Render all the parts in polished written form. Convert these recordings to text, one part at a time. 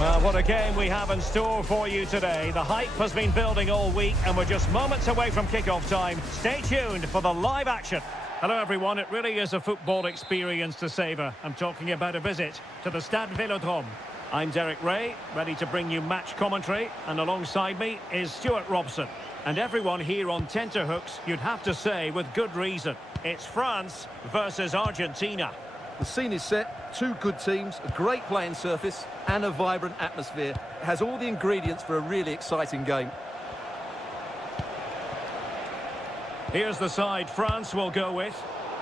Well, what a game we have in store for you today. The hype has been building all week and we're just moments away from kick-off time. Stay tuned for the live action. Hello everyone, it really is a football experience to savour. I'm talking about a visit to the Stade Vélodrome. I'm Derek Ray, ready to bring you match commentary, and alongside me is Stuart Robson. And everyone here on tenterhooks, you'd have to say with good reason. It's France versus Argentina. The scene is set, two good teams, a great playing surface and a vibrant atmosphere. It has all the ingredients for a really exciting game. Here's the side France will go with.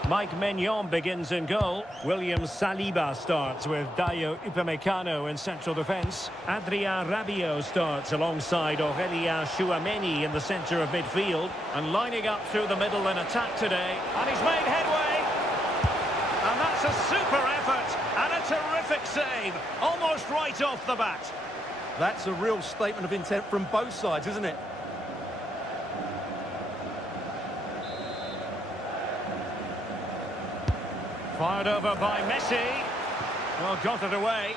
Mike Maignan begins in goal. William Saliba starts with Dayo Upamecano in central defence. Adrien Rabiot starts alongside Aurélien Tchouameni in the centre of midfield. And lining up through the middle in attack today. And he's made headway. And that's a super effort and a terrific save. Almost right off the bat. That's a real statement of intent from both sides, isn't it? Fired over by Messi. Well, got it away.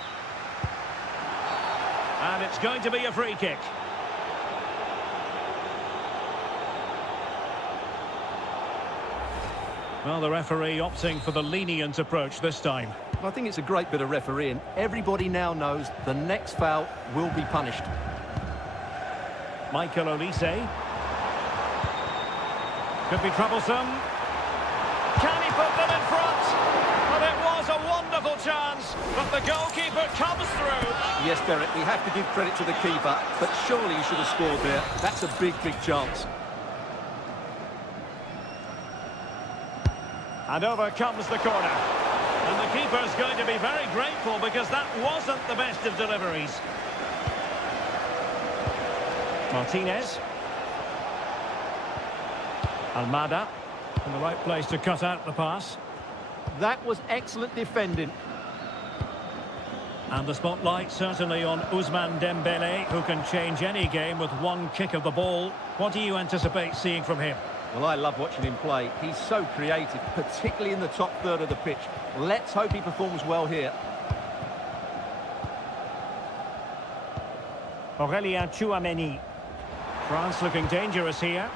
And it's going to be a free kick. Well, the referee opting for the lenient approach this time. I think it's a great bit of refereeing. Everybody now knows the next foul will be punished. Michael Olise. Could be troublesome. Can he put them in front? But it was a wonderful chance, but the goalkeeper comes through. Yes, Derek, we have to give credit to the keeper, but surely he should have scored there. That's a big, big chance. And over comes the corner. And the keeper's going to be very grateful because that wasn't the best of deliveries. Martinez. Almada. In the right place to cut out the pass. That was excellent defending. And the spotlight certainly on Ousmane Dembélé, who can change any game with one kick of the ball. What do you anticipate seeing from him? Well, I love watching him play. He's so creative, particularly in the top third of the pitch. Let's hope he performs well here. Aurélien Tchouameni. France looking dangerous here.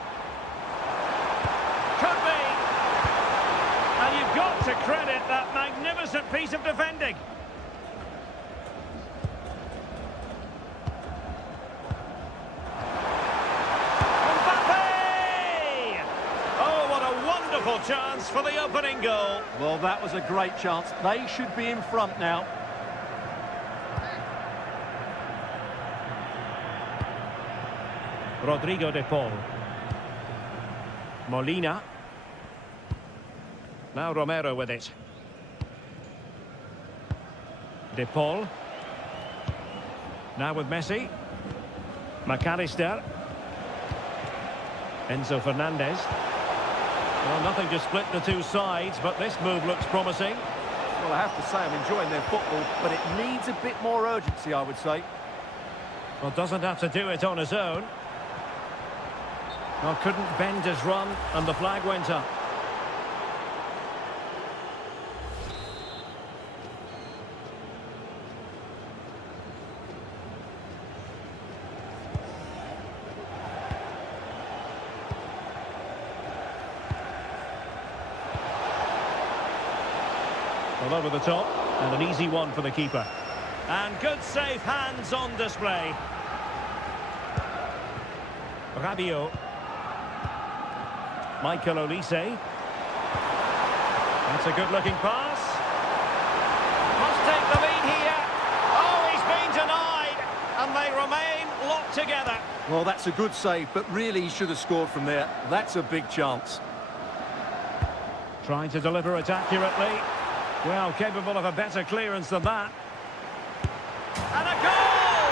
Could be! And you've got to credit that magnificent piece of defending. Chance for the opening goal. Well, that was a great chance. They should be in front now. Rodrigo de Paul. Molina. Now Romero with it. De Paul. Now with Messi. McAllister. Enzo Fernandez. Well, nothing to split the two sides, but this move looks promising. Well, I have to say I'm enjoying their football, but it needs a bit more urgency, I would say. Well, doesn't have to do it on his own. Well, couldn't bend his run, and the flag went up. Well, over the top, and an easy one for the keeper. And good safe hands on display. Rabiot. Michael Olise. That's a good-looking pass. Must take the lead here. Oh, he's been denied. And they remain locked together. Well, that's a good save, but really he should have scored from there. That's a big chance. Trying to deliver it accurately. Well, capable of a better clearance than that. And a goal!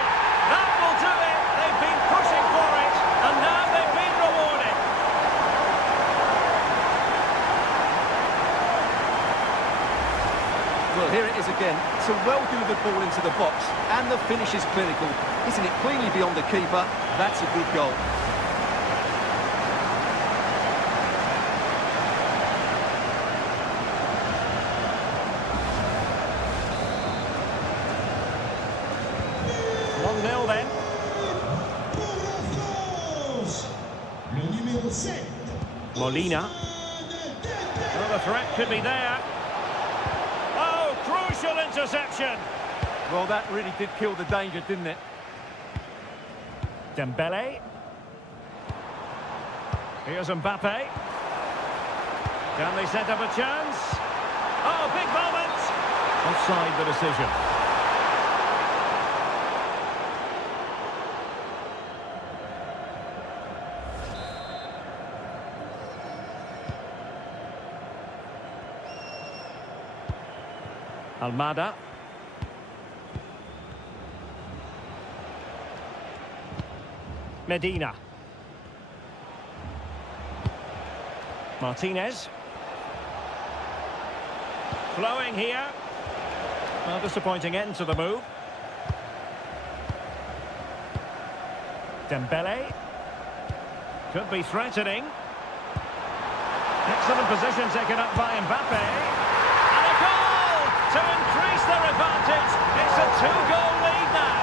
That will do it! They've been pushing for it, and now they've been rewarded. Well, here it is again. It's a well-delivered ball into the box, and the finish is clinical. Isn't it cleanly beyond the keeper? That's a good goal. 1-0 then. Molina. Well, the threat could be there. Oh, crucial interception. Well, that really did kill the danger, didn't it? Dembele. Here's Mbappe. Can they set up a chance? Oh, big moment. Offside the decision. Almada. Medina. Martinez. Flowing here. Well, disappointing end to the move. Dembele. Could be threatening. Excellent position taken up by Mbappe. And a goal to increase their advantage. It's a 2-goal lead now.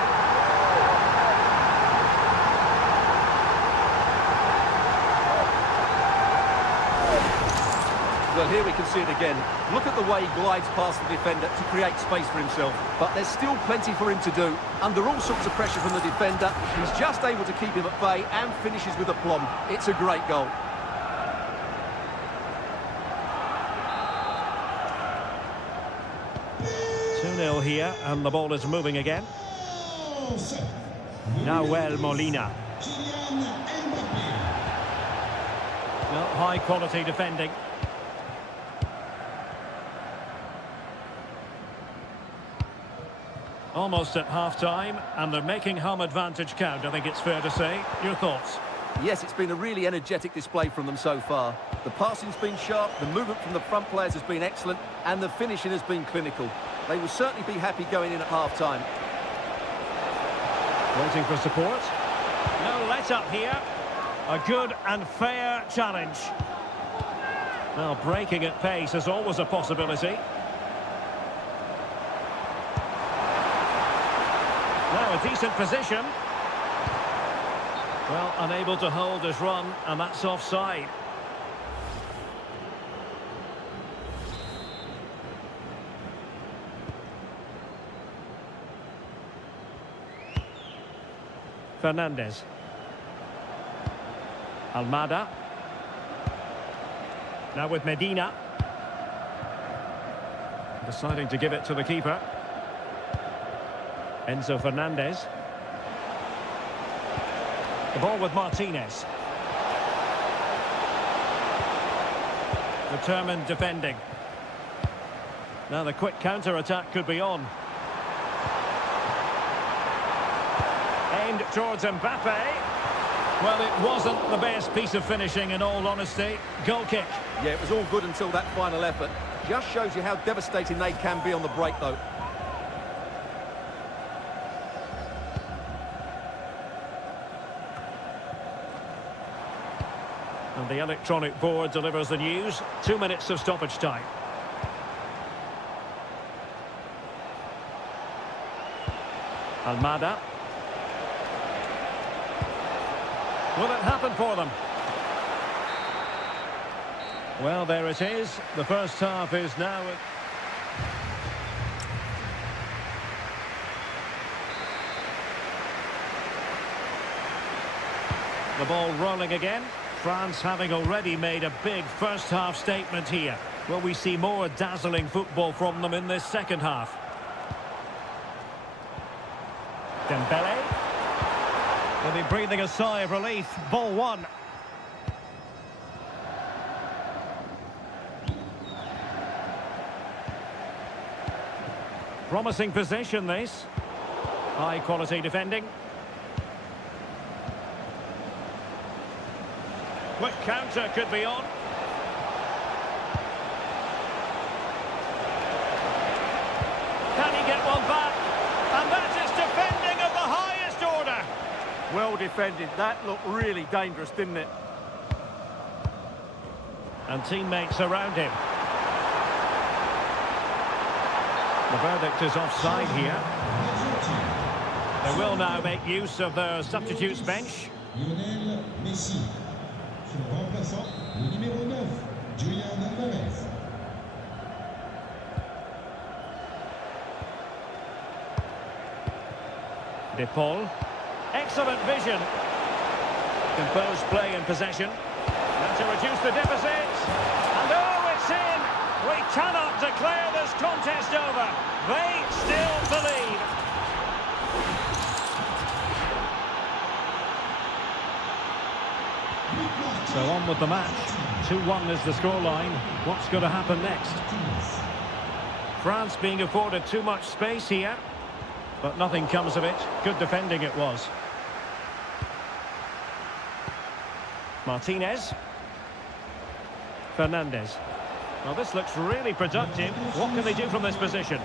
Well, here we can see it again. Look at the way he glides past the defender to create space for himself. But there's still plenty for him to do. Under all sorts of pressure from the defender, he's just able to keep him at bay and finishes with aplomb. It's a great goal. Here, and the ball is moving again. Now Molina. Well, high quality defending. Almost at half-time, and they're making home advantage count, I think it's fair to say. Your thoughts? Yes, it's been a really energetic display from them so far. The passing's been sharp, the movement from the front players has been excellent, and the finishing has been clinical. They will certainly be happy going in at half-time. Waiting for support. No let-up here. A good and fair challenge. Well, breaking at pace is always a possibility. Now a decent position. Well, unable to hold his run, and that's offside. Fernandez. Almada. Now with Medina. Deciding to give it to the keeper. Enzo Fernandez. The ball with Martinez. Determined defending. Now the quick counter-attack could be on. Aimed towards Mbappe. Well, it wasn't the best piece of finishing, in all honesty. Goal kick. Yeah, it was all good until that final effort. Just shows you how devastating they can be on the break, though. And the electronic board delivers the news. 2 minutes of stoppage time. Almada. Will it happen for them? Well, there it is. The first half is now... The ball rolling again. France having already made a big first-half statement here. Will we see more dazzling football from them in this second half? Dembele. They'll be breathing a sigh of relief. Ball one. Promising possession, this. High-quality defending. Quick counter could be on. Can he get one back? And that is defending of the highest order. Well defended. That looked really dangerous, didn't it? And teammates around him. The verdict is offside here. They will now make use of their substitutes bench. Lionel Messi. Son remplaçant, le numéro 9, Julian Alvarez. De Paul. Excellent vision. Composed play in possession. And to reduce the deficit. And oh, it's in! We cannot declare this contest over. They still believe. So on with the match. 2-1 is the scoreline. What's going to happen next? France being afforded too much space here. But nothing comes of it. Good defending it was. Martinez. Fernandez. Well, this looks really productive. What can they do from this position?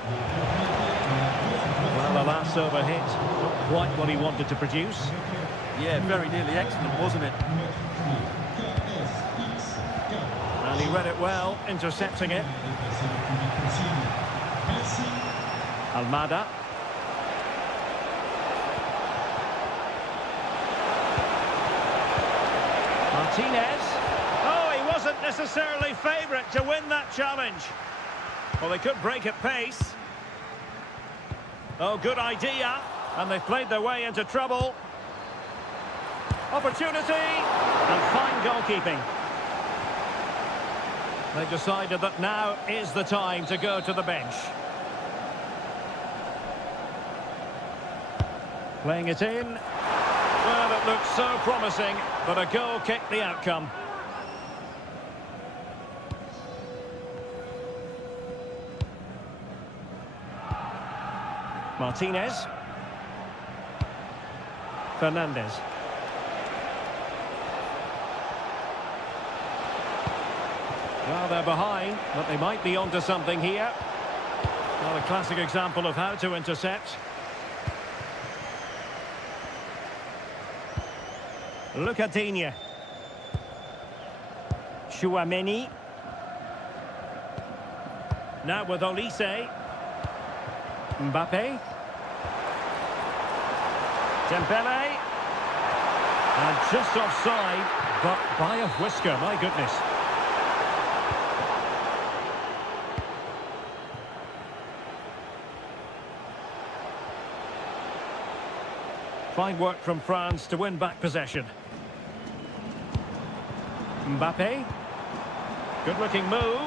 Well, the last over hit. Not quite what he wanted to produce. Yeah, very nearly excellent, wasn't it? And he read it well, intercepting it. Almada. Martinez. Oh, he wasn't necessarily favourite to win that challenge. Well, they could break at pace. Oh, good idea. And they've played their way into trouble. Opportunity. And fine goalkeeping. They've decided that now is the time to go to the bench. Playing it in. Well, it looks so promising, but a goal kicked the outcome. Martinez. Fernandez. Well, they're behind, but they might be onto something here. Well, a classic example of how to intercept. Lucatinia. Chouameni. Now with Olise. Mbappe. Dembele. And just offside, but by a whisker, my goodness. Fine work from France to win back possession. Mbappe. Good-looking move.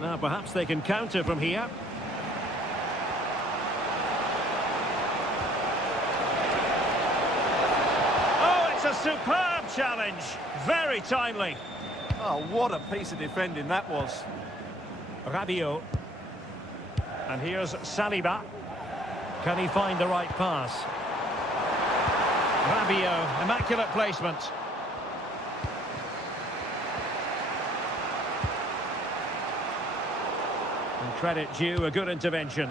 Now perhaps they can counter from here. Oh, it's a superb challenge. Very timely. Oh, what a piece of defending that was. Rabiot. And here's Saliba. Can he find the right pass? Rabiot, immaculate placement. And credit due, a good intervention.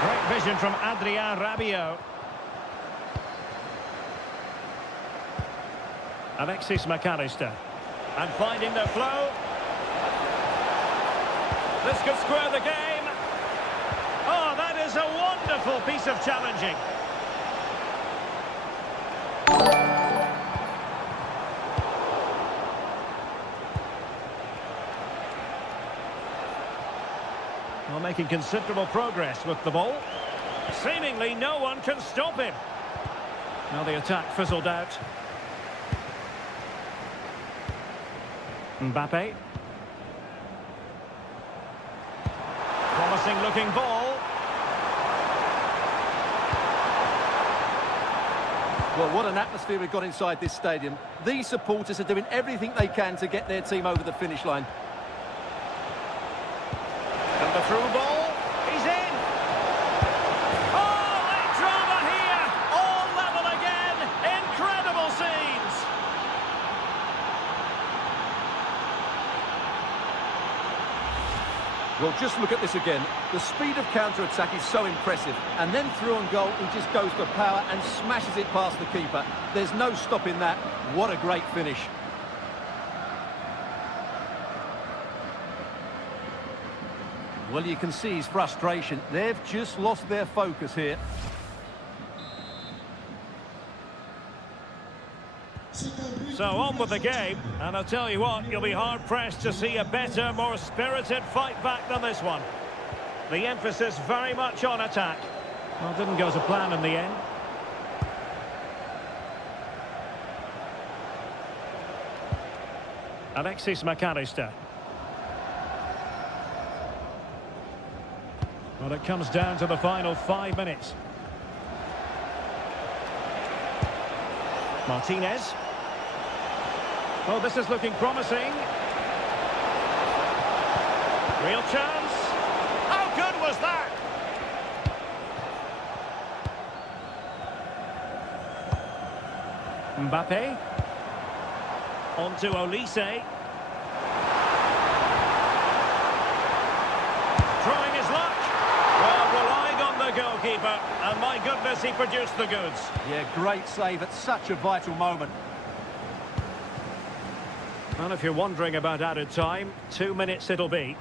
Great vision from Adrien Rabiot. Alexis McAllister. And finding the flow. This could square the game. Oh, that is a wonderful piece of challenging. Well, making considerable progress with the ball. Seemingly no one can stop him. Now the attack fizzled out. Mbappe. Promising looking ball. Well, what an atmosphere we've got inside this stadium. These supporters are doing everything they can to get their team over the finish line. And the through ball. He's in. Oh, late drama here. All level again. Incredible scenes. Well, just look at this again. The speed of counter-attack is so impressive. And then through on goal, he just goes for power and smashes it past the keeper. There's no stopping that. What a great finish. Well, you can see his frustration. They've just lost their focus here. So on with the game, and I'll tell you what, you'll be hard-pressed to see a better, more spirited fight back than this one. The emphasis very much on attack. Well, didn't go to plan in the end. Alexis McAllister. Well, it comes down to the final 5 minutes. Martinez. Oh, this is looking promising. Real chance. How good was that? Mbappe. On to Olise. Trying his luck. Well, relying on the goalkeeper. And my goodness, he produced the goods. Yeah, great save at such a vital moment. Well, if you're wondering about added time, 2 minutes it'll be.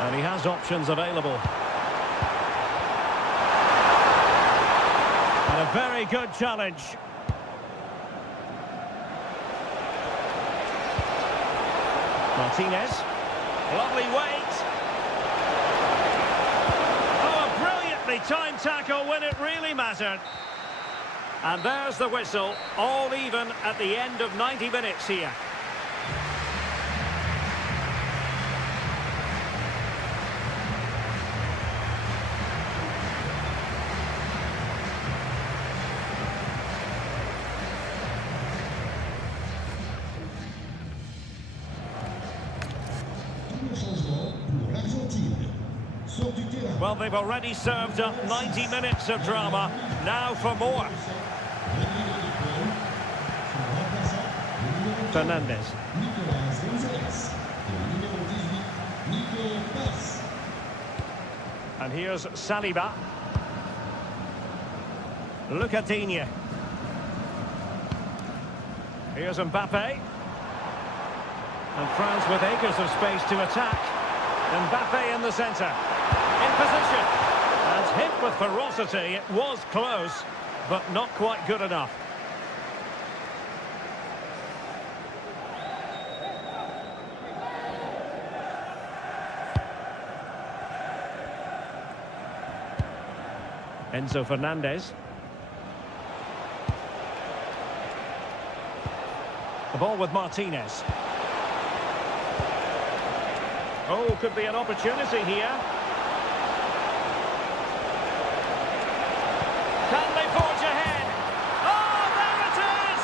And he has options available. And a very good challenge. Martinez. Lovely weight. Oh, a brilliantly timed tackle when it really mattered. And there's the whistle, all even at the end of 90 minutes here. Well, they've already served up 90 minutes of drama. Now for more. Fernandez. And here's Saliba. Lucadinha. Here's Mbappe. And France with acres of space to attack. Mbappe in the centre. In position. And hit with ferocity. It was close, but not quite good enough. Enzo Fernandez. The ball with Martinez. Oh, could be an opportunity here. Can they forge ahead? Oh, there it is!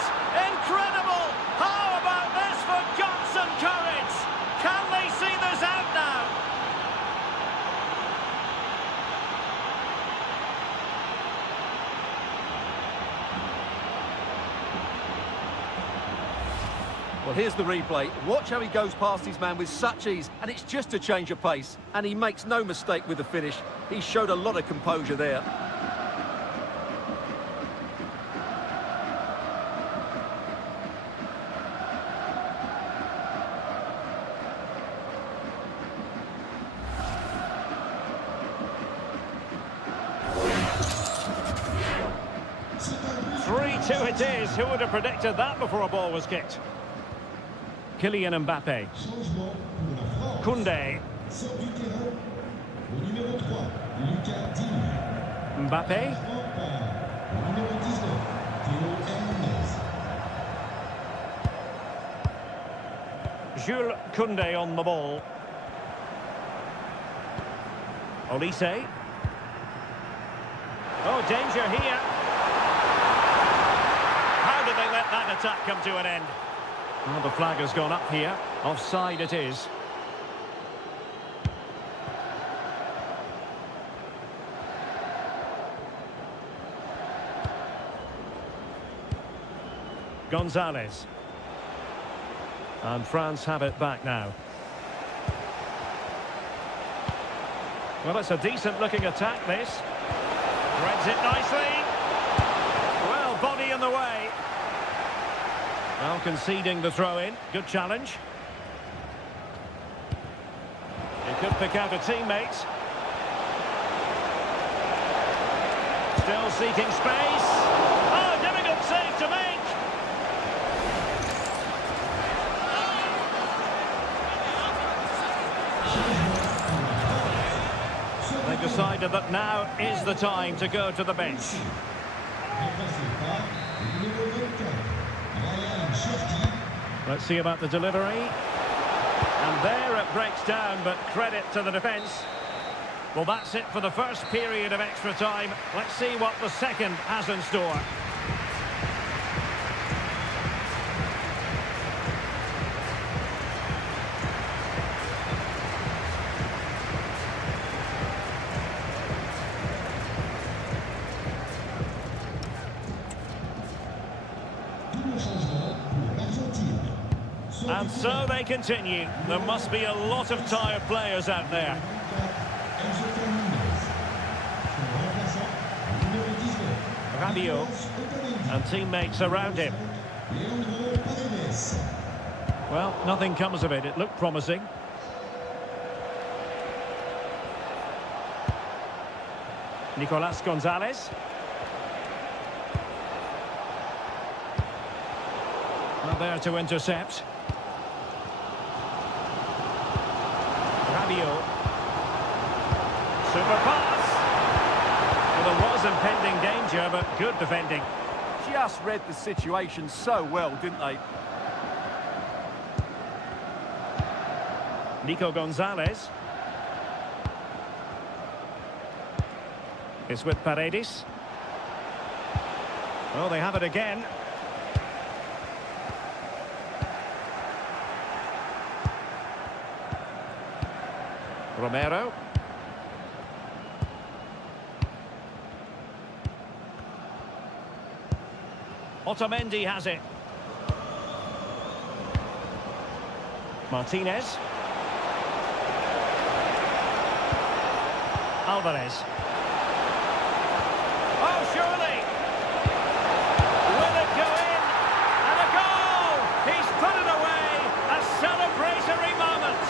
Incredible! How about this for guts and courage? Can they see this out now? Well, here's the replay. Watch how he goes past his man with such ease, and it's just a change of pace. And he makes no mistake with the finish. He showed a lot of composure there. It is. Who would have predicted that before a ball was kicked? Kylian Mbappe. Koundé. Mbappe. Jules Koundé on the ball. Olise. Oh, danger here. Let that attack come to an end. Well, the flag has gone up here. Offside it is. Gonzalez. And France have it back now. Well, it's a decent-looking attack, this. Threads it nicely. Well, body in the way. Now conceding the throw-in. Good challenge. It Could pick out a teammate. Still seeking space. Oh, difficult save to make. They decided that now is the time to go to the bench. Let's see about the delivery. And there it breaks down, but credit to the defence. Well, that's it for the first period of extra time. Let's see what the second has in store. And so they continue. There must be a lot of tired players out there. Rabiot and teammates around him. Well, nothing comes of it. It looked promising. Nicolas Gonzalez. Not there to intercept. Rabiot. Super pass. Well, there was impending danger, but good defending. Just read the situation so well, didn't they? Nico Gonzalez. It's with Paredes. Oh, they have it again. Romero. Otamendi has it. Martinez. Alvarez. Oh, surely! Will it go in? And a goal! He's put it away! A celebratory moment!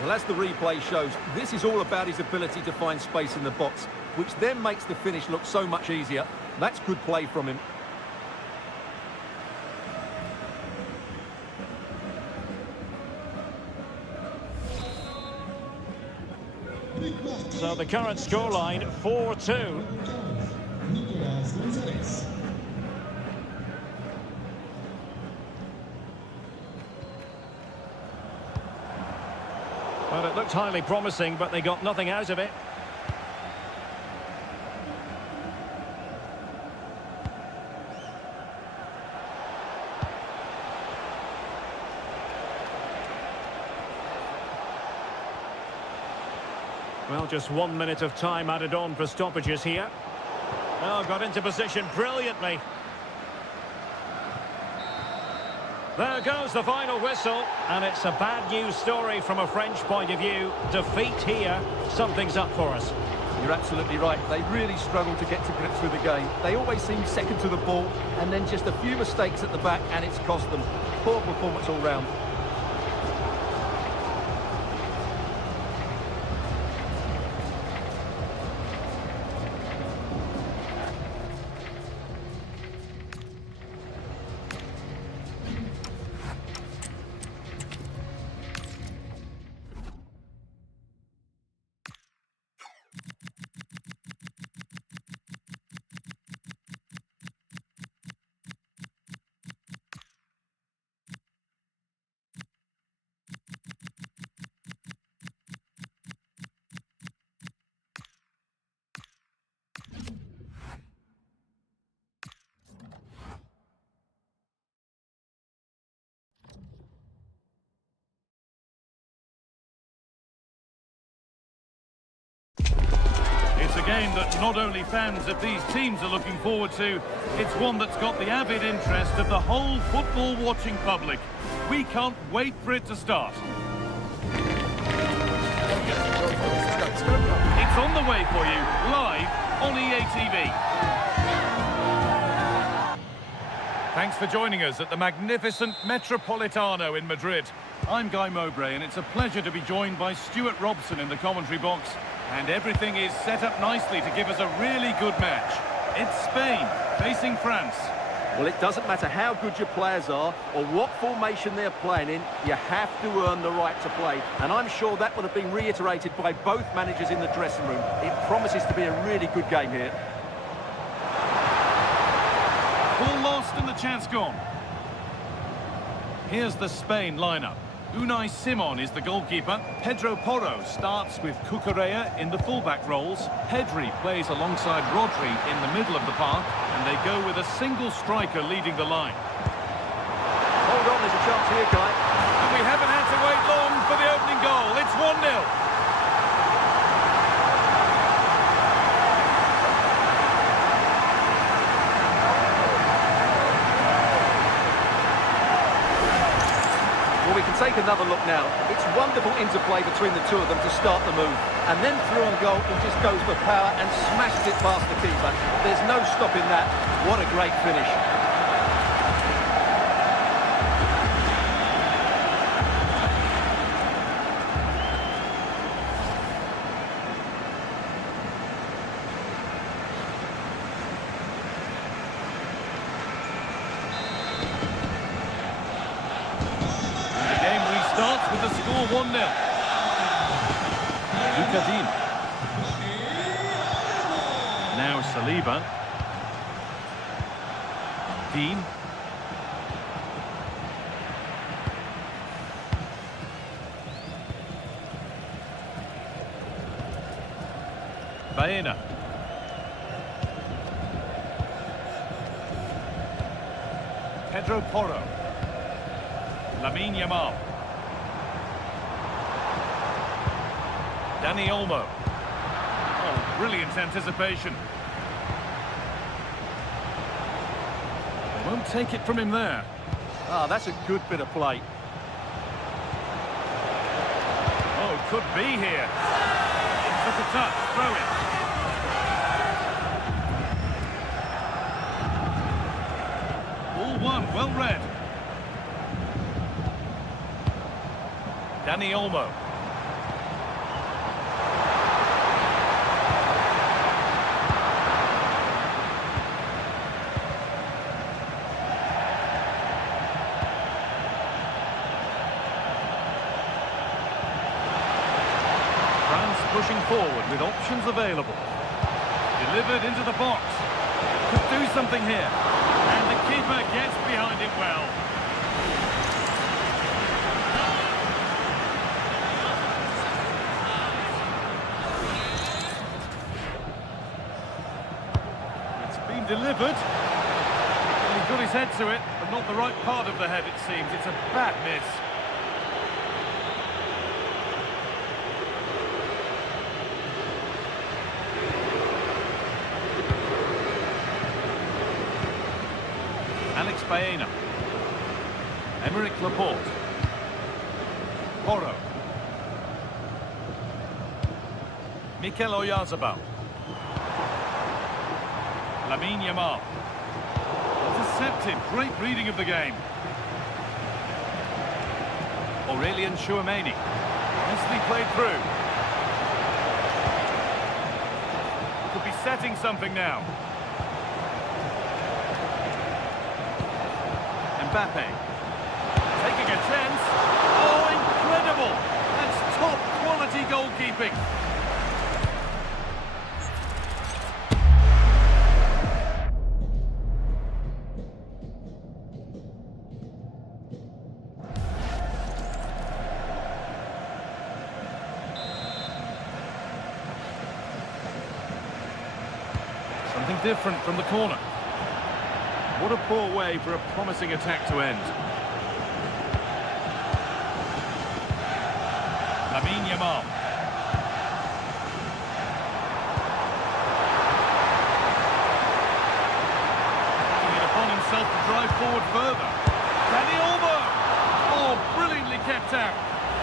Well, as the replay shows, this is all about his ability to find space in the box, which then makes the finish look so much easier. That's good play from him. So the current scoreline, 4-2. Nicolas Gonzalez. Well, it looked highly promising, but they got nothing out of it. Well, just 1 minute of time added on for stoppages here. Oh, got into position brilliantly. There goes the final whistle, and it's a bad news story from a French point of view. Defeat here, something's up for us. You're absolutely right. They really struggle to get to grips with the game. They always seem second to the ball, and then just a few mistakes at the back, and it's cost them. Poor performance all round. It's a game that not only fans of these teams are looking forward to, it's one that's got the avid interest of the whole football-watching public. We can't wait for it to start. on the way for you, live on EA TV. Thanks for joining us at the magnificent Metropolitano in Madrid. I'm Guy Mowbray, and it's a pleasure to be joined by Stuart Robson in the commentary box. And everything is set up nicely to give us a really good match. It's Spain facing France. Well, it doesn't matter how good your players are or what formation they're playing in, you have to earn the right to play. And I'm sure that would have been reiterated by both managers in the dressing room. It promises to be a really good game here. Ball lost and the chance gone. Here's the Spain lineup. Unai Simon is the goalkeeper. Pedro Porro starts with Cucurella in the fullback roles. Pedri plays alongside Rodri in the middle of the park, and they go with a single striker leading the line. Hold on, there's a chance here, Guy. And we haven't had to wait long for the opening goal. It's 1-0. We can take another look now. It's wonderful interplay between the two of them to start the move. And then through on goal, he just goes for power and smashes it past the keeper. There's no stopping that. What a great finish. Starts with the score 1-0. Lucadin. Now Saliba. Dean. Baena. Pedro Porro. Lamine Yamal. Dani Olmo. Oh, brilliant anticipation. They won't take it from him there. Ah, that's a good bit of play. Oh, could be here. Took a touch, throw it. Ball one, well read. Dani Olmo. Pushing forward with options available. Delivered into the box. Could do something here. And the keeper gets behind it well. It's been delivered. He got his head to it, but not the right part of the head, it seems. It's a bad miss. Alex Baena. Emerick Laporte. Porro. Mikel Oyarzabal. Lamine Yamal. Intercepted. Great reading of the game. Aurelien Chouameni. Nicely played through. Could be setting something now. Mbappe. Taking a chance. Oh, incredible! That's top quality goalkeeping. Something different from the corner. What a poor way for a promising attack to end. Lamine Yamal. Taking it upon himself to drive forward further. Dani Olmo! Oh, brilliantly kept out.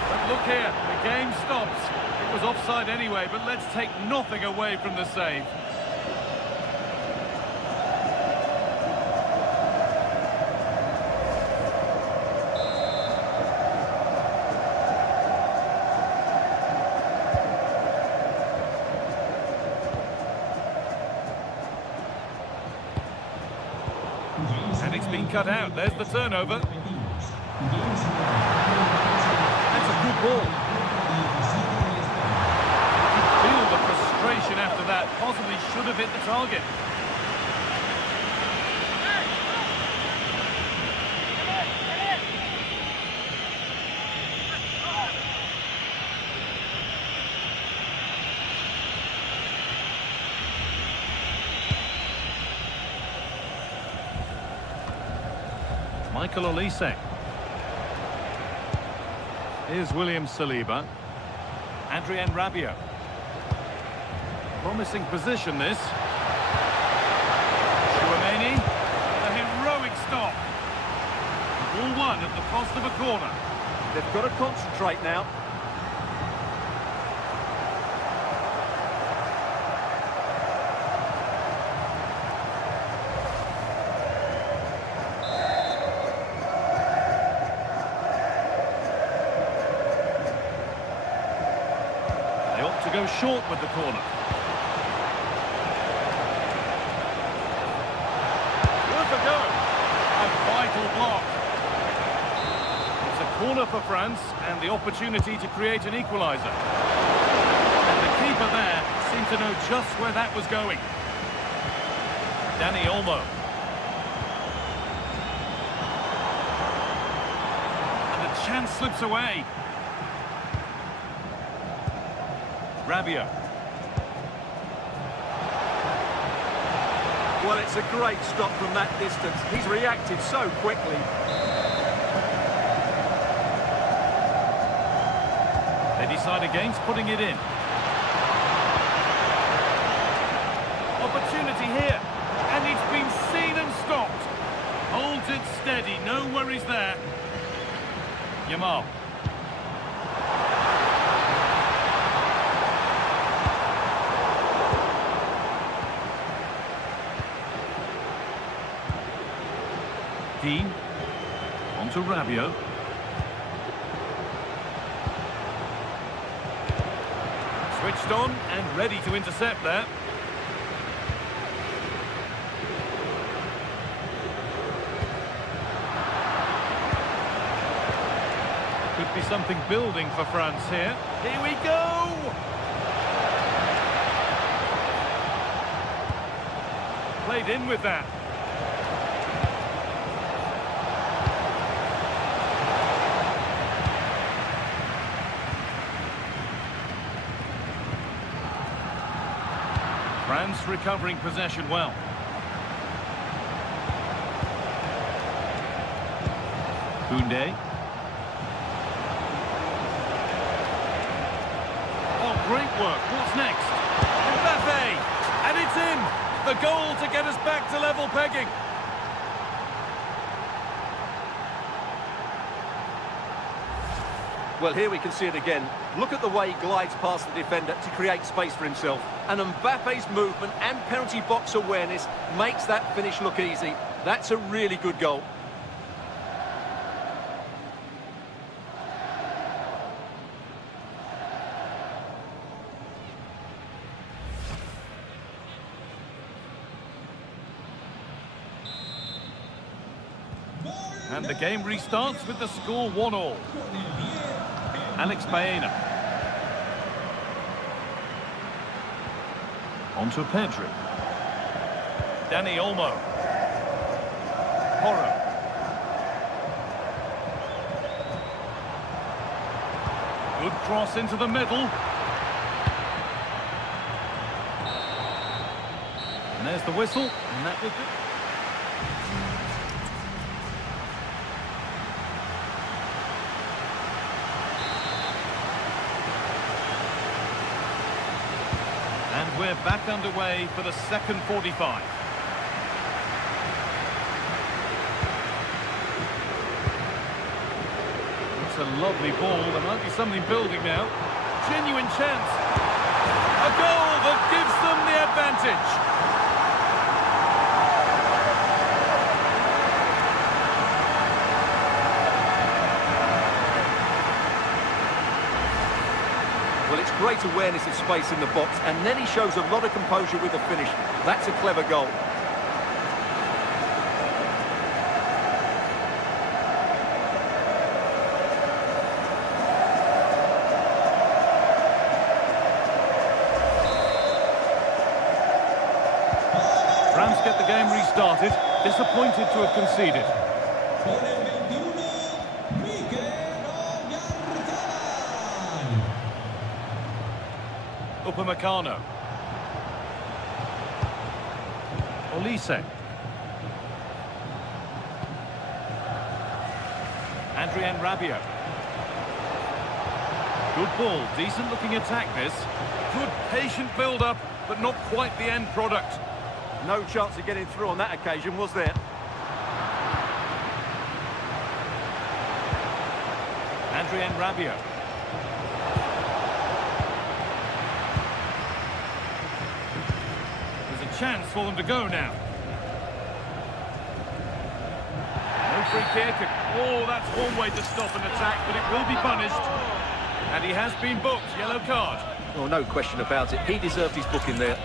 But look here, the game stops. It was offside anyway, but let's take nothing away from the save. And it's been cut out. There's the turnover. That's a good ball. Feel the frustration after that. Possibly should have hit the target. Michael Olise. Here's William Saliba. Adrien Rabiot. Promising position, this. Chouameni. A heroic stop. Ball won at the cost of a corner. They've got to concentrate now. To go short with the corner. Worth a go. A vital block. It's a corner for France and the opportunity to create an equaliser. And the keeper there seemed to know just where that was going. Dani Olmo. And the chance slips away. Rabiot. Well, it's a great stop from that distance. He's reacted so quickly. They decide against putting it in. Opportunity here. And it's been seen and stopped. Holds it steady. No worries there. Yamal. Dean, on to Rabiot. Switched on and ready to intercept there. Could be something building for France here. Here we go! Played in with that. France recovering possession well. Koundé. Oh, great work. What's next? Mbappe! And it's in! The goal to get us back to level pegging. Well, here we can see it again. Look at the way he glides past the defender to create space for himself. And Mbappe's movement and penalty box awareness makes that finish look easy. That's a really good goal. And the game restarts with the score 1-1. Alex Baena. On to Pedri. Dani Olmo. Porro. Good cross into the middle. And there's the whistle, and that will do. And we're back underway for the second 45. It's a lovely ball. There might be something building now. genuine chance. A goal that gives them the advantage. Well, it's great awareness of space in the box, and then he shows a lot of composure with the finish. That's a clever goal. France get the game restarted. Disappointed to have conceded. Con el 21, Upamecano. Olise. Adrien Rabiot. Good ball, decent looking attack this. Good patient build-up, but not quite the end product. No chance of getting through on that occasion, was there? Adrien Rabiot. There's a chance for them to go now. No free kick. Oh, that's one way to stop an attack, but it will be punished. And he has been booked. Yellow card. Well, no question about it. He deserved his booking there.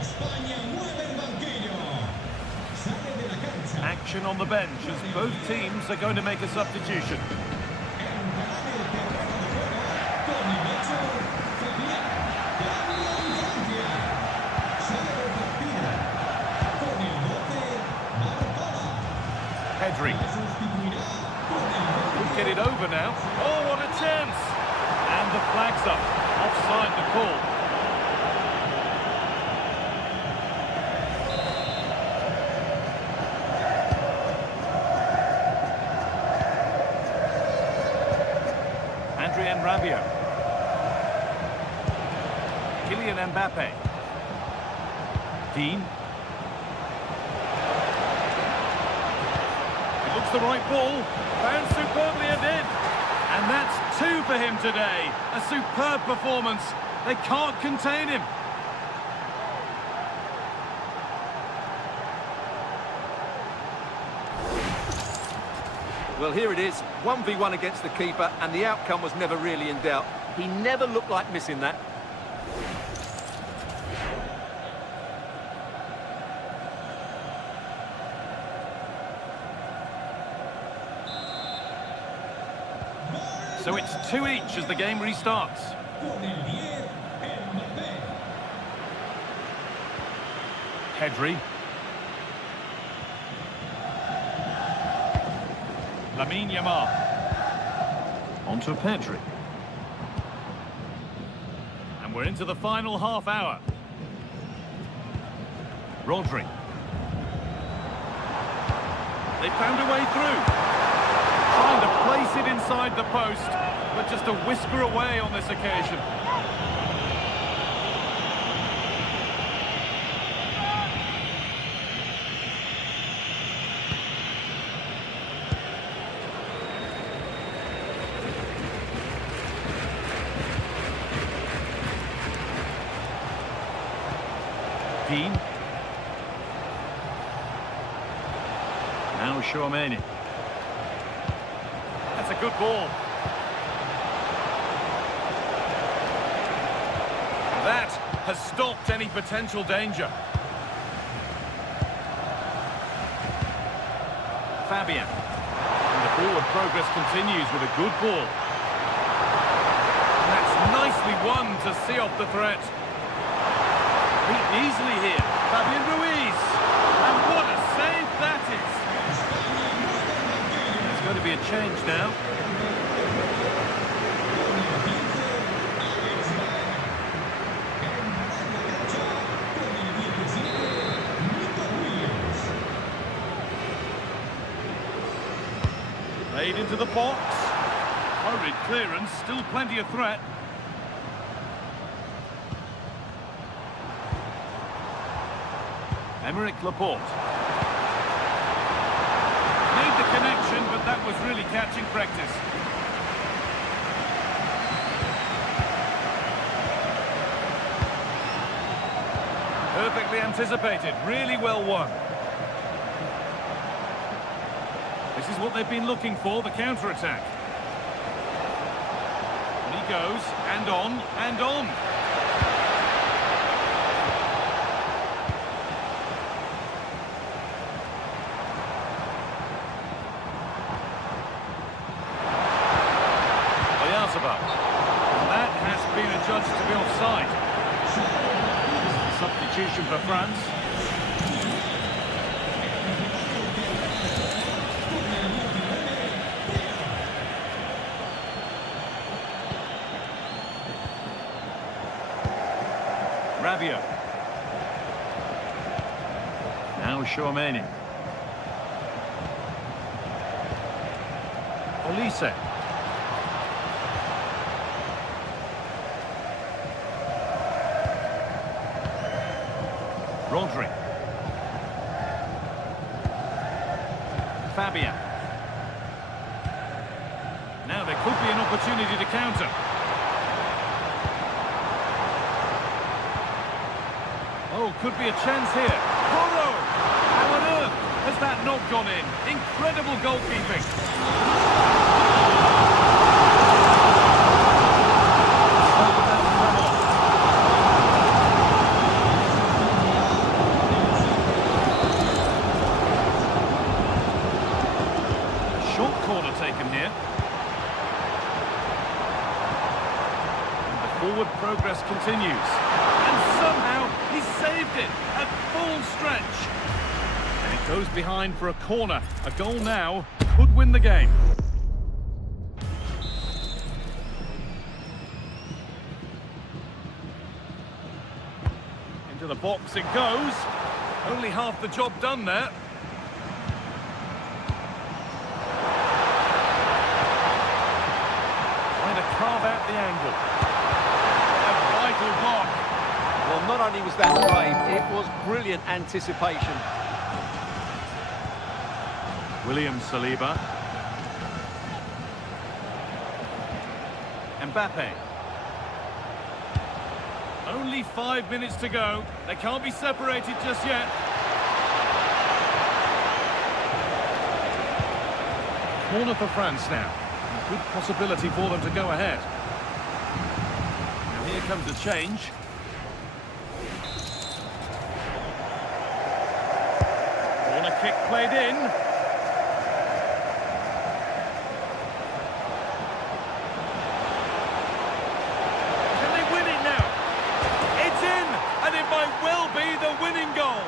España mueve el banquillo. Sale de la cancha. Action on the bench as both teams are going to make a substitution. Pedri. Could get it over now. Oh, what a chance! And the flag's up. Offside the call. Adrien Rabiot. Kylian Mbappe. Dean. It looks the right ball. Found superbly and in. And that's 2 for him today. A superb performance. They can't contain him. Well, here it is. 1v1 against the keeper, and the outcome was never really in doubt. He never looked like missing that. So it's 2 each as the game restarts. Con el 10, Mbappé. Pedri. Lamine Yamal. Onto Pedri. And we're into the final half hour. Rodri. They found a way through. Trying to place it inside the post, but just a whisker away on this occasion. Dean. Now Chouameni. That's a good ball. That has stopped any potential danger. Fabian. And the forward progress continues with a good ball. And that's nicely won to see off the threat. Beaten easily here. Fabian Ruiz. And what a save that is. There's going to be a change now. Played into the box. Hurried clearance, still plenty of threat. Emerick Laporte. Made the connection, but that was really catching practice. Perfectly anticipated, really well won. This is what they've been looking for, the counter-attack. And he goes, and on, and on. That has been adjudged to be offside. Substitution for France. Rabiot. Now Chouameni. Olise. Rodri. Fabian. Now there could be an opportunity to counter. Oh, could be a chance here. Mobo! How on earth has that not gone in? Incredible goalkeeping. Corner taken here. And the forward progress continues. And somehow he saved it at full stretch. And it goes behind for a corner. A goal now could win the game. Into the box it goes. Only half the job done there. Carve out the angle. A vital block. Well, not only was that brave, it was brilliant anticipation. William Saliba. Mbappe. Only 5 minutes to go. They can't be separated just yet. Corner for France now. Good possibility for them to go ahead. Now here comes a change. Corner kick played in. Can they win it now? It's in, and it might well be the winning goal.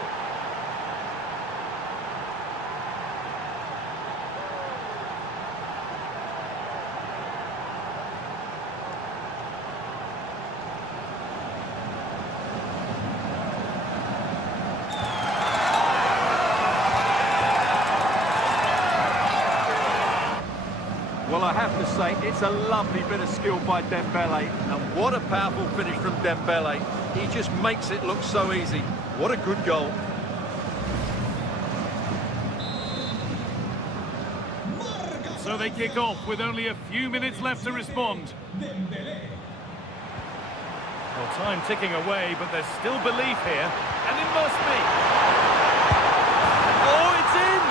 Well, I have to say, it's a lovely bit of skill by Dembele. And what a powerful finish from Dembele. He just makes it look so easy. What a good goal. So they kick off with only a few minutes left to respond. Well, time ticking away, but there's still belief here. And it must be. Oh, it's in!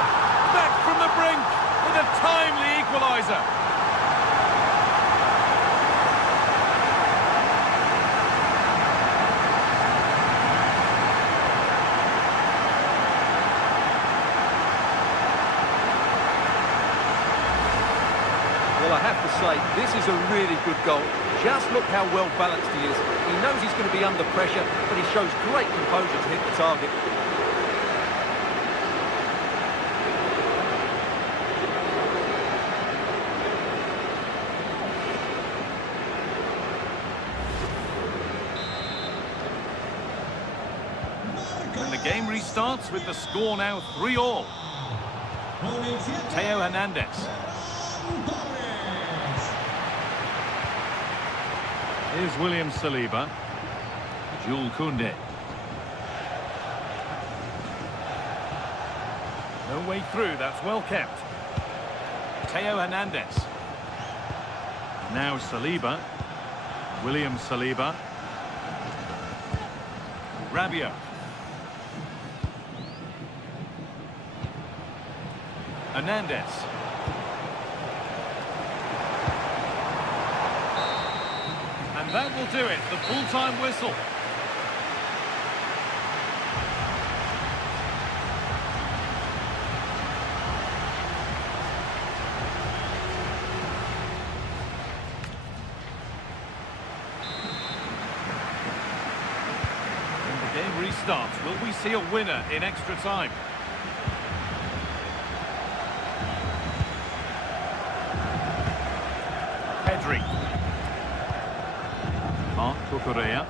Back from the brink with a timely equaliser. Well, I have to say, this is a really good goal. Just look how well balanced he is. He knows he's going to be under pressure, but he shows great composure to hit the target. And the game restarts with the score now 3-3. Theo Hernandez. Here's William Saliba. Jules Koundé. No way through, that's well kept. Theo Hernandez. Now Saliba. William Saliba. Rabiot. Hernandez. And that will do it, the full-time whistle. And the game restarts. Will we see a winner in extra time? Korea.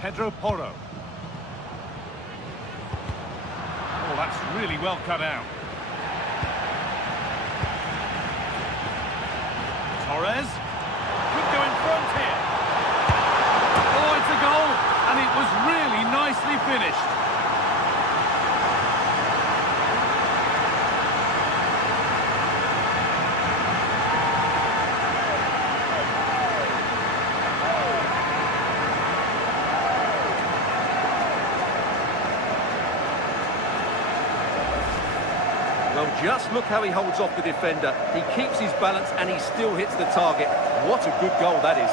Pedro Porro. Oh, that's really well cut out. Torres. Could go in front here. Oh, it's a goal. And it was really nicely finished. Well, just look how he holds off the defender. He keeps his balance and he still hits the target. What a good goal that is.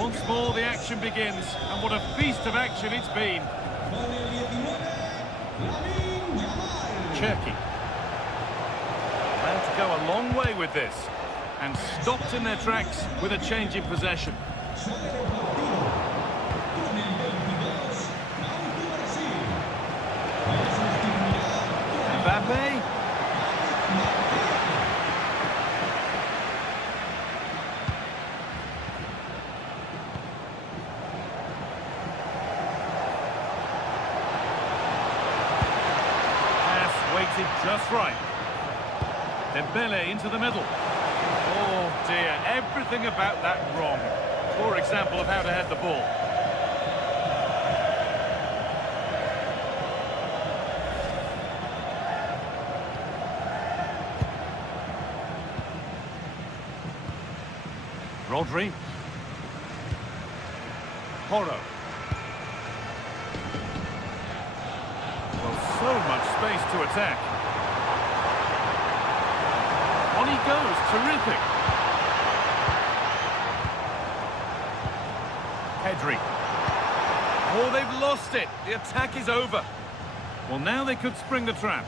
Once more the action begins, and what a feast of action it's been. Turkey. Plan to go a long way with this, and stopped in their tracks with a change in possession. Mbappe. Weighted just right. Dembele into the middle. Oh dear, everything about that wrong. Poor example of how to head the ball. Rodri. Porro. So much space to attack. On he goes, terrific. Pedri. Oh, they've lost it. The attack is over. Well, now they could spring the trap.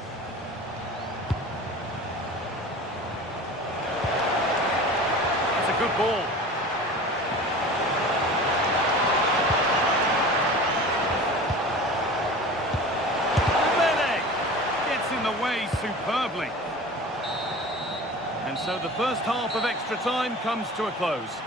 That's a good ball. Away superbly. And so the first half of extra time comes to a close.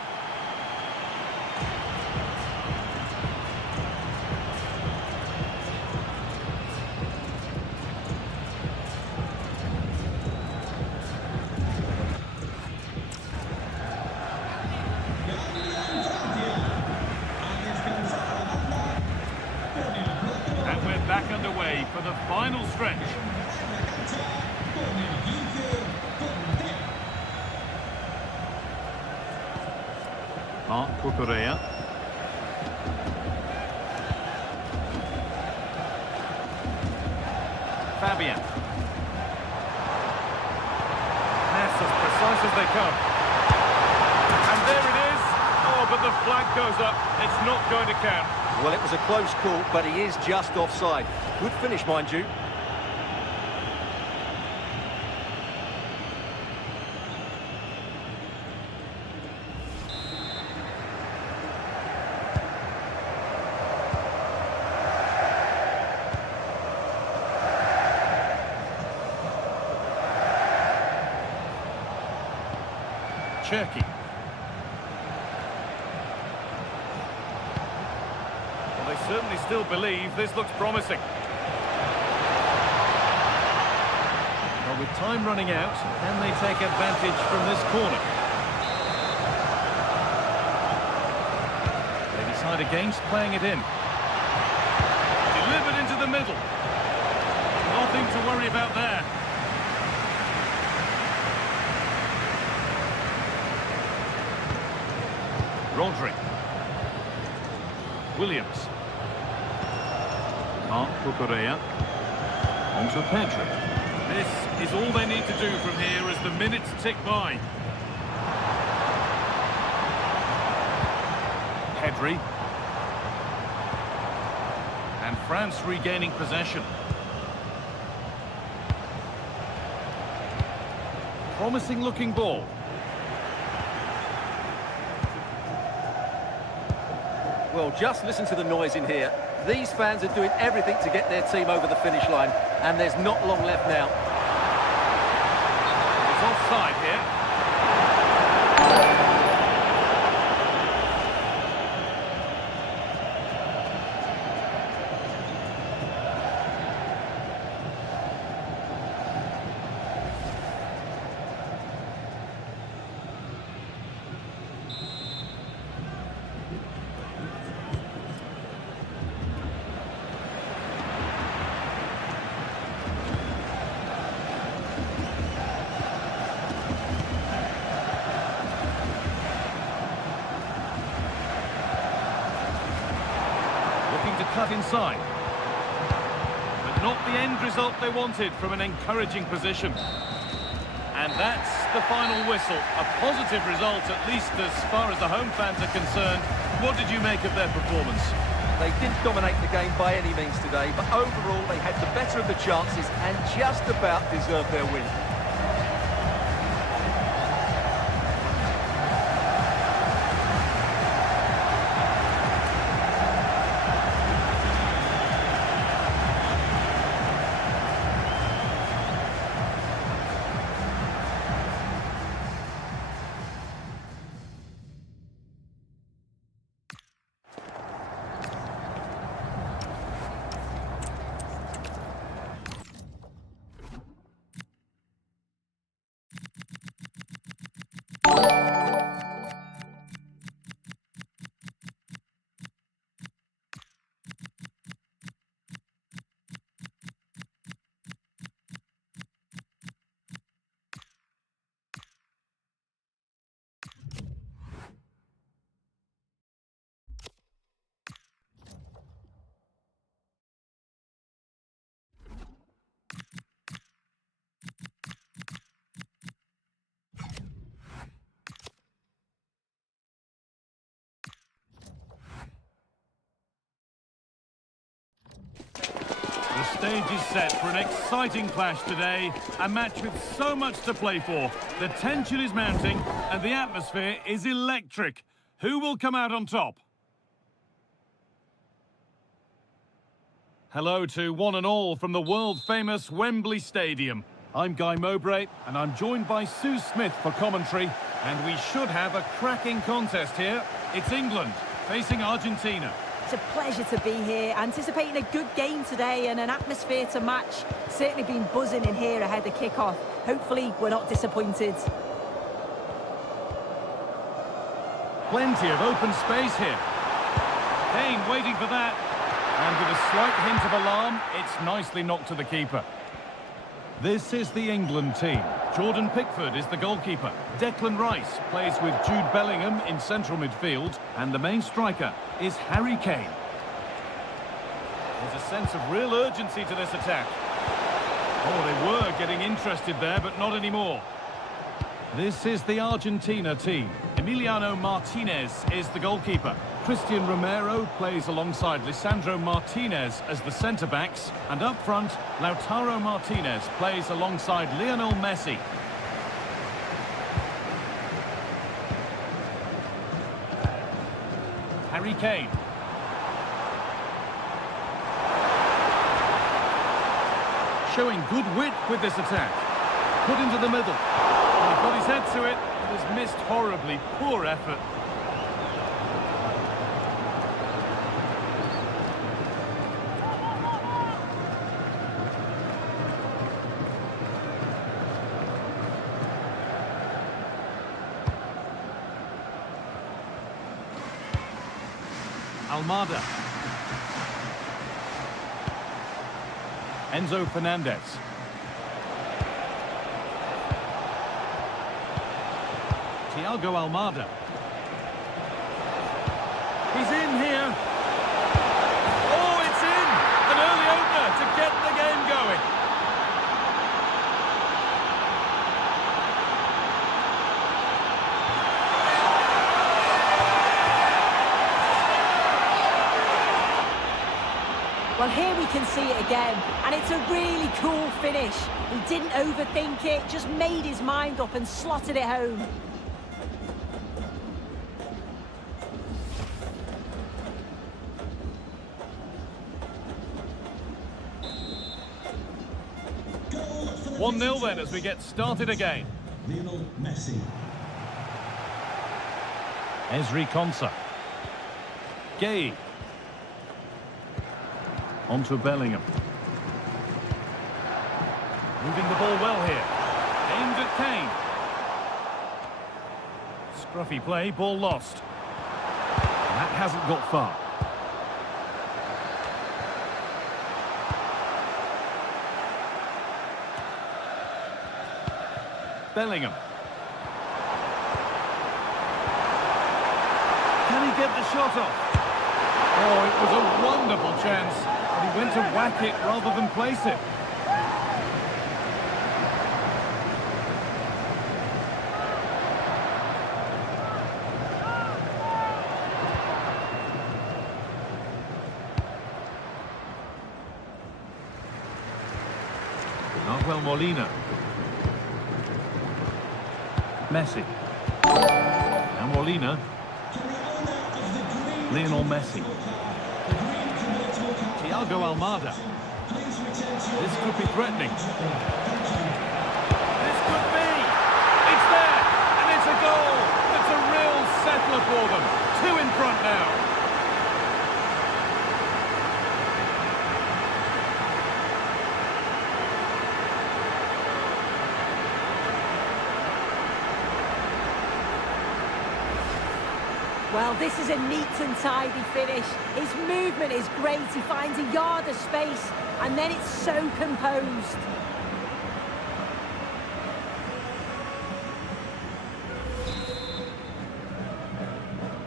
And we're back underway for the final stretch. Korea. Fabian. Pass as precise as they come. And there it is. Oh, but the flag goes up. It's not going to count. Well, it was a close call, but he is just offside. Good finish, mind you. Turkey. certainly still believe this looks promising. Well, with time running out, can they take advantage from this corner? They decide against playing it in. Delivered into the middle. Nothing to worry about there. Rodri. Williams. Mark Cucurella. On to Pedri. This is all they need to do from here as the minutes tick by. Pedri. And France regaining possession. Promising looking ball. Well, just listen to the noise in here. These fans are doing everything to get their team over the finish line, and there's not long left now. It's offside here. Cut inside. But not the end result they wanted from an encouraging position. And that's the final whistle. A positive result, at least as far as the home fans are concerned. What did you make of their performance? They didn't dominate the game by any means today, but overall they had the better of the chances and just about deserved their win. The stage is set for an exciting clash today, a match with so much to play for. The tension is mounting and the atmosphere is electric. Who will come out on top? Hello to one and all from the world-famous Wembley Stadium. I'm Guy Mowbray and I'm joined by Sue Smith for commentary, and we should have a cracking contest here. It's England facing Argentina. It's a pleasure to be here, anticipating a good game today and an atmosphere to match. Certainly been buzzing in here ahead of kick-off. Hopefully we're not disappointed. Plenty of open space here. Kane waiting for that. And with a slight hint of alarm, it's nicely knocked to the keeper. This is the England team. Jordan Pickford is the goalkeeper. Declan Rice plays with Jude Bellingham in central midfield. And the main striker is Harry Kane. There's a sense of real urgency to this attack. Oh, they were getting interested there, but not anymore. This is the Argentina team. Emiliano Martinez is the goalkeeper. Christian Romero plays alongside Lisandro Martinez as the centre-backs. And up front, Lautaro Martinez plays alongside Lionel Messi. Harry Kane. Showing good wit with this attack. Put into the middle. He got his head to it, but has missed horribly. Poor effort. Almada. Enzo Fernandez. Thiago Almada. He's in here. Oh, it's in! An early opener to get the game going. Well, here we can see it again, and it's a really cool finish. He didn't overthink it, just made his mind up and slotted it home. Goal for the 1-0 then as we get started again. Lionel Messi. Ezri Konsa. Gay. Onto Bellingham. Moving the ball well here. Aimed at Kane. Scruffy play, ball lost. That hasn't got far. Bellingham. Can he get the shot off? Oh, it was a wonderful chance. But he went to whack it rather than place it. Nahuel Molina. Messi. And Molina. Lionel Messi. Thiago Almada. This could be threatening. This could be. It's there. And it's a goal. It's a real settler for them. 2 in front now. Well, this is a neat and tidy finish. His movement is great. He finds a yard of space, and then it's so composed.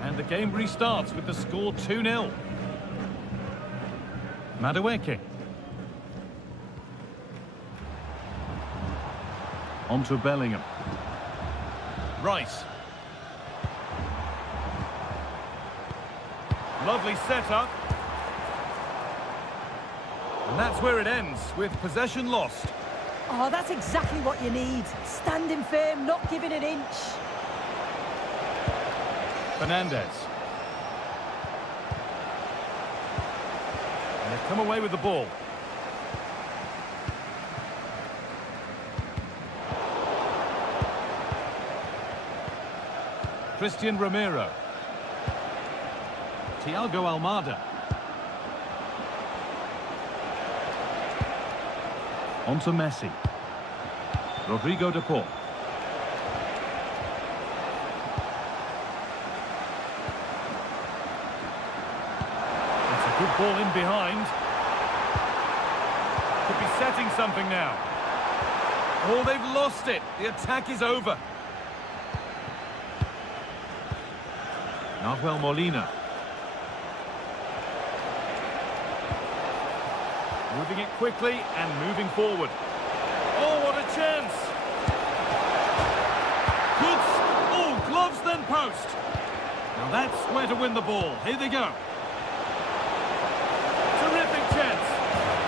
And the game restarts with the score 2-0. Madueke. Onto Bellingham. Rice. Lovely setup. And that's where it ends, with possession lost. Oh, that's exactly what you need. Standing firm, not giving an inch. Fernandez. And they've come away with the ball. Christian Romero. Thiago Almada. Onto Messi. Rodrigo de Paul. That's a good ball in behind. Could be setting something now. Oh, they've lost it. The attack is over. Nahuel Molina. Moving it quickly and moving forward. Oh, what a chance! Good. Oh, gloves then post. Now that's where to win the ball. Here they go. Terrific chance.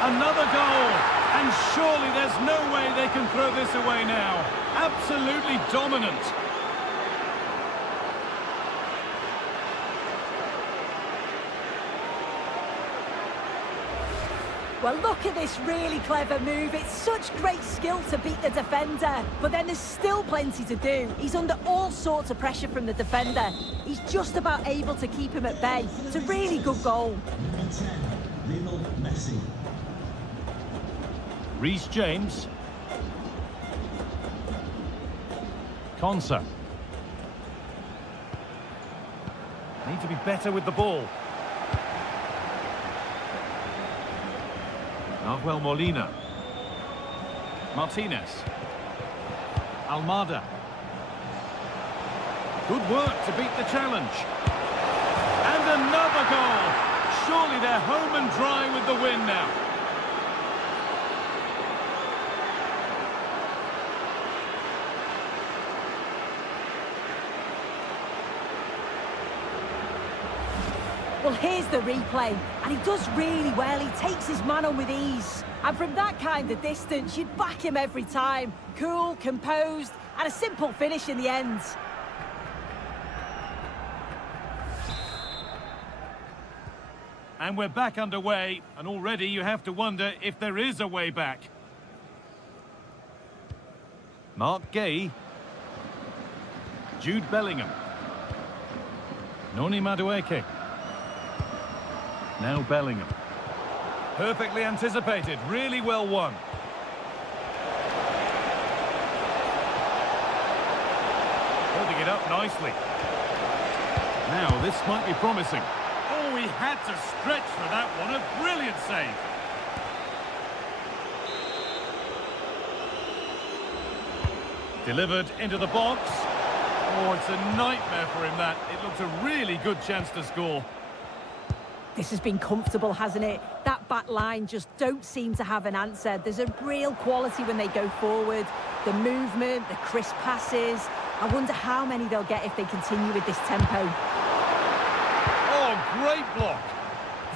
Another goal. And surely there's no way they can throw this away now. Absolutely dominant. Well, look at this really clever move. It's such great skill to beat the defender. But then there's still plenty to do. He's under all sorts of pressure from the defender. He's just about able to keep him at bay. It's a really good goal. Number 10, Lionel Messi. Reece James. Konsa. Need to be better with the ball. Nahuel Molina. Martinez. Almada. Good work to beat the challenge. And another goal. Surely they're home and dry with the win now. Well, here's the replay, and he does really well. He takes his man on with ease. And from that kind of distance, you'd back him every time. Cool, composed, and a simple finish in the end. And we're back underway, and already you have to wonder if there is a way back. Mark Gay. Jude Bellingham. Noni Madueke. Now Bellingham. Perfectly anticipated, really well won. Holding it up nicely. Now this might be promising. Oh, he had to stretch for that one, a brilliant save. Delivered into the box. Oh, it's a nightmare for him that. It looked a really good chance to score. This has been comfortable, hasn't it? That back line just don't seem to have an answer. There's a real quality when they go forward. The movement, the crisp passes. I wonder how many they'll get if they continue with this tempo. Oh, great block.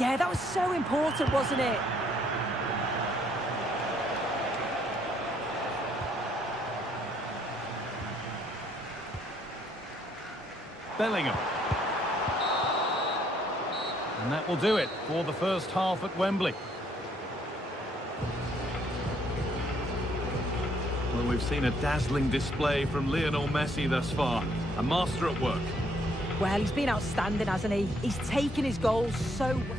Yeah, that was so important, wasn't it? Bellingham. And that will do it for the first half at Wembley. Well, we've seen a dazzling display from Lionel Messi thus far. A master at work. Well, he's been outstanding, hasn't he? He's taken his goals so well.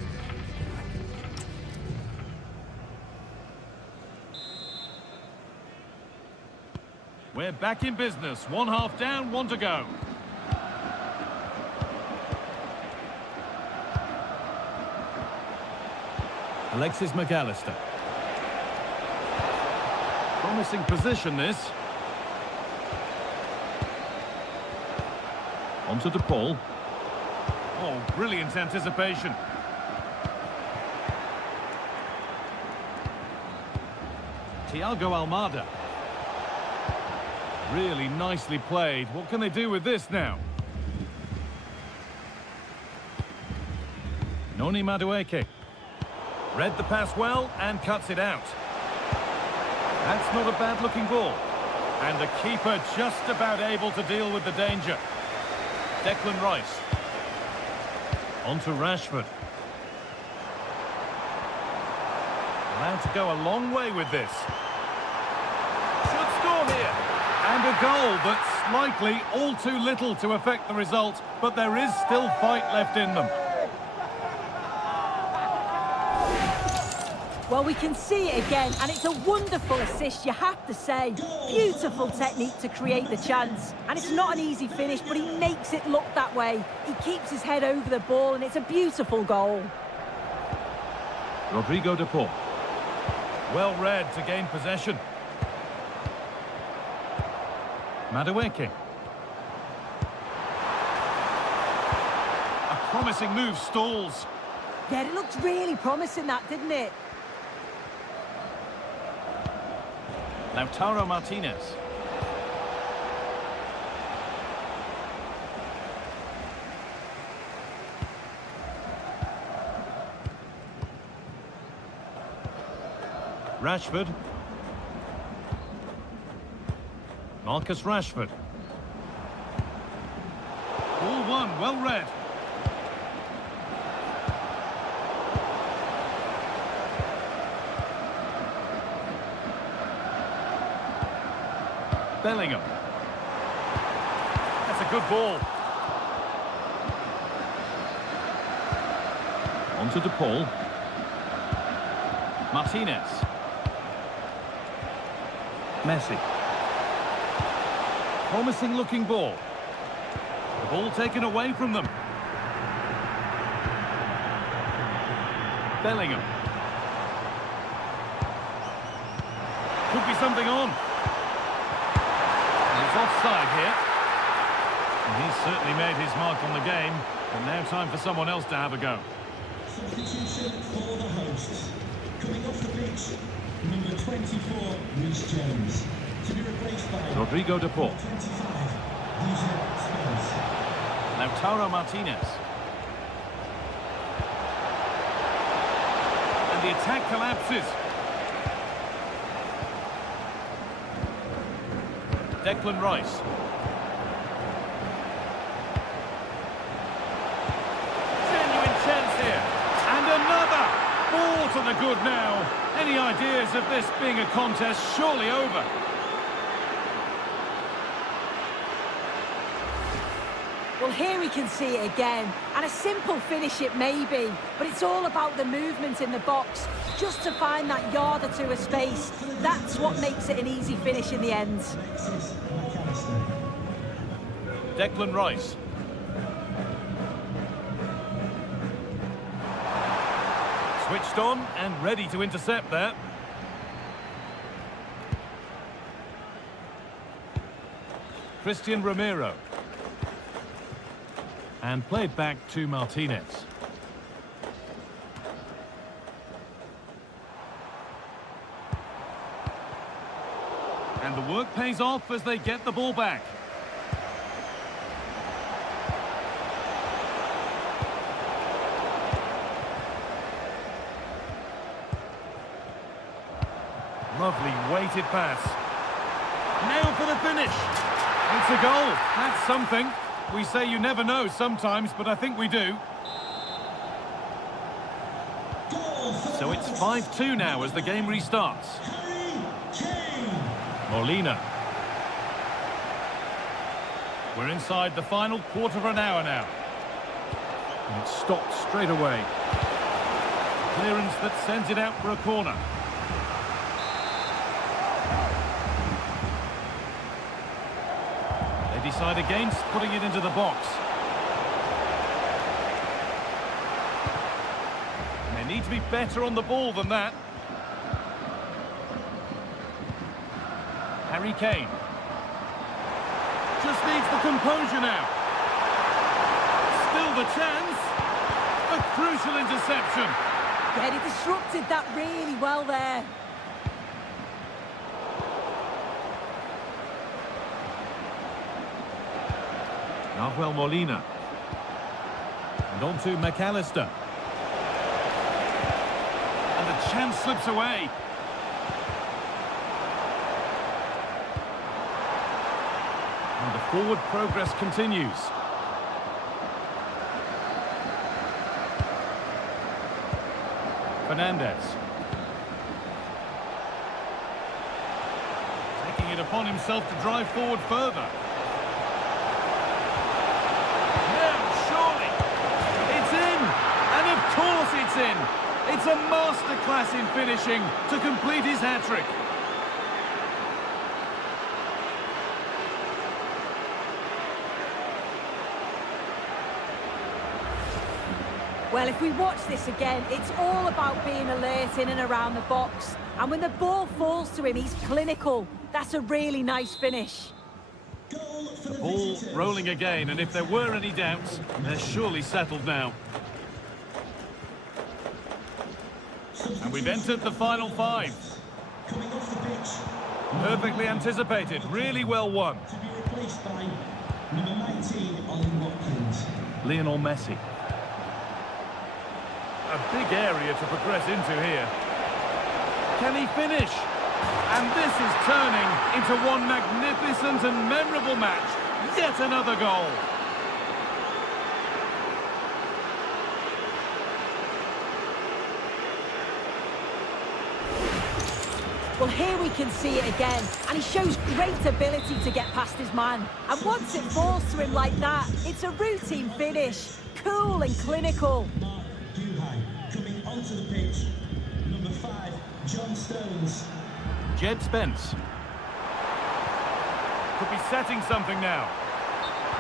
We're back in business. One half down, one to go. Alexis McAllister. Promising position, this. On to DePaul. Oh, brilliant anticipation. Thiago Almada. Really nicely played. What can they do with this now? Noni Madueke. Read the pass well and cuts it out. That's not a bad-looking ball. And the keeper just about able to deal with the danger. Declan Rice. On to Rashford. Allowed to go a long way with this. Should score here. And a goal, but slightly all too little to affect the result. But there is still fight left in them. Well, we can see it again, and it's a wonderful assist, you have to say. Beautiful technique to create the chance. And it's not an easy finish, but he makes it look that way. He keeps his head over the ball, and it's a beautiful goal. Rodrigo de Paul. Well read to gain possession. Madueke. A promising move stalls. Yeah, it looked really promising, that, didn't it? Lautaro Martinez. Rashford. Marcus Rashford. Ball one, well read. Bellingham. That's a good ball. On to DePaul. Martinez. Messi. Promising looking ball. The ball taken away from them. Bellingham. could be something on. And it's offside here. And he's certainly made his mark on the game. And now time for someone else to have a go. Substitution for the hosts. Coming off the pitch, number 24, Reece James. To be replaced by Rodrigo de Paul. 25, Spence. Lautaro Martinez. And the attack collapses. Declan Rice. Genuine chance here. And another. Ball to the good now. Any ideas of this being a contest surely over? Well, here we can see it again, and a simple finish it may be, but it's all about the movement in the box, just to find that yard or two of space. That's what makes it an easy finish in the end. Declan Rice. Switched on and ready to intercept there. Christian Romero. And played back to Martinez. And the work pays off as they get the ball back. Lovely weighted pass. Now for the finish. It's a goal. That's something. We say you never know sometimes, but I think we do. So it's 5-2 now as the game restarts. Molina. We're inside the final quarter of an hour now. And it's stopped straight away. Clearance that sends it out for a corner. They decide against putting it into the box. And they need to be better on the ball than that. Harry Kane. Just needs the composure now. Still the chance. A crucial interception. Yeah, he disrupted that really well there. Nahuel Molina. And on to McAllister. And the chance slips away. And the forward progress continues. Fernandez. Taking it upon himself to drive forward further. Of course it's in. It's a masterclass in finishing to complete his hat-trick. Well, if we watch this again, it's all about being alert in and around the box. And when the ball falls to him, he's clinical. That's a really nice finish. The ball rolling again, and if there were any doubts, they're surely settled now. And we've entered the final five. Coming off the pitch. Perfectly anticipated, really well won. To be replaced by number 19, Ollie Watkins. Lionel Messi. A big area to progress into here. Can he finish? And this is turning into one magnificent and memorable match. Yet another goal. Well, here we can see it again, and he shows great ability to get past his man. And once it falls to him like that, it's a routine finish. Cool and clinical. Coming onto the pitch, number 5, John Stones. Jed Spence. Could be setting something now.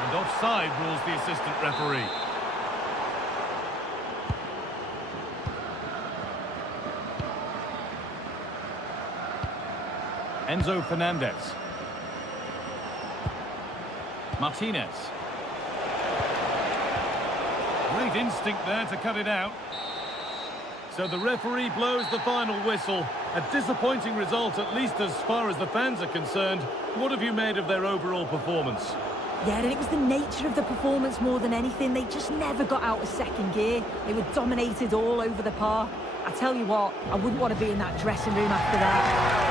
And offside rules the assistant referee. Enzo Fernandez. Martinez. Great instinct there to cut it out. So the referee blows the final whistle. A disappointing result, at least as far as the fans are concerned. What have you made of their overall performance? Yeah, and it was the nature of the performance more than anything. They just never got out of second gear. They were dominated all over the park. I tell you what, I wouldn't want to be in that dressing room after that.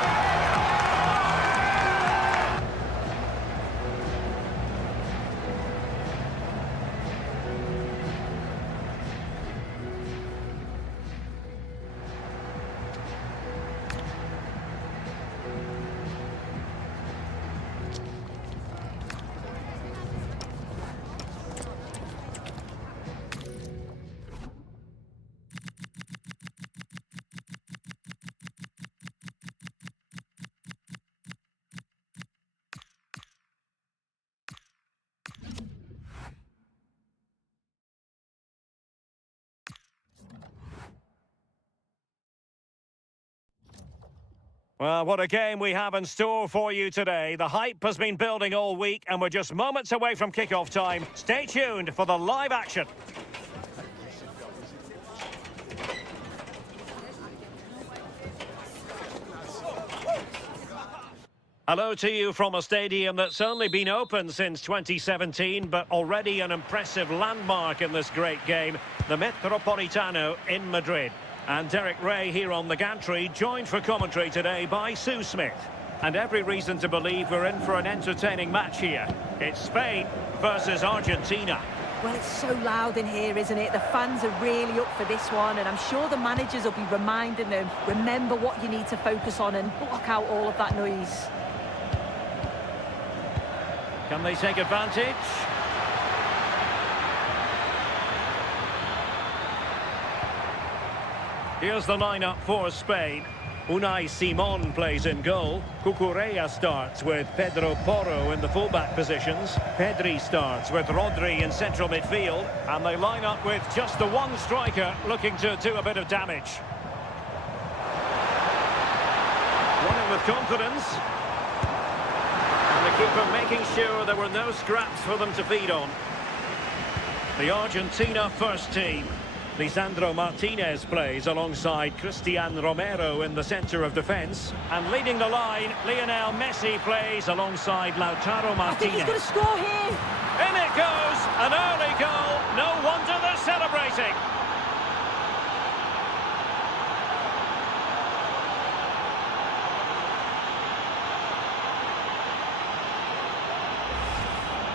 Well, what a game we have in store for you today. The hype has been building all week and we're just moments away from kick-off time. Stay tuned for the live action. Hello to you from a stadium that's only been open since 2017, but already an impressive landmark in this great game, the Metropolitano in Madrid. And Derek Ray here on the gantry, joined for commentary today by Sue Smith. And every reason to believe we're in for an entertaining match here. It's Spain versus Argentina. Well, it's so loud in here, isn't it? The fans are really up for this one, and I'm sure the managers will be reminding them, remember what you need to focus on and block out all of that noise. Can they take advantage? Here's the lineup for Spain. Unai Simon plays in goal. Cucurella starts with Pedro Porro in the fullback positions. Pedri starts with Rodri in central midfield. And they line up with just the one striker looking to do a bit of damage. Running with confidence. And the keeper making sure there were no scraps for them to feed on. The Argentina first team. Lisandro Martinez plays alongside Cristian Romero in the centre of defence. And leading the line, Lionel Messi plays alongside Lautaro Martinez. I think he's going to score here. In it goes, an early goal. No wonder they're celebrating.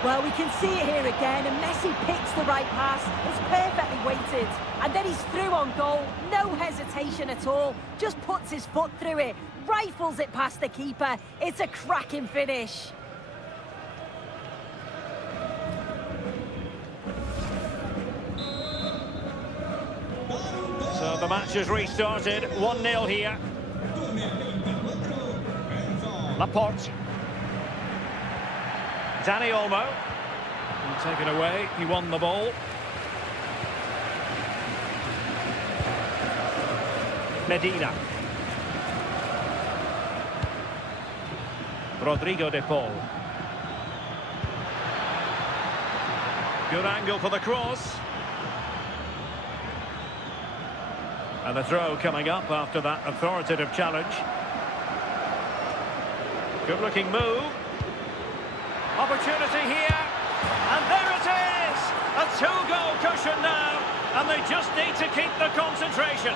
Well, we can see it here again, and Messi picks the right pass. It's perfectly weighted. And then he's through on goal. No hesitation at all. Just puts his foot through it. Rifles it past the keeper. It's a cracking finish. So the match has restarted. 1-0 here. Laporte. Dani Olmo. Taken away. He won the ball. Medina. Rodrigo de Paul. Good angle for the cross. And the throw coming up after that authoritative challenge. Good looking move. Opportunity here. And there it is! A two-goal cushion now. And they just need to keep the concentration.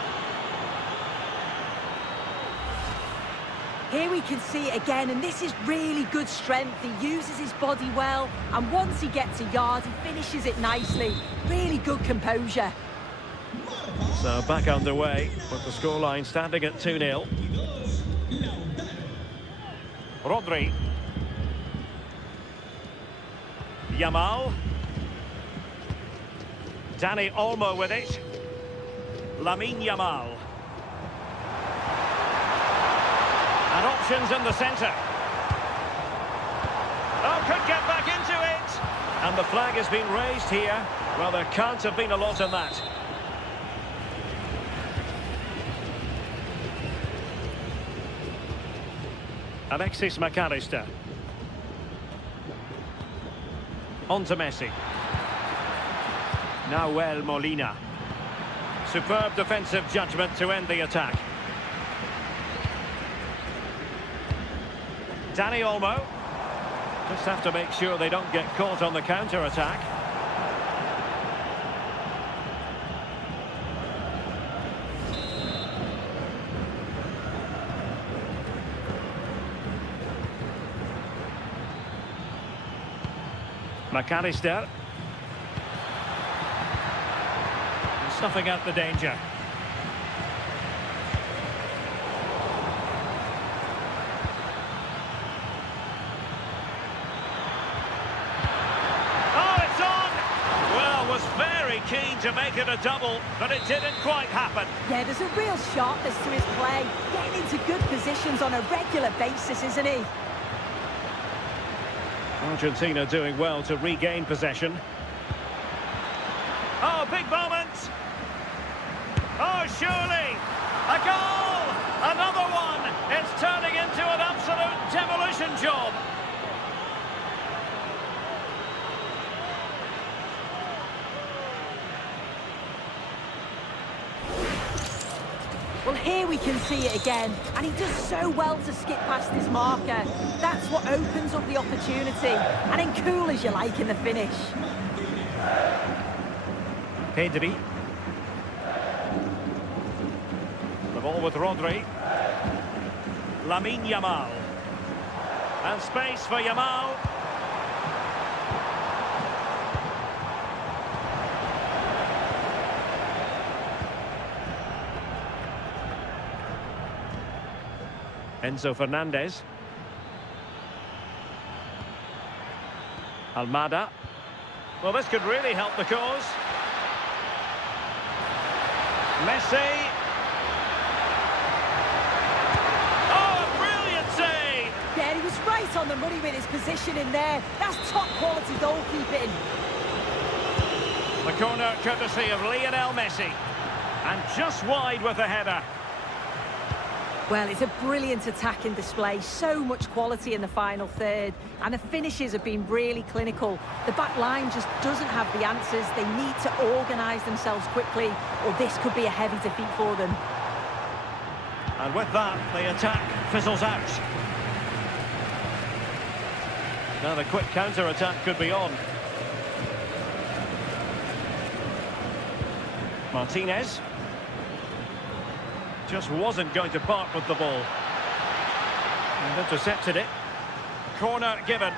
Here we can see it again, and this is really good strength. He uses his body well, and once he gets a yard, he finishes it nicely. Really good composure. So back underway, with the scoreline standing at 2-0. Rodri. Yamal. Dani Olmo with it. Lamine Yamal. And options in the centre. Oh, could get back into it. And the flag has been raised here. Well, there can't have been a lot in that. Alexis McAllister. On to Messi. Nahuel Molina. Superb defensive judgment to end the attack. Dani Olmo. Just have to make sure they don't get caught on the counter-attack. McAllister. Snuffing out the danger. Oh, it's on! Well, was very keen to make it a double, but it didn't quite happen. Yeah, there's a real sharpness to his play. Getting into good positions on a regular basis, isn't he? Argentina doing well to regain possession. Oh, big moment! Oh, surely! A goal! Another one! It's turning into an absolute demolition job. Well, here we can see it again, and he does so well to skip past his marker. That's what opens up the opportunity, and then cool as you like in the finish. Pedri. The ball with Rodri. Lamine Yamal. And space for Yamal. Enzo Fernandez. Almada. Well, this could really help the cause. Messi. Oh, a brilliant save! Yeah, he was right on the money with his position in there. That's top quality goalkeeping. The corner courtesy of Lionel Messi. And just wide with the header. Well, it's a brilliant attacking display. So much quality in the final third. And the finishes have been really clinical. The back line just doesn't have the answers. They need to organise themselves quickly, or this could be a heavy defeat for them. And with that, the attack fizzles out. Now the quick counter-attack could be on. Martinez. Just wasn't going to part with the ball. And intercepted it. Corner given.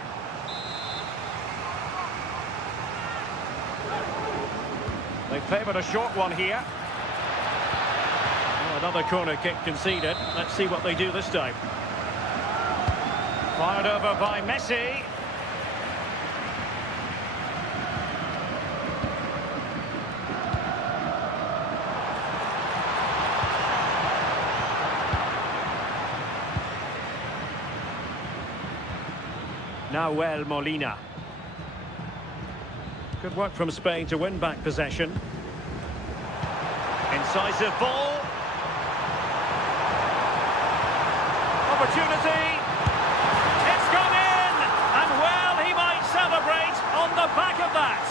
They favoured a short one here. Oh, another corner kick conceded. Let's see what they do this time. Fired over by Messi. Nahuel Molina. Good work from Spain to win back possession. Incisive ball. Opportunity. It's gone in! And well, he might celebrate on the back of that.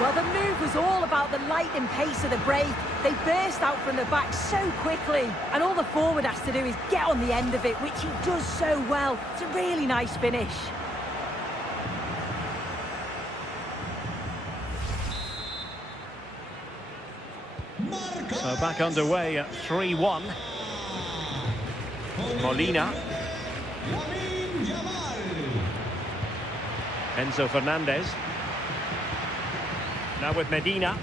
Well, the move was all about the lightning pace of the break. They burst out from the back so quickly, and all the forward has to do is get on the end of it, which he does so well. It's a really nice finish. So back underway at 3-1. Molina. Enzo Fernandez. Now with Medina.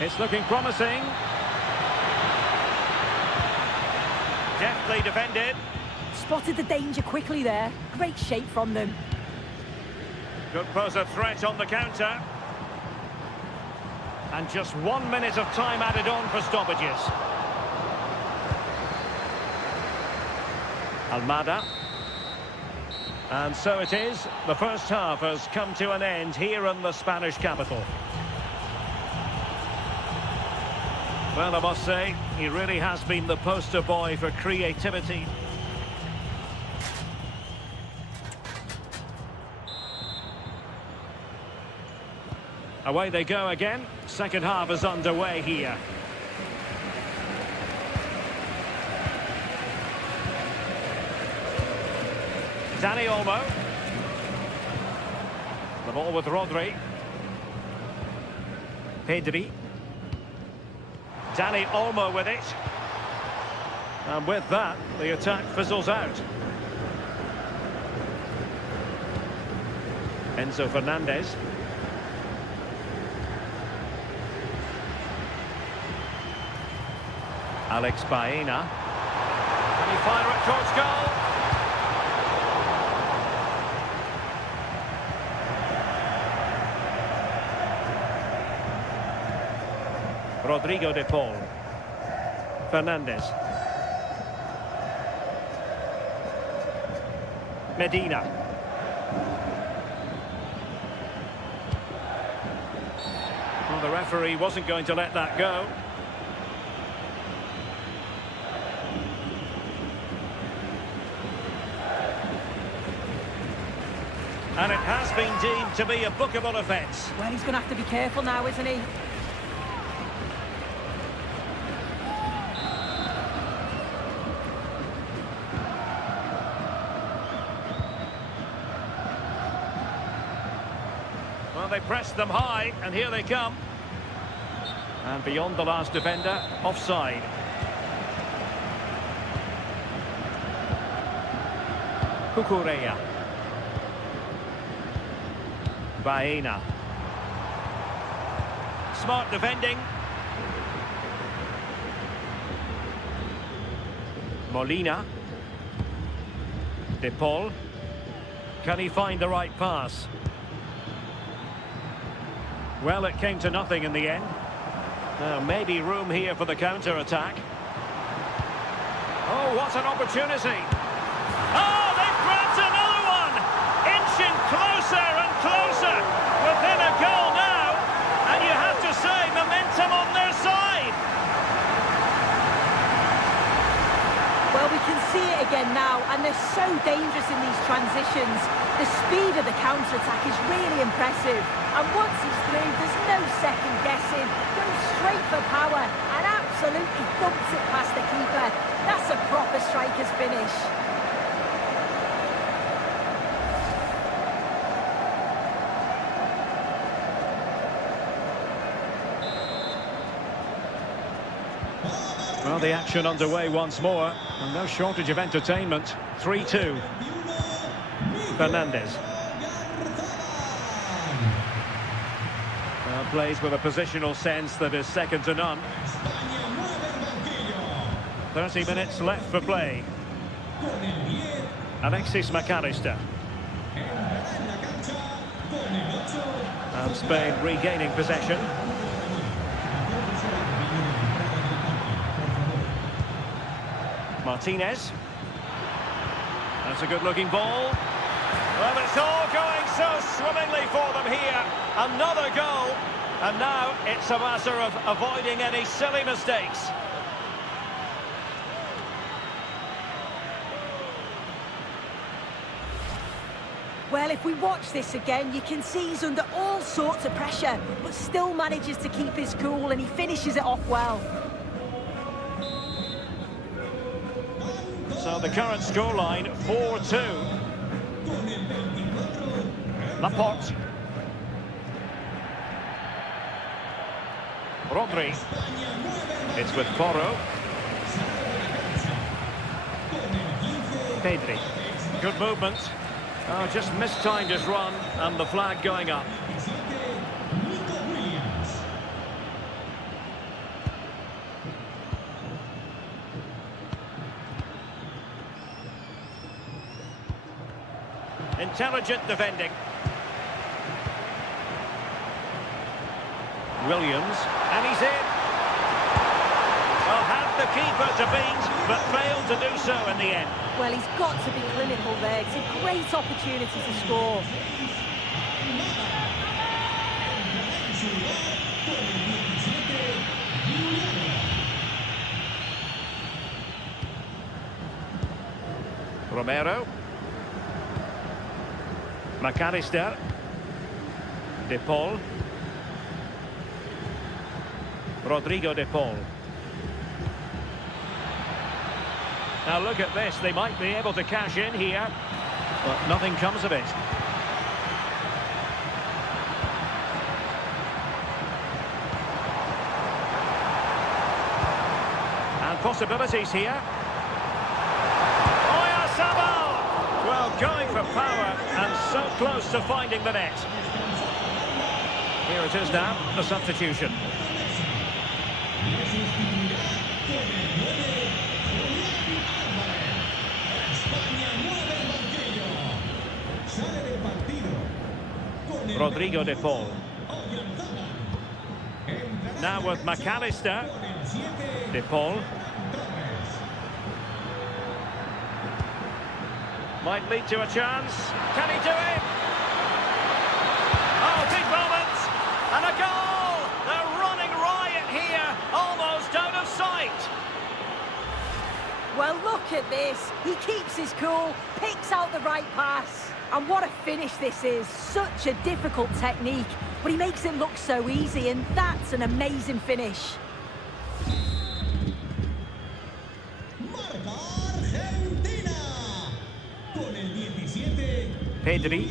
It's looking promising. Deftly defended. Spotted the danger quickly there. Great shape from them. Could pose a threat on the counter. And just 1 minute of time added on for stoppages. Almada. And so it is. The first half has come to an end here in the Spanish capital. Well, I must say, he really has been the poster boy for creativity. Away they go again. Second half is underway here. Dani Olmo. The ball with Rodri. Pedri. Dani Olmo with it. And with that, the attack fizzles out. Enzo Fernandez. Alex Baena. Can he fire it towards goal? Rodrigo de Paul. Fernandez. Medina. Well, the referee wasn't going to let that go. And it has been deemed to be a bookable offence. Well, he's going to have to be careful now, isn't he? Well, they pressed them high, and here they come. And beyond the last defender, offside. Cucurella. Baena. Smart defending. Molina. De Paul. Can he find the right pass? Well, it came to nothing in the end. Now, maybe room here for the counter-attack. Oh, what an opportunity! Oh, they've grabbed another one! Inching closer and closer, within a goal now, and you have to say, momentum on their side. Well, we can see it again now, and they're so dangerous in these transitions. The speed of the counter-attack is really impressive. And once he's through, there's no second guessing. Goes straight for power and absolutely thumps it past the keeper. That's a proper striker's finish. Well, the action underway once more, and no shortage of entertainment. 3-2. Fernandez. Plays with a positional sense that is second to none. 30 minutes left for play. Alexis McAllister. And Spain regaining possession. Martinez. That's a good-looking ball. Well, it's all going so swimmingly for them here. Another goal. And now it's a matter of avoiding any silly mistakes. Well, if we watch this again, you can see he's under all sorts of pressure, but still manages to keep his cool, and he finishes it off well. So the current scoreline, 4-2. Laporte. Rodri. It's with Porro. Pedri. Good movement. Oh, just mistimed his run, and the flag going up. Intelligent defending. Williams, and he's in. Well, had the keeper to beat, but failed to do so in the end. Well, he's got to be clinical there. It's a great opportunity to score. Romero. McAllister. De Paul. Rodrigo De Paul. Now look at this, they might be able to cash in here, but nothing comes of it. And possibilities here. Oyarzabal! Well, going for power and so close to finding the net. Here it is now, the substitution. Rodrigo De Paul. Now with McAllister. De Paul. Might lead to a chance. Can he do it? Oh, big moment! And a goal! They're running riot here, almost out of sight. Well, look at this. He keeps his cool, picks out the right pass. And what a finish this is. Such a difficult technique, but he makes it look so easy, and that's an amazing finish. Pedri.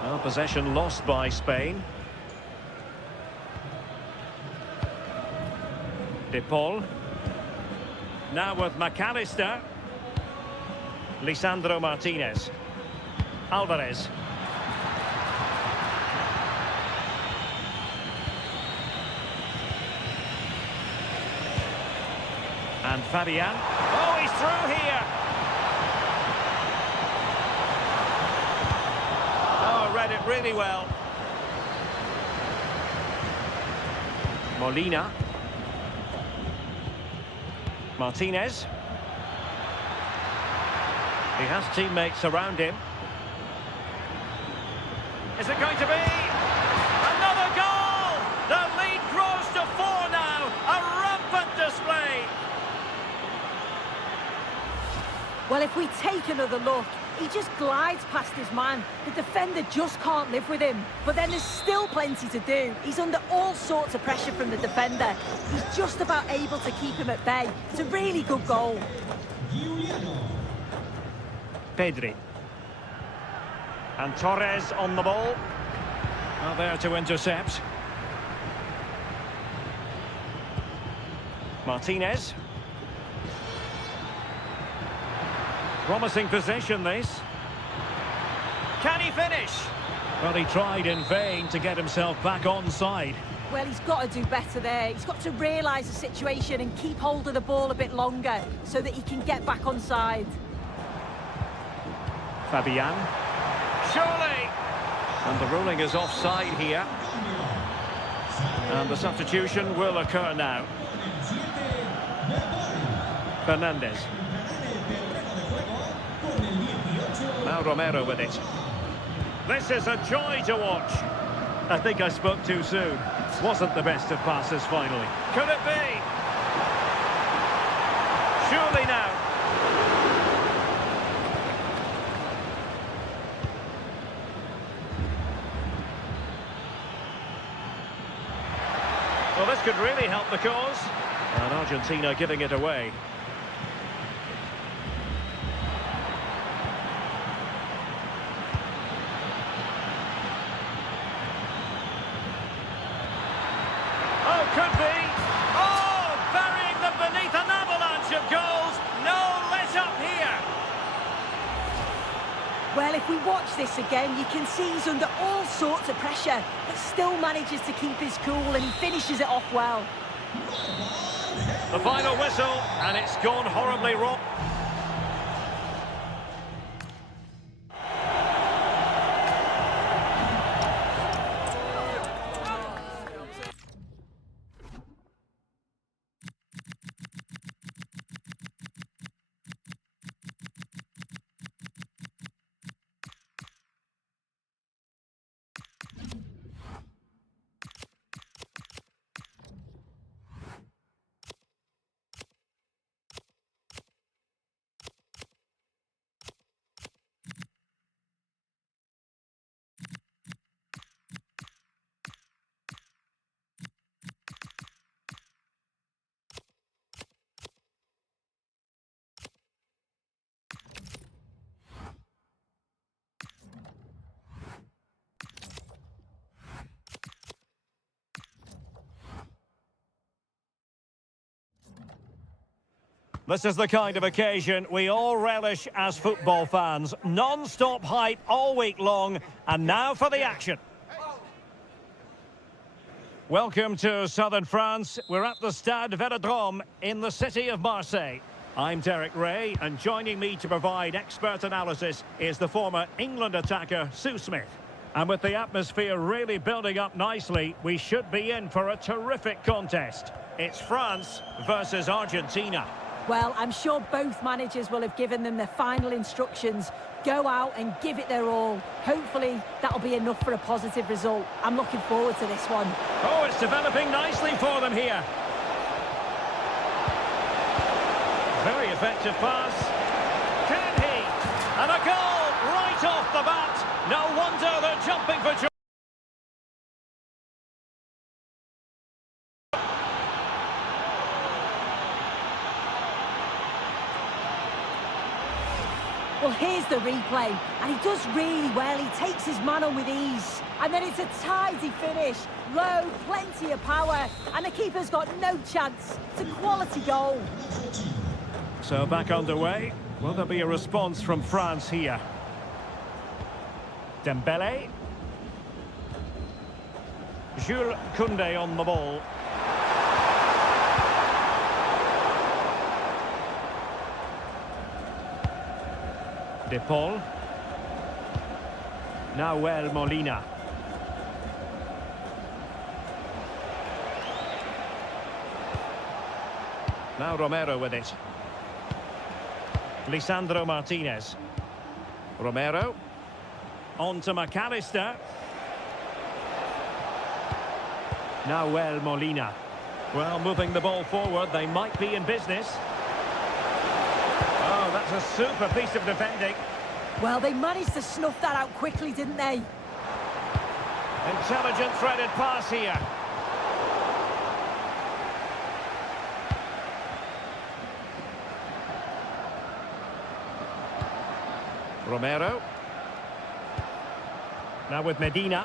Well, possession lost by Spain. De Paul. Now with McAllister. Lisandro Martinez. Alvarez. And Fabian. Oh, he's through here. Oh, read it really well. Molina. Martinez. He has teammates around him. Is it going to be? Another goal! The lead grows to 4 now. A rampant display. Well, if we take another look, he just glides past his man. The defender just can't live with him. But then there's still plenty to do. He's under all sorts of pressure from the defender. He's just about able to keep him at bay. It's a really good goal. Pedri. And Torres on the ball. Well, there to intercept. Martinez. Promising possession, this. Can he finish? Well, he tried in vain to get himself back onside. Well, he's got to do better there. He's got to realise the situation and keep hold of the ball a bit longer so that he can get back onside. Fabian. Surely! And the ruling is offside here. And the substitution will occur now. Fernandez. Now Romero with it. This is a joy to watch. I think I spoke too soon. Wasn't the best of passes finally. Could it be? Surely now. Well, this could really help the cause. And Argentina giving it away. Oh, could be. Oh, burying them beneath an avalanche of goals. No let up here. Well, if we watch this again, you can see he's under all sorts of pressure, but still manages to keep his cool, and he finishes it off well. The final whistle, and it's gone horribly wrong. This is the kind of occasion we all relish as football fans. Non-stop hype all week long, and now for the action. Welcome to southern France. We're at the Stade Vélodrome in the city of Marseille. I'm Derek Ray, and joining me to provide expert analysis is the former England attacker, Sue Smith. And with the atmosphere really building up nicely, we should be in for a terrific contest. It's France versus Argentina. Well, I'm sure both managers will have given them their final instructions. Go out and give it their all. Hopefully, that'll be enough for a positive result. I'm looking forward to this one. Oh, it's developing nicely for them here. Very effective pass. Can he? And a goal right off the bat. No wonder they're jumping for joy. Well, here's the replay, and he does really well. He takes his man on with ease. And then it's a tidy finish. Low, plenty of power, and the keeper's got no chance. It's a quality goal. So back underway. Will there be a response from France here? Dembele. Jules Koundé on the ball. De Paul. Nahuel Molina. Now Romero with it. Lisandro Martinez. Romero. On to McAllister. Nahuel Molina. Well, moving the ball forward, they might be in business. Oh, that's a super piece of defending. Well, they managed to snuff that out quickly, didn't they? Intelligent threaded pass here. Romero. Now with Medina.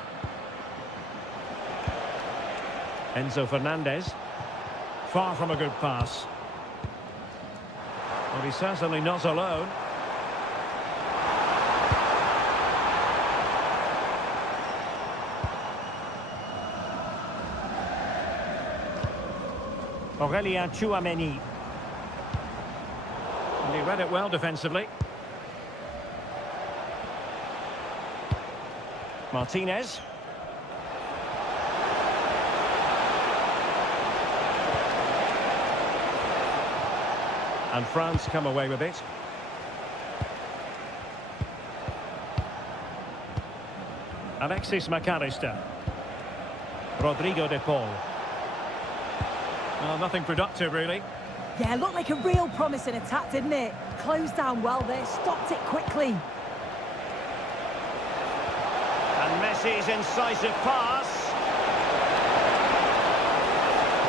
Enzo Fernandez. Far from a good pass. Well, he's certainly not alone. Aurélien Tchouameni. And he read it well defensively. Martinez. And France come away with it. Alexis McAllister. Rodrigo de Paul. Well, nothing productive, really. Yeah, looked like a real promising attack, didn't it? Closed down well there, stopped it quickly. And Messi's incisive pass.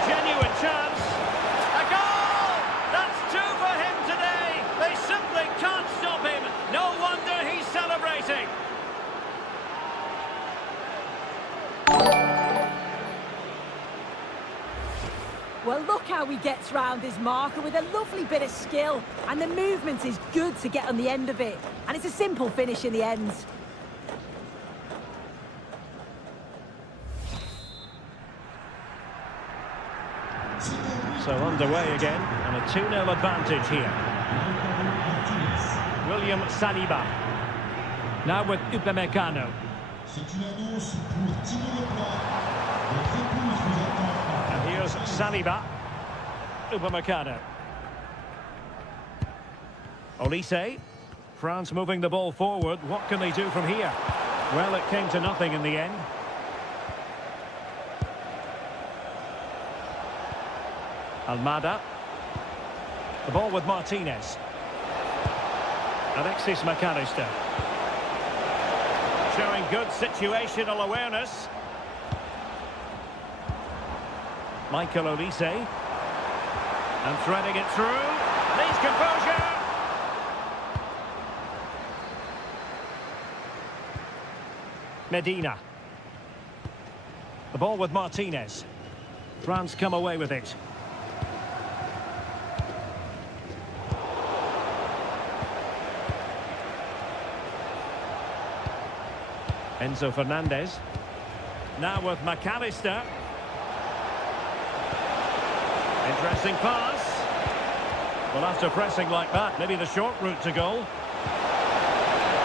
Genuine chance. A goal! That's two for him today. They simply can't stop him. No wonder he's celebrating. Well, look how he gets round his marker with a lovely bit of skill. And the movement is good to get on the end of it. And it's a simple finish in the end. So underway again, and a 2-0 advantage here. William Saliba. Now with Upamecano. And here's Saliba. Upamecano. Olise. France moving the ball forward. What can they do from here? Well, it came to nothing in the end. Almada. The ball with Martinez. Alexis McAllister. Showing good situational awareness. Michael Olise. And threading it through. Needs composure. Medina. The ball with Martinez. France come away with it. Enzo Fernandez. Now with McAllister. Interesting pass. Well, after pressing like that, maybe the short route to goal.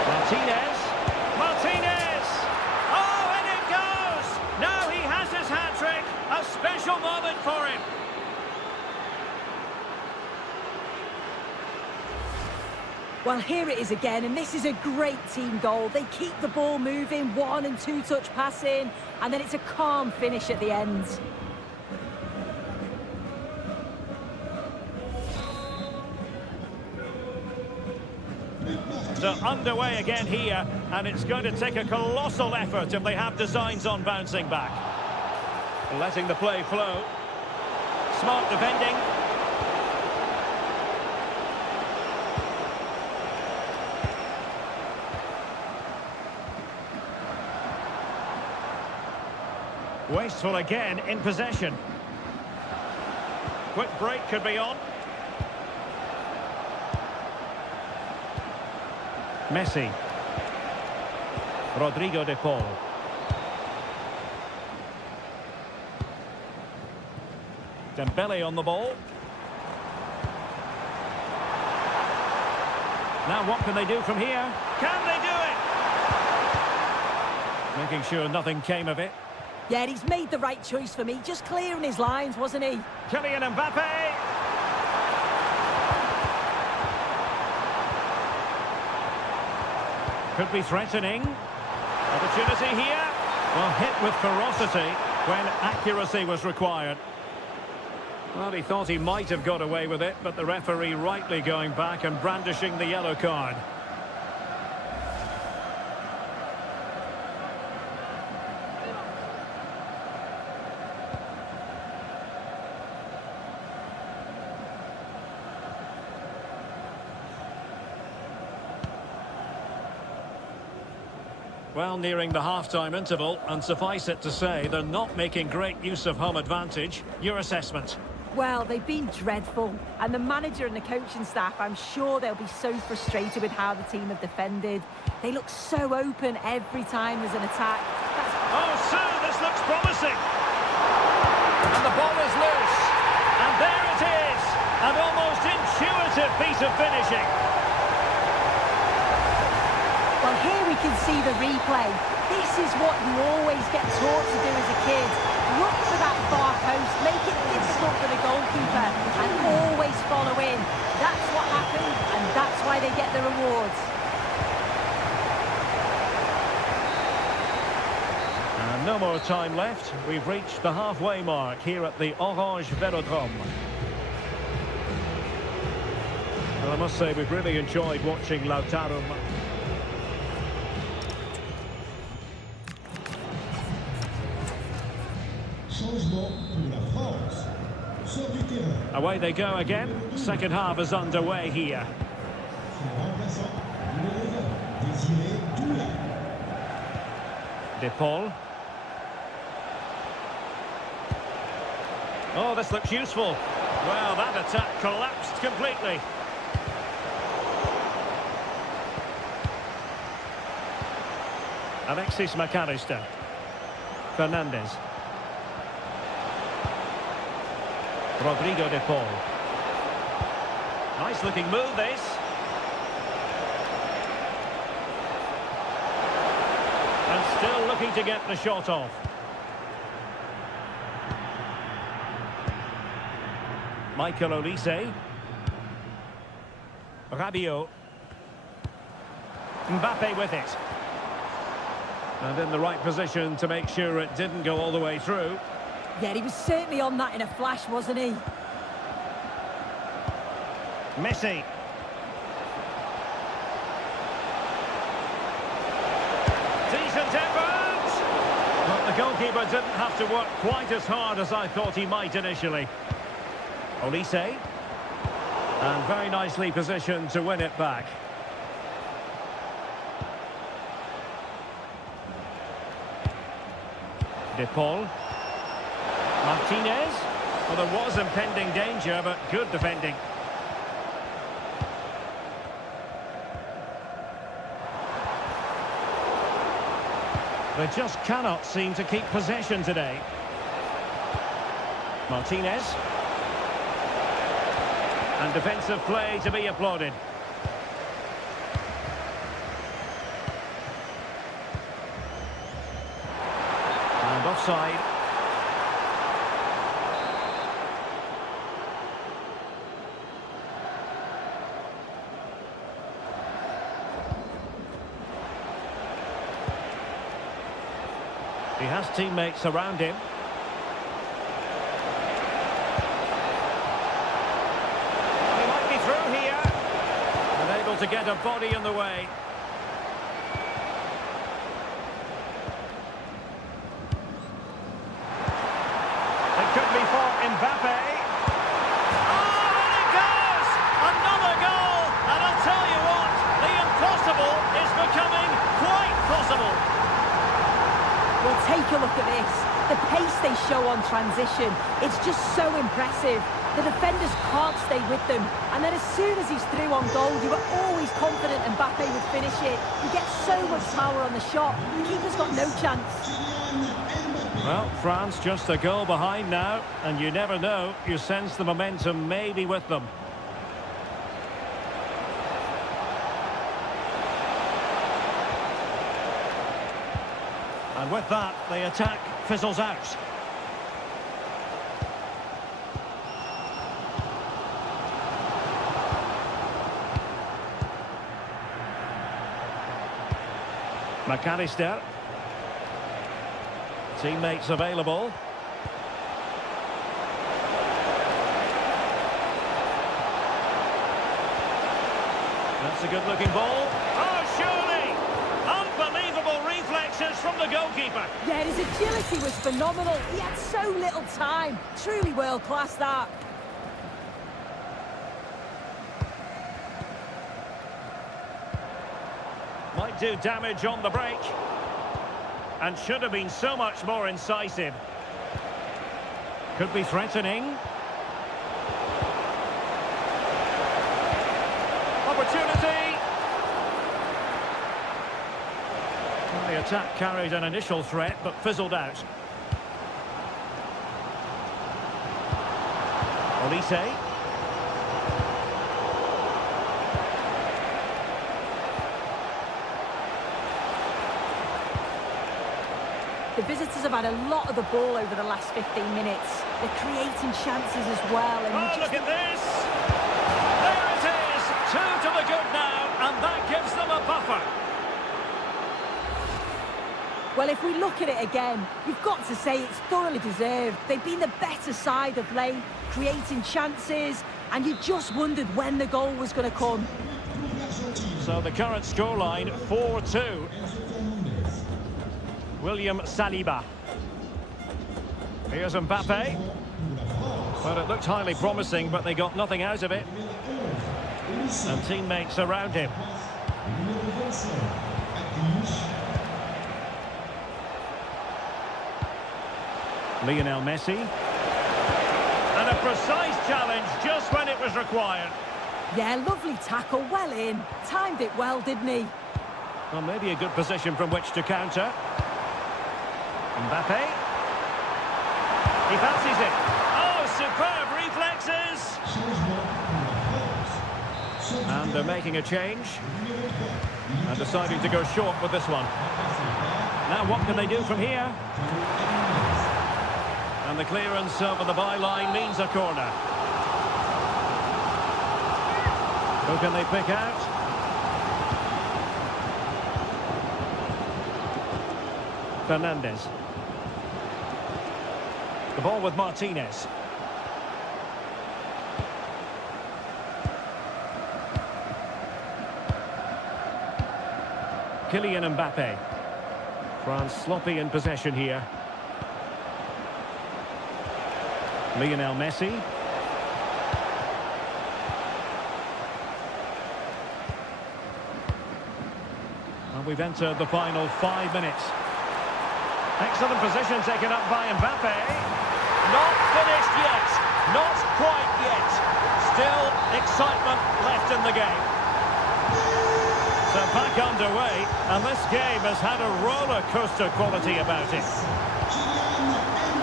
Martinez. Martinez! Oh, and it goes! Now he has his hat-trick. A special moment for him. Well, here it is again, and this is a great team goal. They keep the ball moving, 1- and 2-touch passing, and then it's a calm finish at the end. So underway again here, and it's going to take a colossal effort if they have designs on bouncing back. Letting the play flow. Smart defending. Wasteful again in possession. Quick break could be on. Messi. Rodrigo de Paul. Dembele on the ball. Now what can they do from here? Can they do it? Making sure nothing came of it. Yeah, he's made the right choice for me. Just clearing his lines, wasn't he? Kylian Mbappe. Could be threatening. Opportunity here. Well, hit with ferocity when accuracy was required. Well, he thought he might have got away with it, but the referee rightly going back and brandishing the yellow card. Well, nearing the half-time interval, and suffice it to say, they're not making great use of home advantage. Your assessment? Well, they've been dreadful. And the manager and the coaching staff, I'm sure they'll be so frustrated with how the team have defended. They look so open every time there's an attack. Oh, Sue, this looks promising. And the ball is loose. And there it is. An almost intuitive piece of finishing. Well, here we can see the replay. This is what you always get taught to do as a kid. Look for that far post, make it difficult for the goalkeeper, and always follow in. That's what happened, and that's why they get the rewards. And no more time left. We've reached the halfway mark here at the Orange Velodrome. And I must say, we've really enjoyed watching Lautaro. Away they go again. Second half is underway here. De Paul. Oh, this looks useful. Well, that attack collapsed completely. Alexis McAllister. Fernandez. Rodrigo de Paul. Nice looking move, this. And still looking to get the shot off. Michael Olise. Rabiot. Mbappe with it. And in the right position to make sure it didn't go all the way through. Yeah, he was certainly on that in a flash, wasn't he? Messi. Decent effort! But the goalkeeper didn't have to work quite as hard as I thought he might initially. Olise. And very nicely positioned to win it back. De Paul. Martinez. Well, there was impending danger, but good defending. They just cannot seem to keep possession today. Martinez. And defensive play to be applauded. And offside. He has teammates around him. He might be through here. Unable to get a body in the way. It could be for Mbappe. Oh, and it goes! Another goal! And I'll tell you what, the impossible is becoming quite possible. Well, take a look at this. The pace they show on transition, it's just so impressive. The defenders can't stay with them. And then as soon as he's through on goal, you were always confident Mbappe would finish it. He gets so much power on the shot. The keeper's got no chance. Well, France just a goal behind now, and you never know. You sense the momentum may be with them. And with that, the attack fizzles out. McAllister. Teammates available. That's a good-looking ball. Oh, surely! Unbelievable reflexes from the goalkeeper. Yeah, his agility was phenomenal. He had so little time. Truly world-class, that. Might do damage on the break. And should have been so much more incisive. Could be threatening. Opportunity. Well, the attack carried an initial threat, but fizzled out. Olise. The visitors have had a lot of the ball over the last 15 minutes. They're creating chances as well. And oh, look at this! There it is! 2 to the good now, and that gives them a buffer. Well, if we look at it again, you've got to say it's thoroughly deserved. They've been the better side of late, creating chances, and you just wondered when the goal was going to come. So the current scoreline, 4-2. William Saliba. Here's Mbappe. Well, it looked highly promising, but they got nothing out of it. And teammates around him. Lionel Messi. And a precise challenge just when it was required. Yeah, lovely tackle, well in. Timed it well, didn't he? Well, maybe a good position from which to counter. Mbappe. He fancies it. Oh, superb reflexes. And they're making a change. And deciding to go short with this one. Now what can they do from here? And the clearance over the byline means a corner. Who can they pick out? Fernandez. The ball with Martinez. Kylian Mbappe. France sloppy in possession here. Lionel Messi. And we've entered the final 5 minutes. Excellent position taken up by Mbappe. Not finished yet. Not quite yet. Still excitement left in the game. So So back underway, and this game has had a roller coaster quality about it.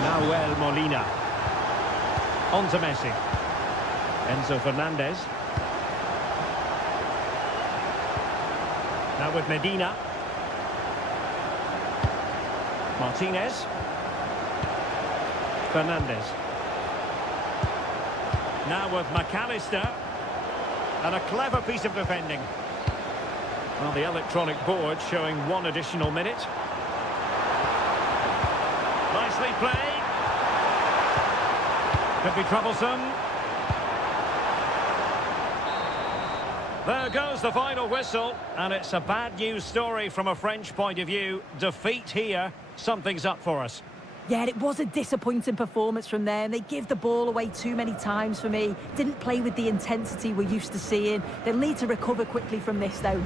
Nahuel Molina. On to Messi. Enzo Fernandez. Now with Medina. Martinez. Fernandez. Now with McAllister. And a clever piece of defending. Well, the electronic board showing 1 additional minute. Nicely played. Could be troublesome. There goes the final whistle, and it's a bad news story from a French point of view. Defeat here, something's up for us. Yeah, it was a disappointing performance from them. They give the ball away too many times for me. Didn't play with the intensity we're used to seeing. They'll need to recover quickly from this, though.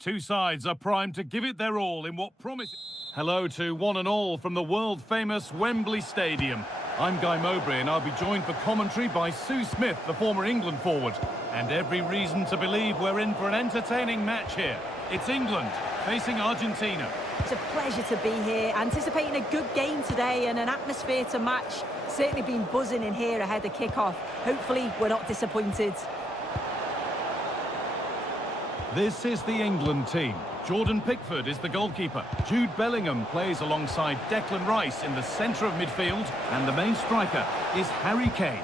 Two sides are primed to give it their all in what promises... Hello to one and all from the world-famous Wembley Stadium. I'm Guy Mowbray, and I'll be joined for commentary by Sue Smith, the former England forward. And every reason to believe we're in for an entertaining match here. It's England facing Argentina. It's a pleasure to be here, anticipating a good game today and an atmosphere to match. Certainly been buzzing in here ahead of kick-off. Hopefully we're not disappointed. This is the England team. Jordan Pickford is the goalkeeper. Jude Bellingham plays alongside Declan Rice in the centre of midfield. And the main striker is Harry Kane.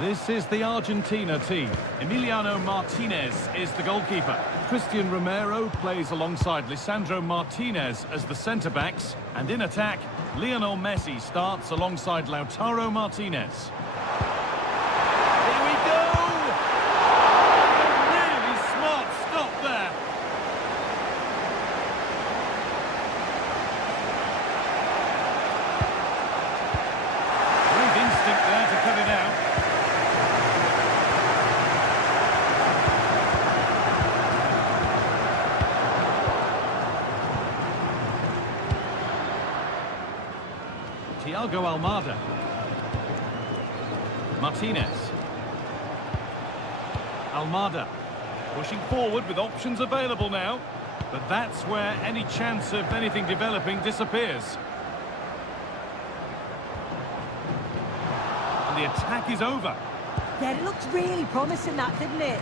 This is the Argentina team. Emiliano Martinez is the goalkeeper. Christian Romero plays alongside Lisandro Martinez as the centre-backs. And in attack, Lionel Messi starts alongside Lautaro Martinez. Here we go! Thiago Almada. Martinez. Almada. Pushing forward with options available now. But that's where any chance of anything developing disappears. And the attack is over. Yeah, it looked really promising, that, didn't it?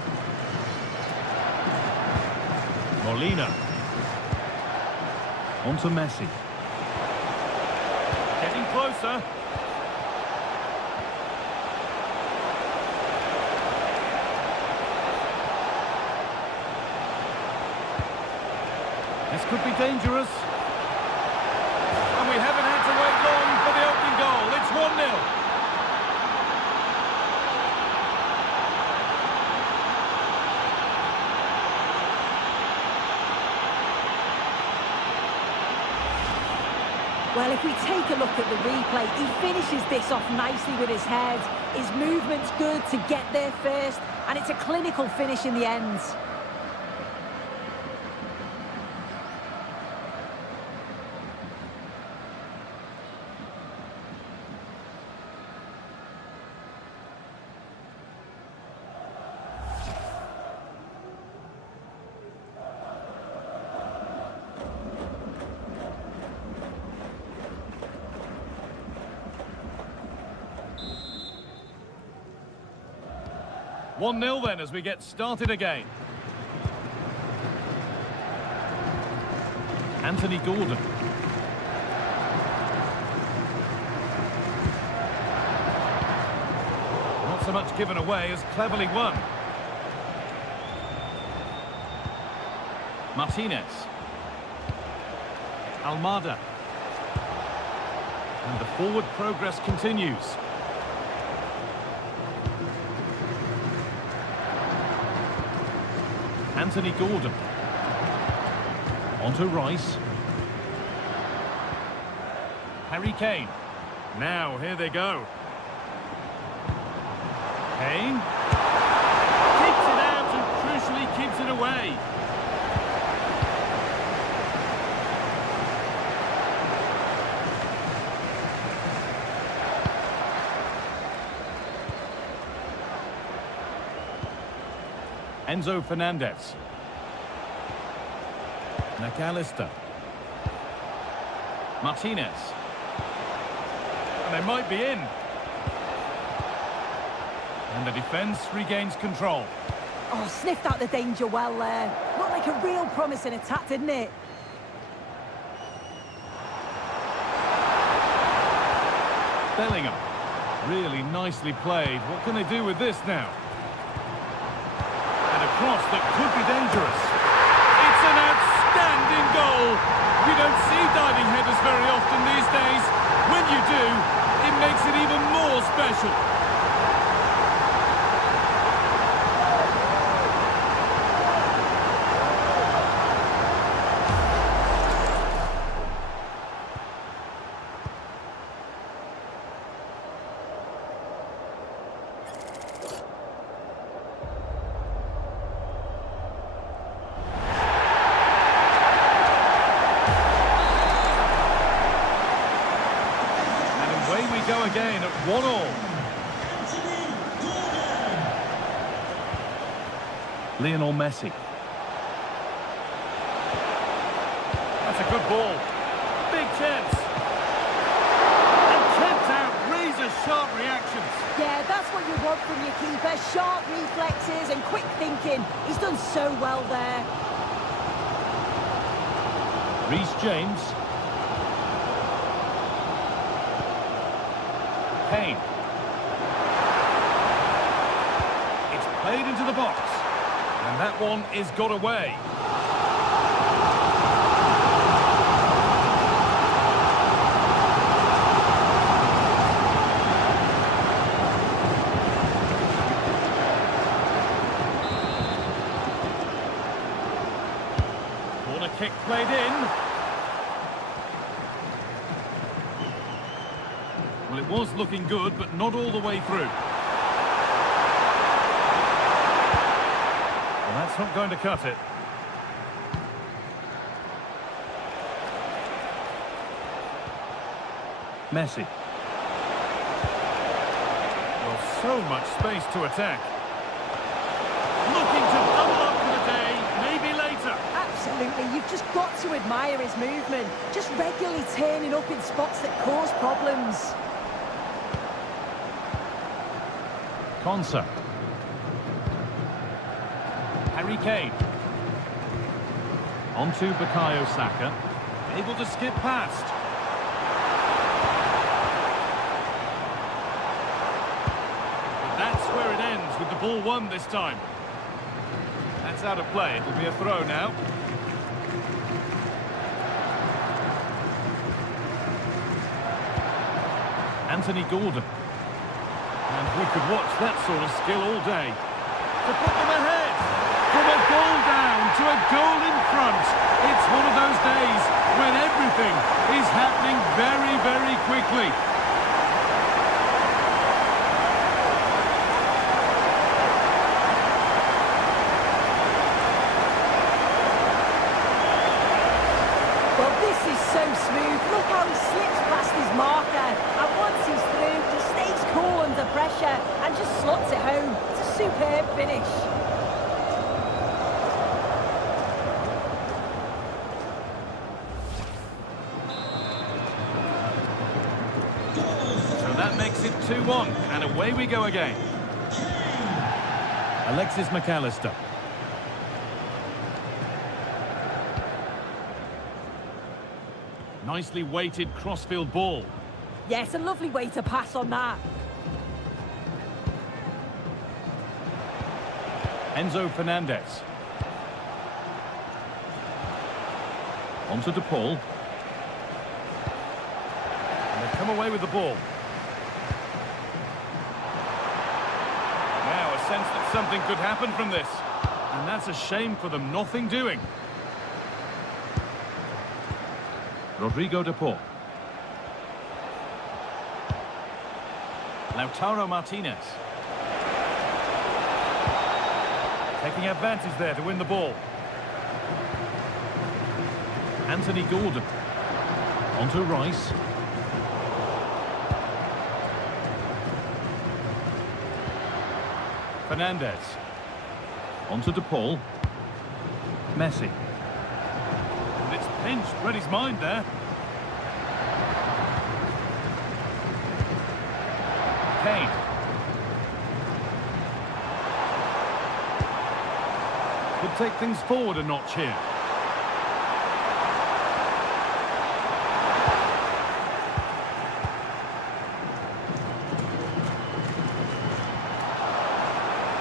Molina. On to Messi. Getting closer. This could be dangerous. And we haven't had to wait long for the opening goal. It's 1-0. Well, if we take a look at the replay, he finishes this off nicely with his head. His movement's good to get there first, and it's a clinical finish in the end. One 0 then as we get started again. Anthony Gordon. Not so much given away as cleverly won. Martinez. Almada. And the forward progress continues. Anthony Gordon. On to Rice. Harry Kane. Now, here they go. Kane. Keeps it out and crucially keeps it away. Enzo Fernandez. McAllister. Martinez. And they might be in. And the defence regains control. Oh, sniffed out the danger well there. Looked like a real promising attack, didn't it? Bellingham. Really nicely played. What can they do with this now? Cross that could be dangerous. It's an outstanding goal. You don't see diving headers very often these days. When you do, it makes it even more special. Go again at 1-1. Lionel Messi. That's a good ball. Big chance. And kept out. Razor-sharp reactions. Yeah, that's what you want from your keeper. Sharp reflexes and quick thinking. He's done so well there. Reece James. Kane. It's played into the box. And that one is got away. Corner kick played in. Well, it was looking good, but not all the way through. Well, that's not going to cut it. Messi. Well, so much space to attack. Looking to double up for the day, maybe later. Absolutely, you've just got to admire his movement. Just regularly turning up in spots that cause problems. Konsa. Harry Kane. On to Bukayo Saka. Able to skip past. But that's where it ends, with the ball won this time. That's out of play. It'll be a throw now. Anthony Gordon. And we could watch that sort of skill all day. To put them ahead. From a goal down to a goal in front. It's one of those days when everything is happening very quickly. Well, this is so smooth. Look how he slips past his marker. And once he's through, he stays cool under pressure and just slots it home. It's a superb finish. So that makes it 2-1, and away we go again. Alexis McAllister. Nicely weighted crossfield ball. Yes, a lovely way to pass on that. Enzo Fernandez. Onto DePaul. And they come away with the ball. Now a sense that something could happen from this. And that's a shame for them, nothing doing. Rodrigo de Paul. Lautaro Martinez. Taking advantage there to win the ball. Anthony Gordon. Onto Rice. Fernandez. Onto de Paul. Messi. And it's pinched, read his mind there. Kane. Could take things forward a notch here.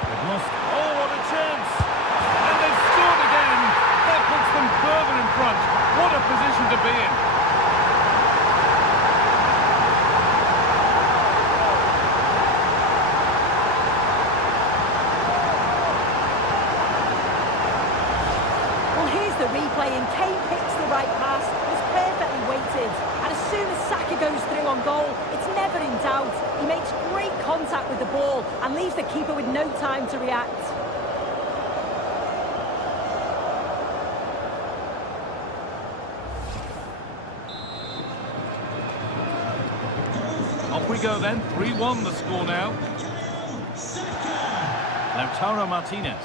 They've lost. Oh, what a chance! And they've scored again! That puts them further in front. What a position to be in. The replay, and Kane picks the right pass. It's perfectly weighted, and as soon as Saka goes through on goal, it's never in doubt. He makes great contact with the ball and leaves the keeper with no time to react. Off we go then, 3-1 the score now. Lautaro Martinez.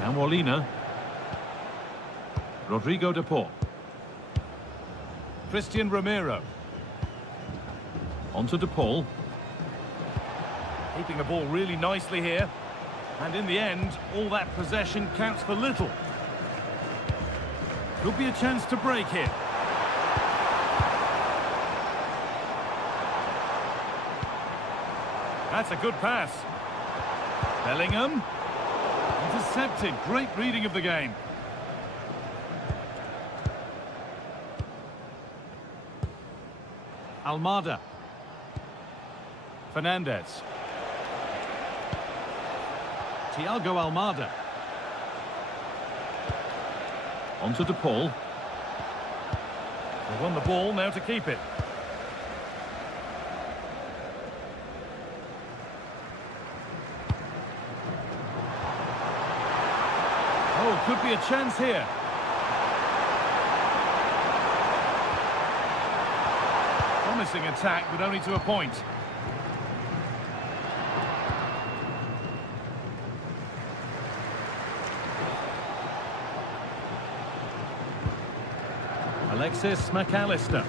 Now Molina. Rodrigo de Paul. Christian Romero. Onto de Paul. Keeping the ball really nicely here. And in the end, all that possession counts for little. Could be a chance to break here. That's a good pass. Bellingham. Intercepted. Great reading of the game. Almada. Fernandez. Thiago Almada. Onto de Paul. They won the ball, now to keep it. Oh, could be a chance here. Promising attack, but only to a point. Alexis McAllister.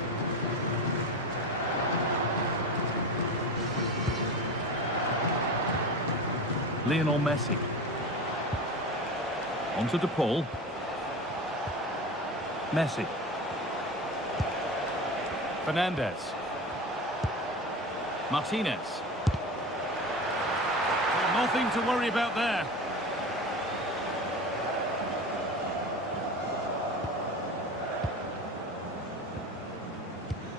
Lionel Messi. Onto de Paul. Messi. Fernandez. Martinez. Nothing to worry about there.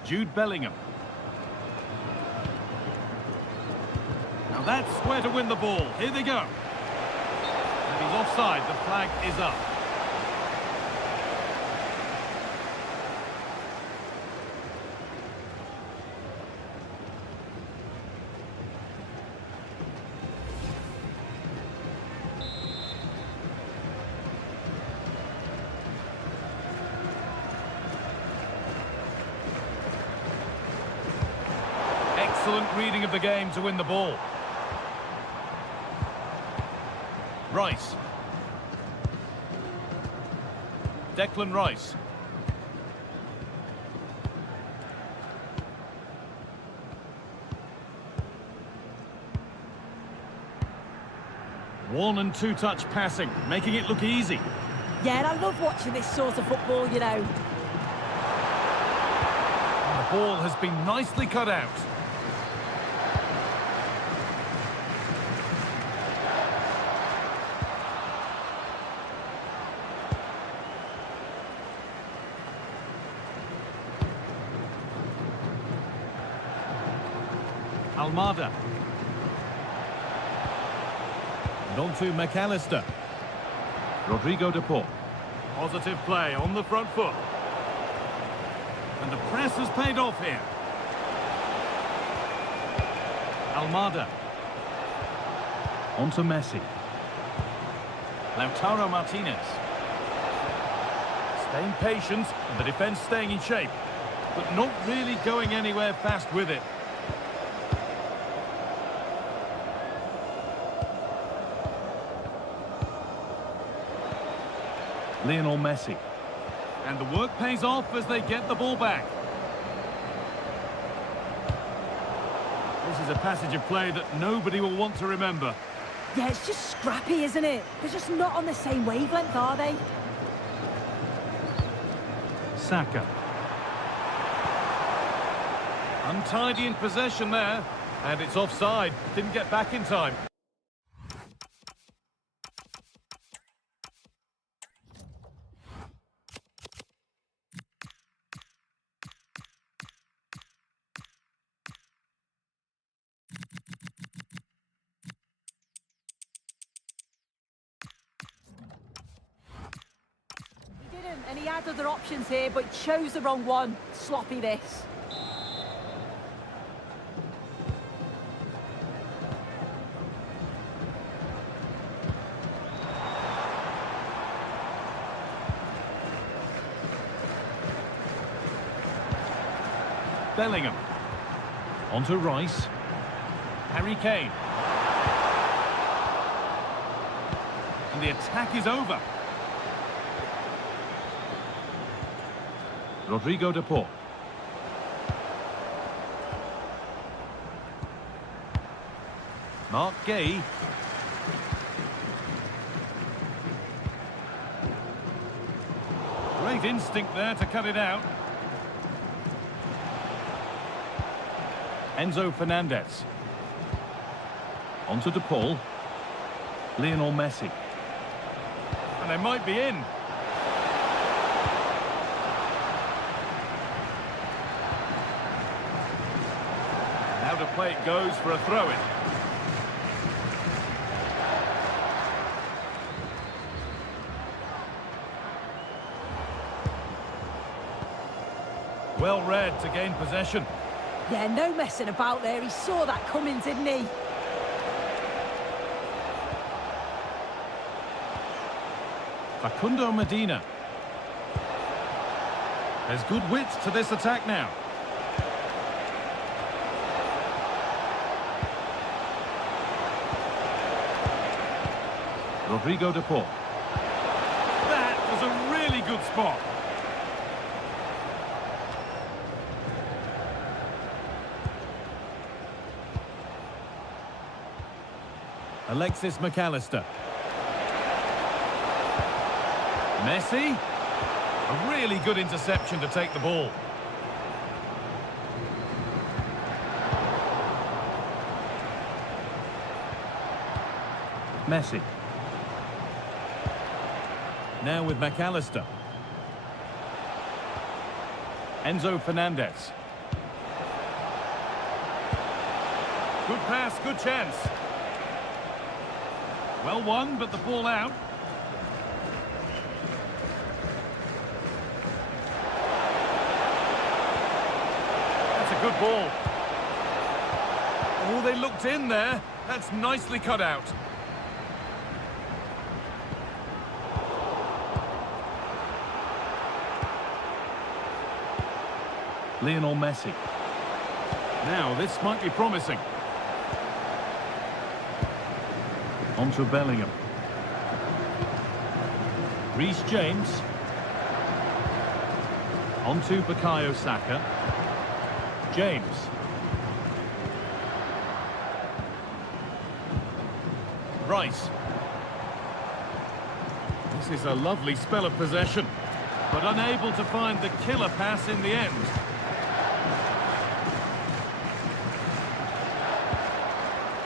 Jude Bellingham. Now that's where to win the ball. Here they go. And he's offside. The flag is up. Excellent reading of the game to win the ball. Rice. Declan Rice. One and two touch passing, making it look easy. Yeah, and I love watching this sort of football, you know. And the ball has been nicely cut out. Almada. And on to McAllister. Rodrigo de Paul. Positive play on the front foot. And the press has paid off here. Almada. On to Messi. Lautaro Martinez. Staying patient and the defence staying in shape, but not really going anywhere fast with it. Lionel Messi. And the work pays off as they get the ball back. This is a passage of play that nobody will want to remember. Yeah, it's just scrappy, isn't it? They're just not on the same wavelength, are they? Saka. Untidy in possession there. And it's offside. Didn't get back in time. And he had other options here, but chose the wrong one. Sloppy this. Bellingham. On to Rice. Harry Kane. And the attack is over. Rodrigo de Paul. Mark Gay. Great instinct there to cut it out. Enzo Fernandez. On to De Paul. Lionel Messi. And they might be in. Out of play it goes for a throw-in. Well read to gain possession. Yeah, no messing about there. He saw that coming, didn't he? Facundo Medina. There's good width to this attack now. Rodrigo de Paul. That was a really good spot. Alexis McAllister. Messi. A really good interception to take the ball. Messi. Now with McAllister. Enzo Fernandez. Good pass, good chance. Well won, but the ball out. That's a good ball. Oh, they looked in there. That's nicely cut out. Lionel Messi. Now, this might be promising. On to Bellingham. Reece James. On to Bukayo Saka. James. Rice. This is a lovely spell of possession, but unable to find the killer pass in the end.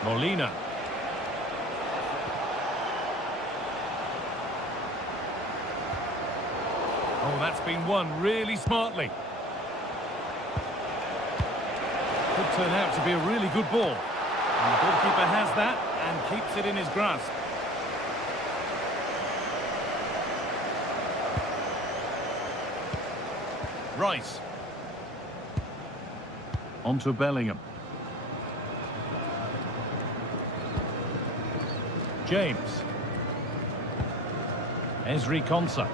Molina. Oh, that's been won really smartly. Could turn out to be a really good ball. And the goalkeeper has that and keeps it in his grasp. Rice. On to Bellingham. James. Ezri Konsa.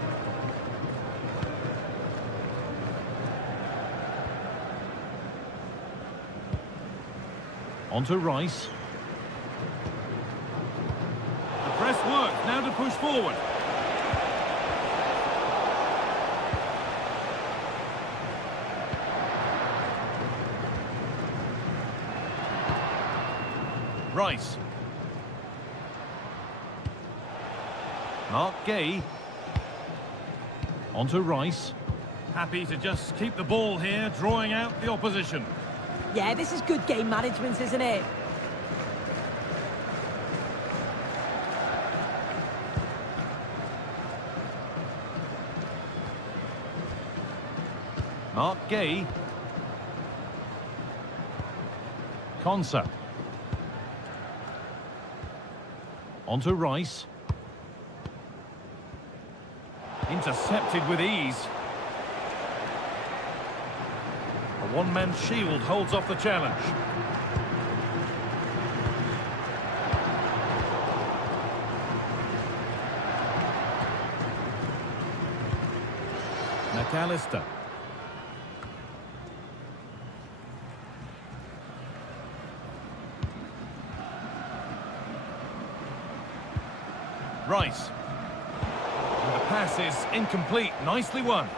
On to Rice. The press works, now to push forward. Rice. Mark Gay. On to Rice. Happy to just keep the ball here, drawing out the opposition. Yeah, this is good game management, isn't it? Mark Gay. Konsa. On to Rice. Intercepted with ease. A one-man shield holds off the challenge. McAllister. Rice. And the pass is incomplete. Nicely won.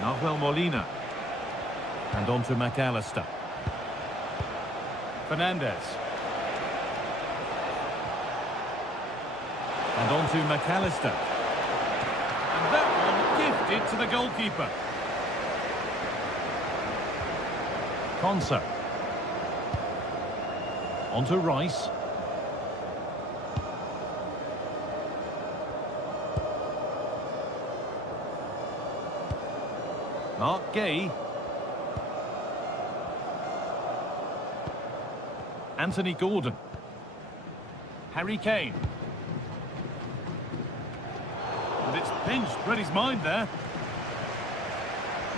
Nahuel Molina. And on to McAllister. Fernandez. And on to McAllister. And that one gifted to the goalkeeper. Konsa. On to Rice. Mark Gay. Anthony Gordon. Harry Kane. And it's pinched, read his mind there.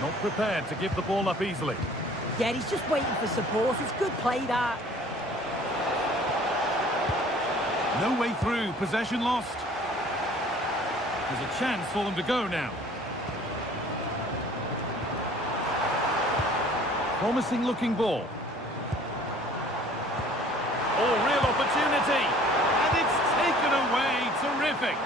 Not prepared to give the ball up easily. Yeah, he's just waiting for support. It's good play, that. No way through, possession lost. There's a chance for them to go now. Promising looking ball. Oh, real opportunity. And it's taken away. Terrific.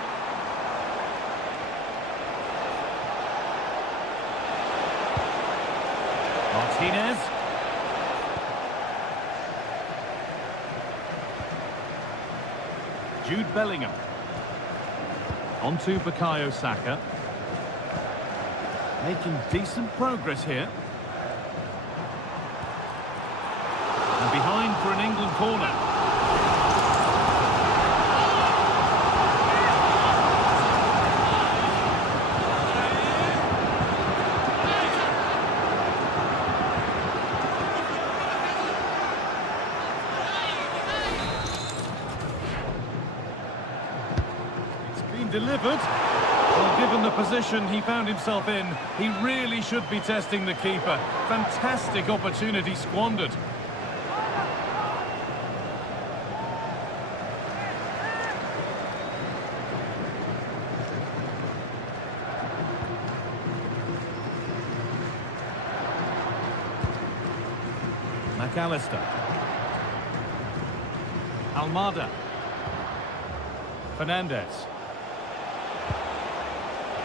Martinez. Jude Bellingham. On to Bukayo Saka. Making decent progress here. And behind for an England corner. It's been delivered. Well, given the position he found himself in, he really should be testing the keeper. Fantastic opportunity squandered. McAllister. Almada. Fernandez.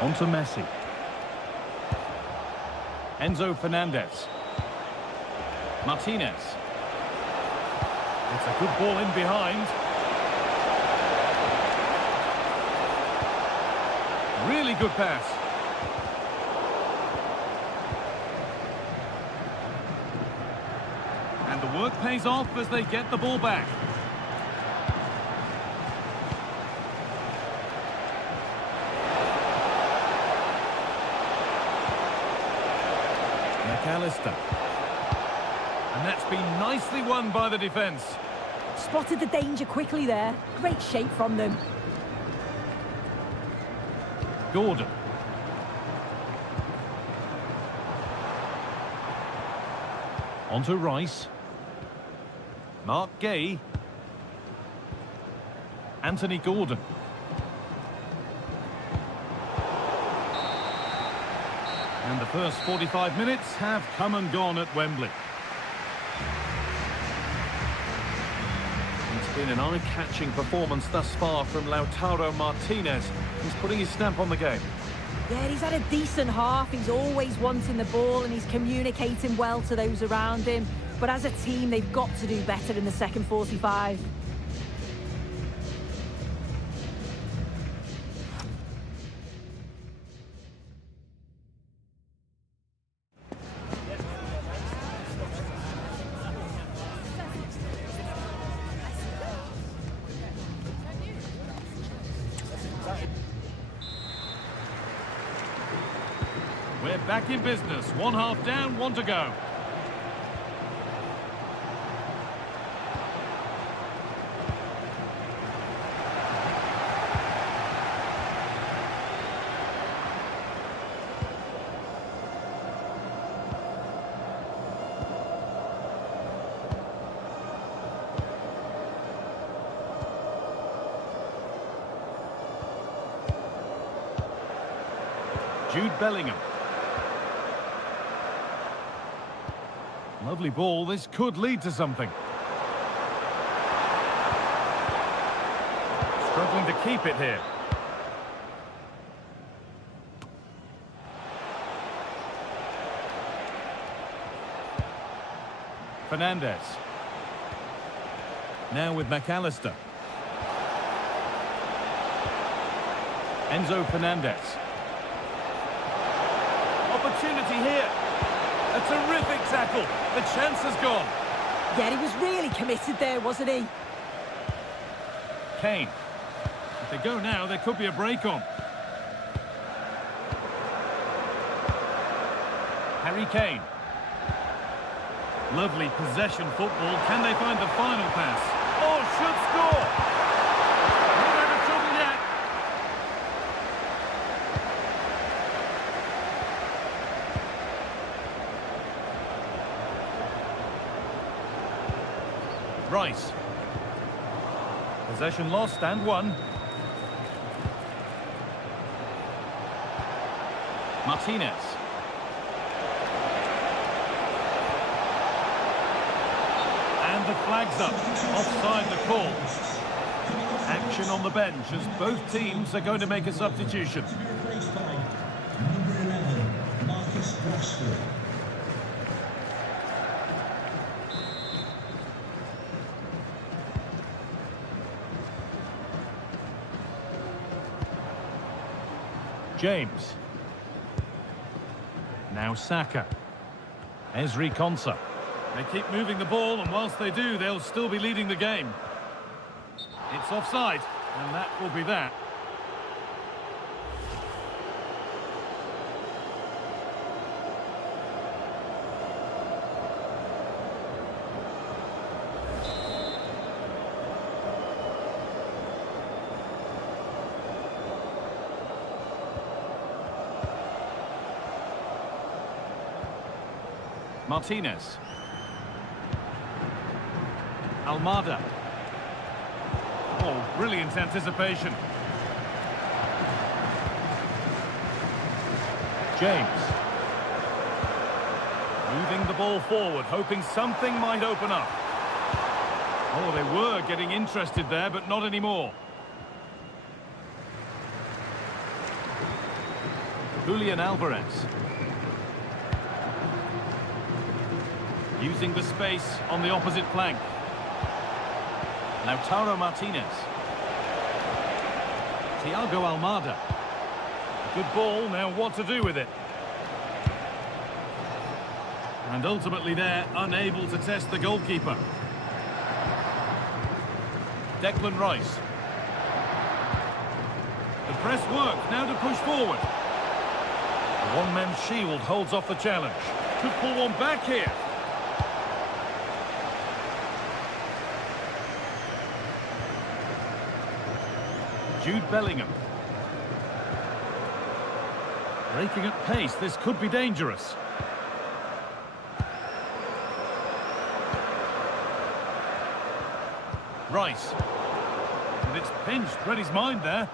On to Messi. Enzo Fernandez. Martinez. It's a good ball in behind. Really good pass. And the work pays off as they get the ball back. McAllister. And that's been nicely won by the defence. Spotted the danger quickly there. Great shape from them. Gordon. On to Rice. Mark Gay. Anthony Gordon. And the first 45 minutes have come and gone at Wembley. It's been an eye-catching performance thus far from Lautaro Martinez. He's putting his stamp on the game. Yeah, he's had a decent half. He's always wanting the ball and he's communicating well to those around him. But as a team, they've got to do better in the second 45. We're back in business. One half down, one to go. Jude Bellingham. Lovely ball. This could lead to something. Struggling to keep it here. Fernandez. Now with McAllister. Enzo Fernandez. Opportunity here. A terrific tackle. The chance has gone. Yeah, he was really committed there, wasn't he? Kane. If they go now, there could be a break on. Harry Kane. Lovely possession football. Can they find the final pass? Oh, should score! Not out of trouble yet. Rice. Possession lost and won. Martinez. And the flag's up. Offside the call. Action on the bench as both teams are going to make a substitution. Replaced by number 11, Marcus Rashford. James. Now Saka. Ezri Konsa. They keep moving the ball, and whilst they do, they'll still be leading the game. It's offside, and that will be that. Martinez. Almada. Oh, brilliant anticipation. James. Moving the ball forward, hoping something might open up. Oh, they were getting interested there, but not anymore. Julian Alvarez. Using the space on the opposite flank. Lautaro Martinez. Thiago Almada. Good ball, now what to do with it? And ultimately they're unable to test the goalkeeper. Declan Rice. The press worked, now to push forward. The one-man shield holds off the challenge. Could pull one back here. Jude Bellingham. Breaking at pace, this could be dangerous. Rice. And it's pinched, read his mind there.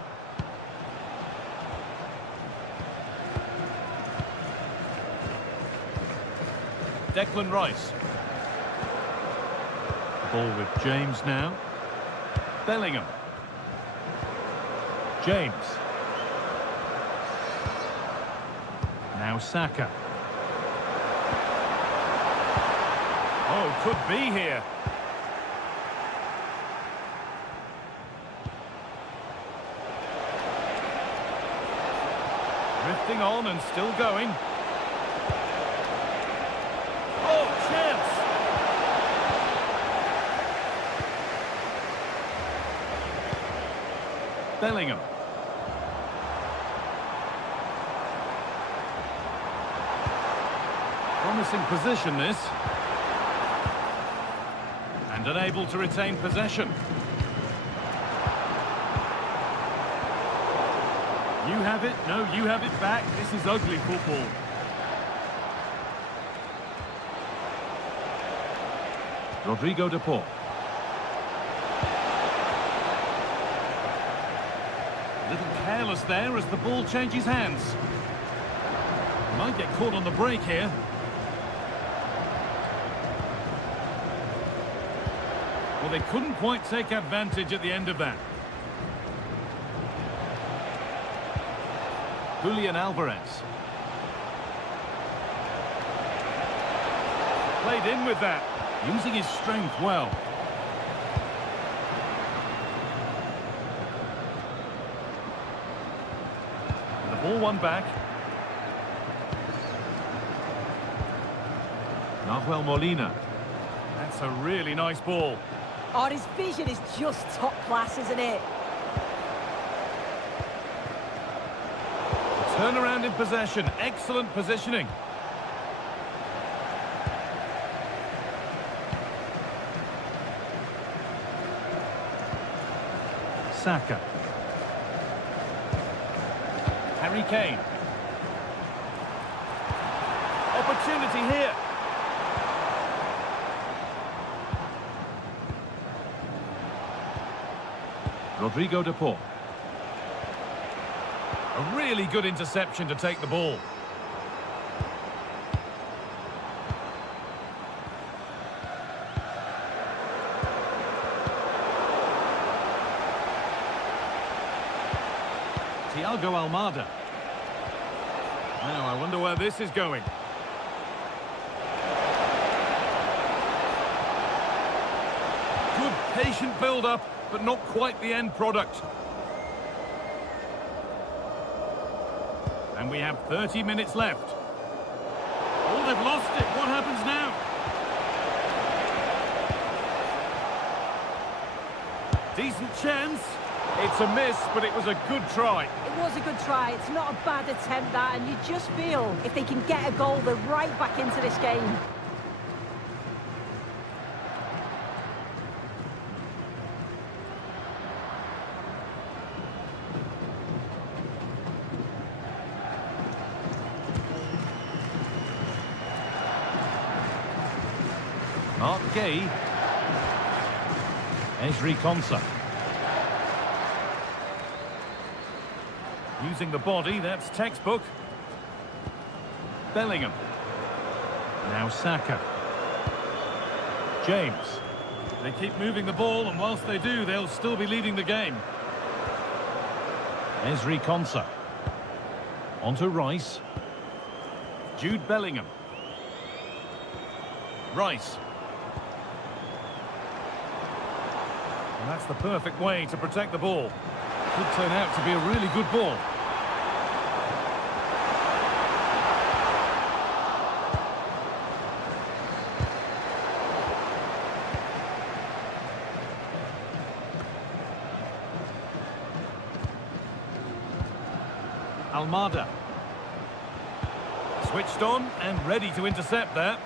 Declan Rice. Ball with James now. Bellingham. James. Now Saka. Oh, could be here. Drifting on and still going. Oh, chance! Bellingham. Promising position, this. And unable to retain possession. You have it, no, you have it back. This is ugly football. Rodrigo de Paul. A little careless there as the ball changes hands. Might get caught on the break here. Well, they couldn't quite take advantage at the end of that. Julian Alvarez. Played in with that, using his strength well. The ball won back. Nahuel Molina. That's a really nice ball. Oh, his vision is just top class, isn't it? Turnaround in possession, excellent positioning. Saka. Harry Kane. Opportunity here. Rodrigo de Paul. A really good interception to take the ball. Thiago Almada. Now, I wonder where this is going. Good patient build-up, but not quite the end product. And we have 30 minutes left. Oh, they've lost it. What happens now? Decent chance. It's a miss, but it was a good try. It was a good try. It's not a bad attempt, that, and you just feel if they can get a goal, they're right back into this game. Mark Gay. Ezri Konsa. Using the body, that's textbook. Bellingham. Now Saka. James. They keep moving the ball, and whilst they do, they'll still be leading the game. Ezri Konsa. On to Rice. Jude Bellingham. Rice. And that's the perfect way to protect the ball. Could turn out to be a really good ball. Almada. Switched on and ready to intercept there.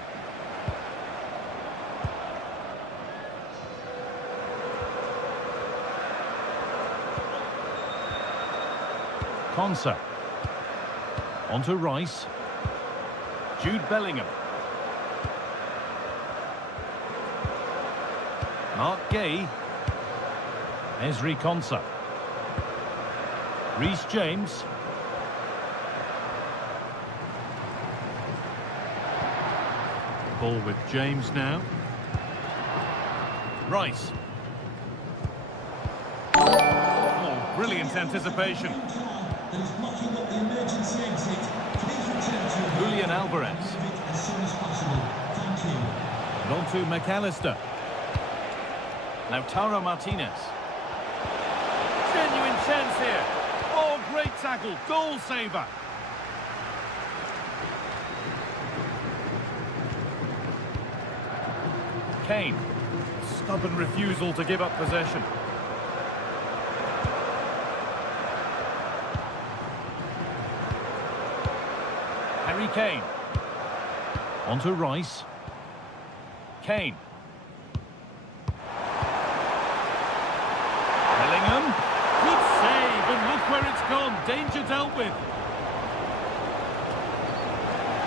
Konsa. On to Rice. Jude Bellingham. Mark Gay. Ezri Konsa. Reece James. Ball with James now. Rice. Oh, brilliant anticipation. That is blocking up the emergency exit. Please return to Julian Alvarez. as soon as possible. Thank you. And on to McAllister. Lautaro Martinez. Genuine chance here. Oh, great tackle. Goal saver. Kane. Stubborn refusal to give up possession. Harry Kane. On to Rice. Kane. Bellingham. Good save, and look where it's gone. Danger dealt with.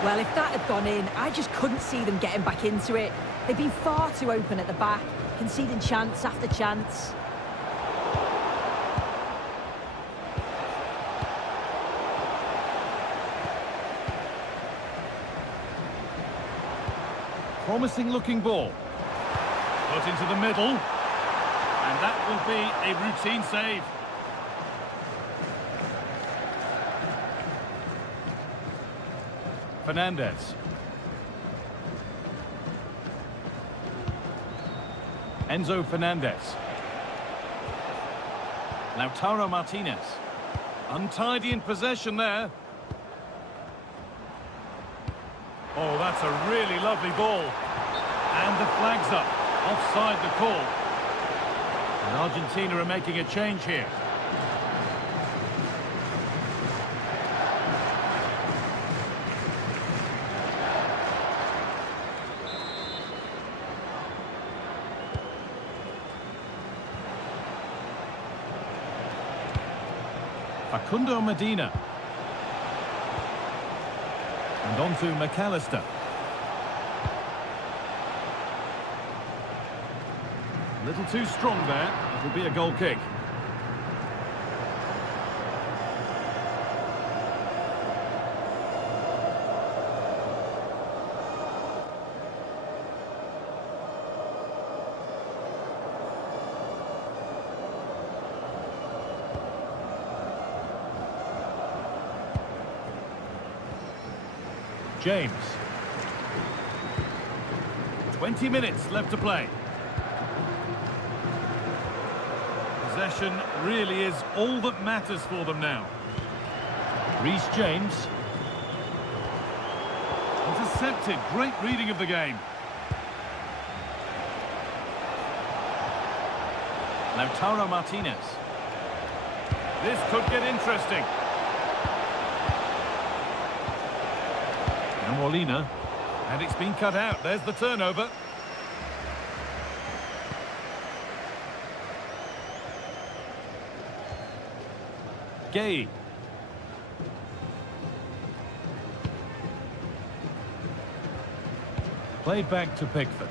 Well, if that had gone in, I just couldn't see them getting back into it. They've been far too open at the back, conceding chance after chance. Promising looking ball. Put into the middle. And that will be a routine save. Fernandez. Enzo Fernandez. Lautaro Martinez. Untidy in possession there. Oh, that's a really lovely ball. And the flag's up. Offside the call. And Argentina are making a change here. Facundo Medina. And on to McAllister. A little too strong there. It'll be a goal kick. James. 20 minutes left to play. Possession really is all that matters for them now. Reece James. Intercepted. Great reading of the game. Lautaro Martinez. This could get interesting. And Molina. And it's been cut out. There's the turnover. Gay. Played back to Pickford.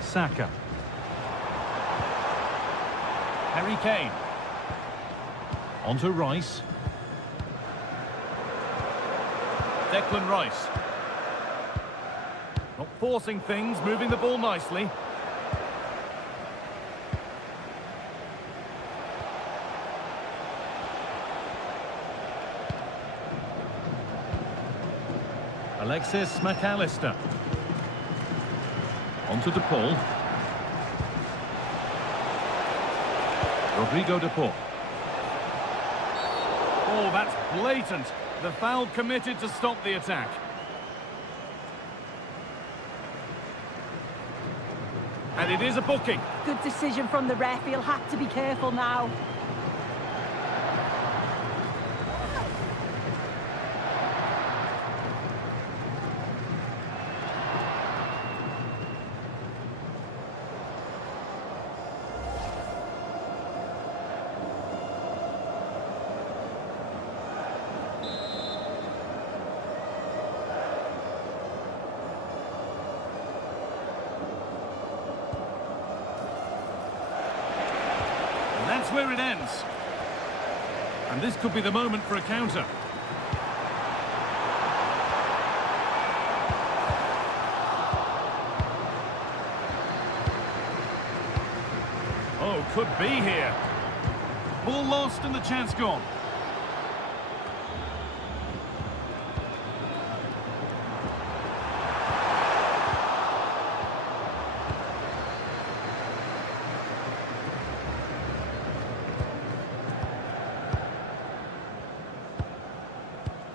Saka. Harry Kane. On to Rice. Declan Rice. Not forcing things, moving the ball nicely. Alexis McAllister. On to DePaul. Rodrigo DePaul. Oh, that's blatant. The foul committed to stop the attack. And it is a booking. Good decision from the ref. He'll have to be careful now. That's where it ends. And this could be the moment for a counter. Oh, could be here. Ball lost and the chance gone.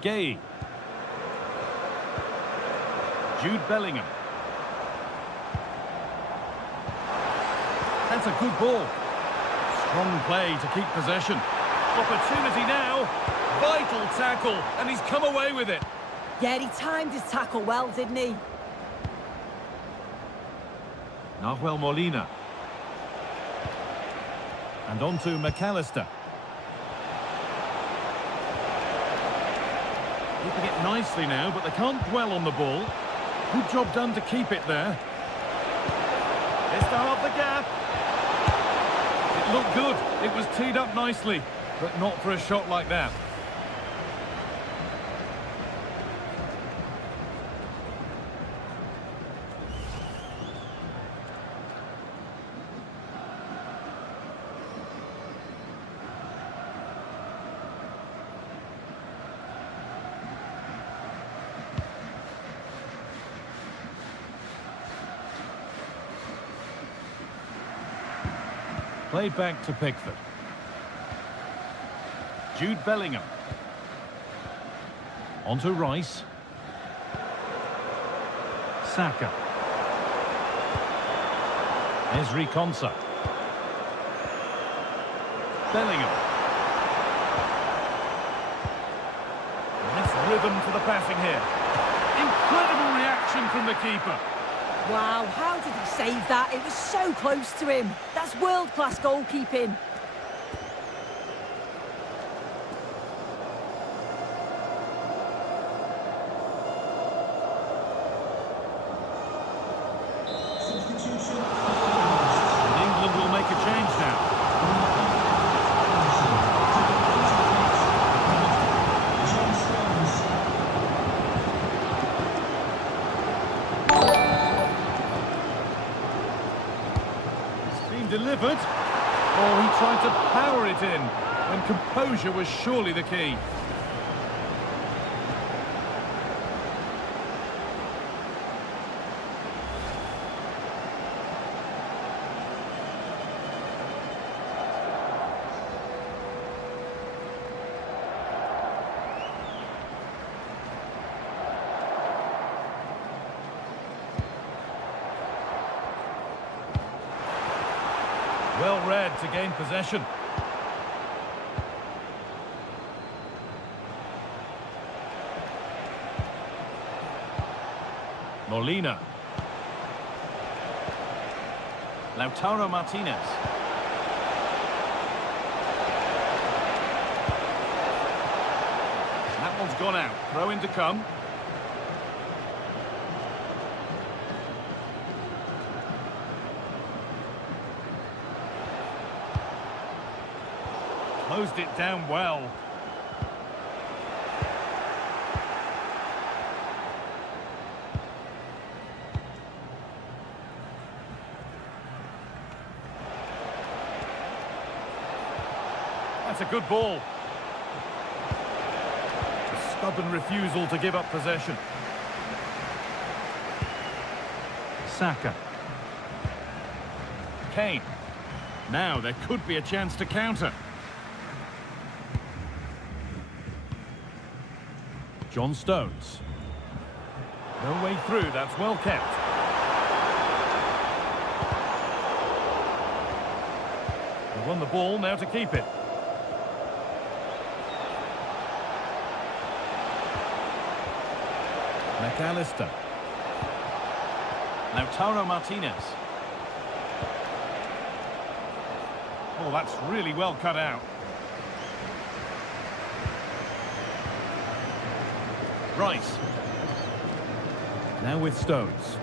Gay. Jude Bellingham. That's a good ball. Strong play to keep possession. Opportunity now. Vital tackle, and he's come away with it. Yeah, he timed his tackle well, didn't he? Nahuel Molina. And on to McAllister. Keeping it nicely now, but they can't dwell on the ball. Good job done to keep it there. They start off the gap. It looked good. It was teed up nicely, but not for a shot like that. Played back to Pickford. Jude Bellingham. On to Rice. Saka. Ezri Konsa. Bellingham. Nice rhythm to the passing here. Incredible reaction from the keeper. Wow, how did he save that? It was so close to him. That's world-class goalkeeping. Substitution. And England will make a change now. Delivered. Oh, he tried to power it in, and composure was surely the key. Well read to gain possession. Molina. Lautaro Martinez. That one's gone out. Throw in to come. Closed it down well. That's a good ball. A stubborn refusal to give up possession. Saka. Kane. Now there could be a chance to counter. John Stones. No way through, that's well kept. They won the ball, now to keep it. McAllister. Lautaro Martinez. Oh, that's really well cut out. Rice. Now with Stones.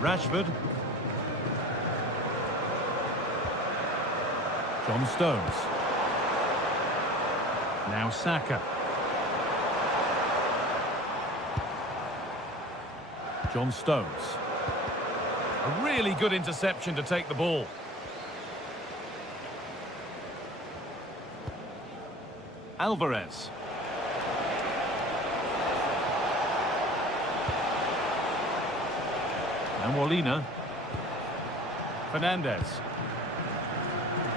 Rashford. John Stones. Now Saka. John Stones. A really good interception to take the ball. Alvarez. Now Molina. Fernandez.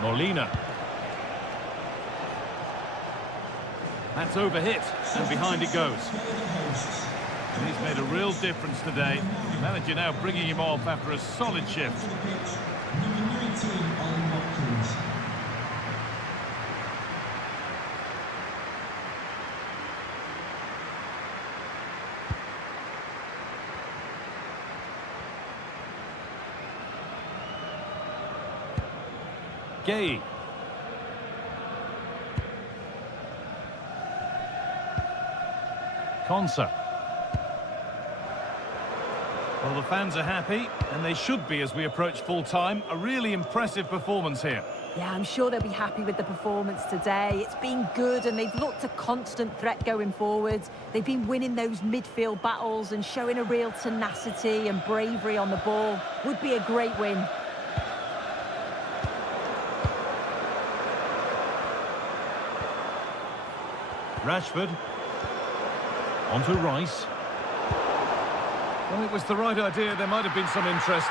Molina. That's overhit, and behind it goes. And he's made a real difference today. Manager now bringing him off after a solid shift. Number 19 on Watkins. Gay. Konsa. Well, the fans are happy, and they should be as we approach full-time. A really impressive performance here. Yeah, I'm sure they'll be happy with the performance today. It's been good and they've looked a constant threat going forward. They've been winning those midfield battles and showing a real tenacity and bravery on the ball. Would be a great win. Rashford. On to Rice. Well, it was the right idea. There might have been some interest,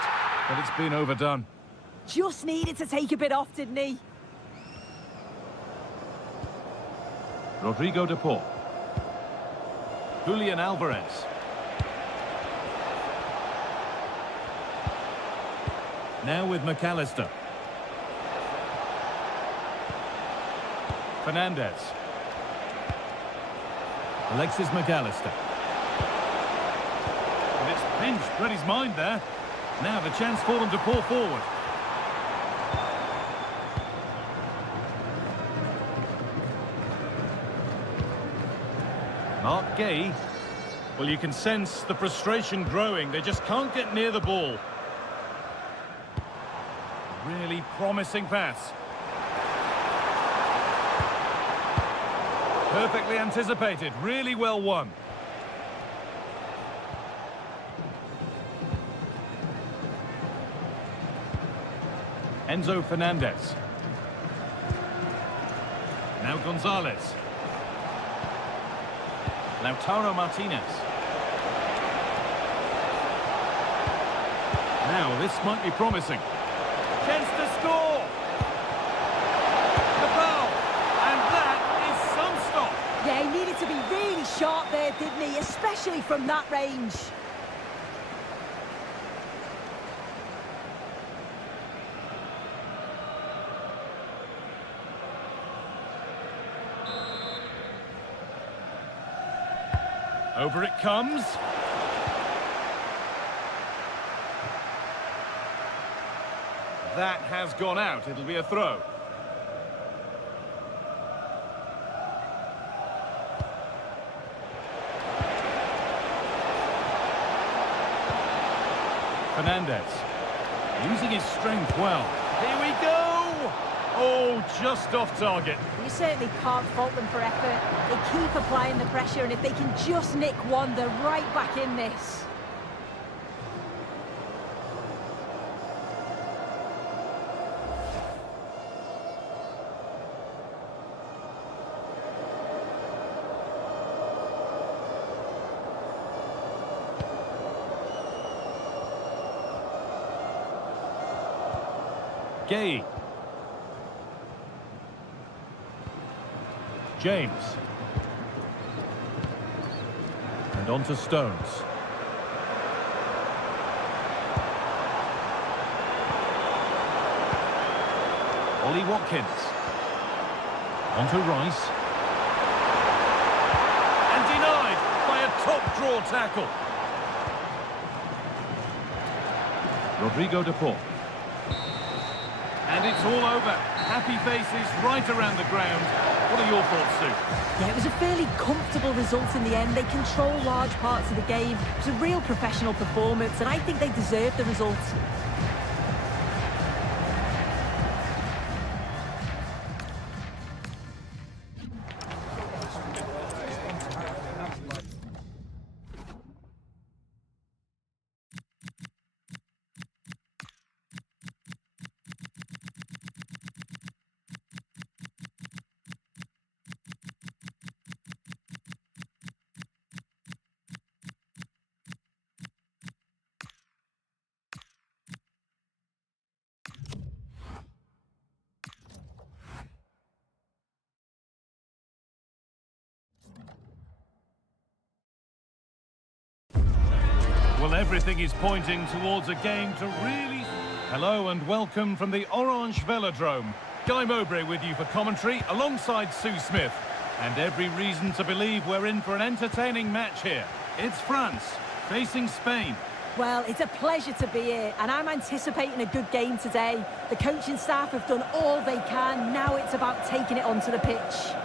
but it's been overdone. Just needed to take a bit off, didn't he? Rodrigo de Paul. Julian Alvarez. Now with McAllister. Fernandez. Alexis McAllister. And it's pinched, read his mind there. Now the chance for them to pull forward. Mark Gay. Well, you can sense the frustration growing. They just can't get near the ball. Really promising pass. Perfectly anticipated, really well won. Enzo Fernandez. Now Gonzalez. Lautaro Martinez. Now this might be promising. Chance to score! The foul! And that is some stop! Yeah, he needed to be really sharp there, didn't he? Especially from that range. Over it comes. That has gone out. It'll be a throw. Fernandez. Using his strength well. Here we go! Oh, just off target. You certainly can't fault them for effort. They keep applying the pressure, and if they can just nick one, they're right back in this. Gay. James. And on to Stones. Ollie Watkins. On to Rice. And denied by a top draw tackle. Rodrigo de Paul. And it's all over. Happy faces right around the ground. What are your thoughts, Sue? Yeah, it was a fairly comfortable result in the end. They control large parts of the game. It was a real professional performance, and I think they deserved the result. Well, everything is pointing towards a game to really... Hello and welcome from the Orange Velodrome. Guy Mowbray with you for commentary alongside Sue Smith. And every reason to believe we're in for an entertaining match here. It's France facing Spain. Well, it's a pleasure to be here, and I'm anticipating a good game today. The coaching staff have done all they can. Now it's about taking it onto the pitch.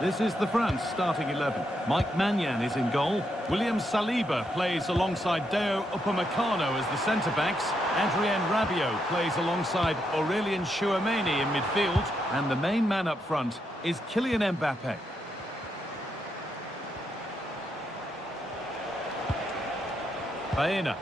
This is the France starting 11. Mike Maignan is in goal. William Saliba plays alongside Deo Upamecano as the centre-backs. Adrien Rabiot plays alongside Aurelien Chouameni in midfield. And the main man up front is Kylian Mbappe. Baena.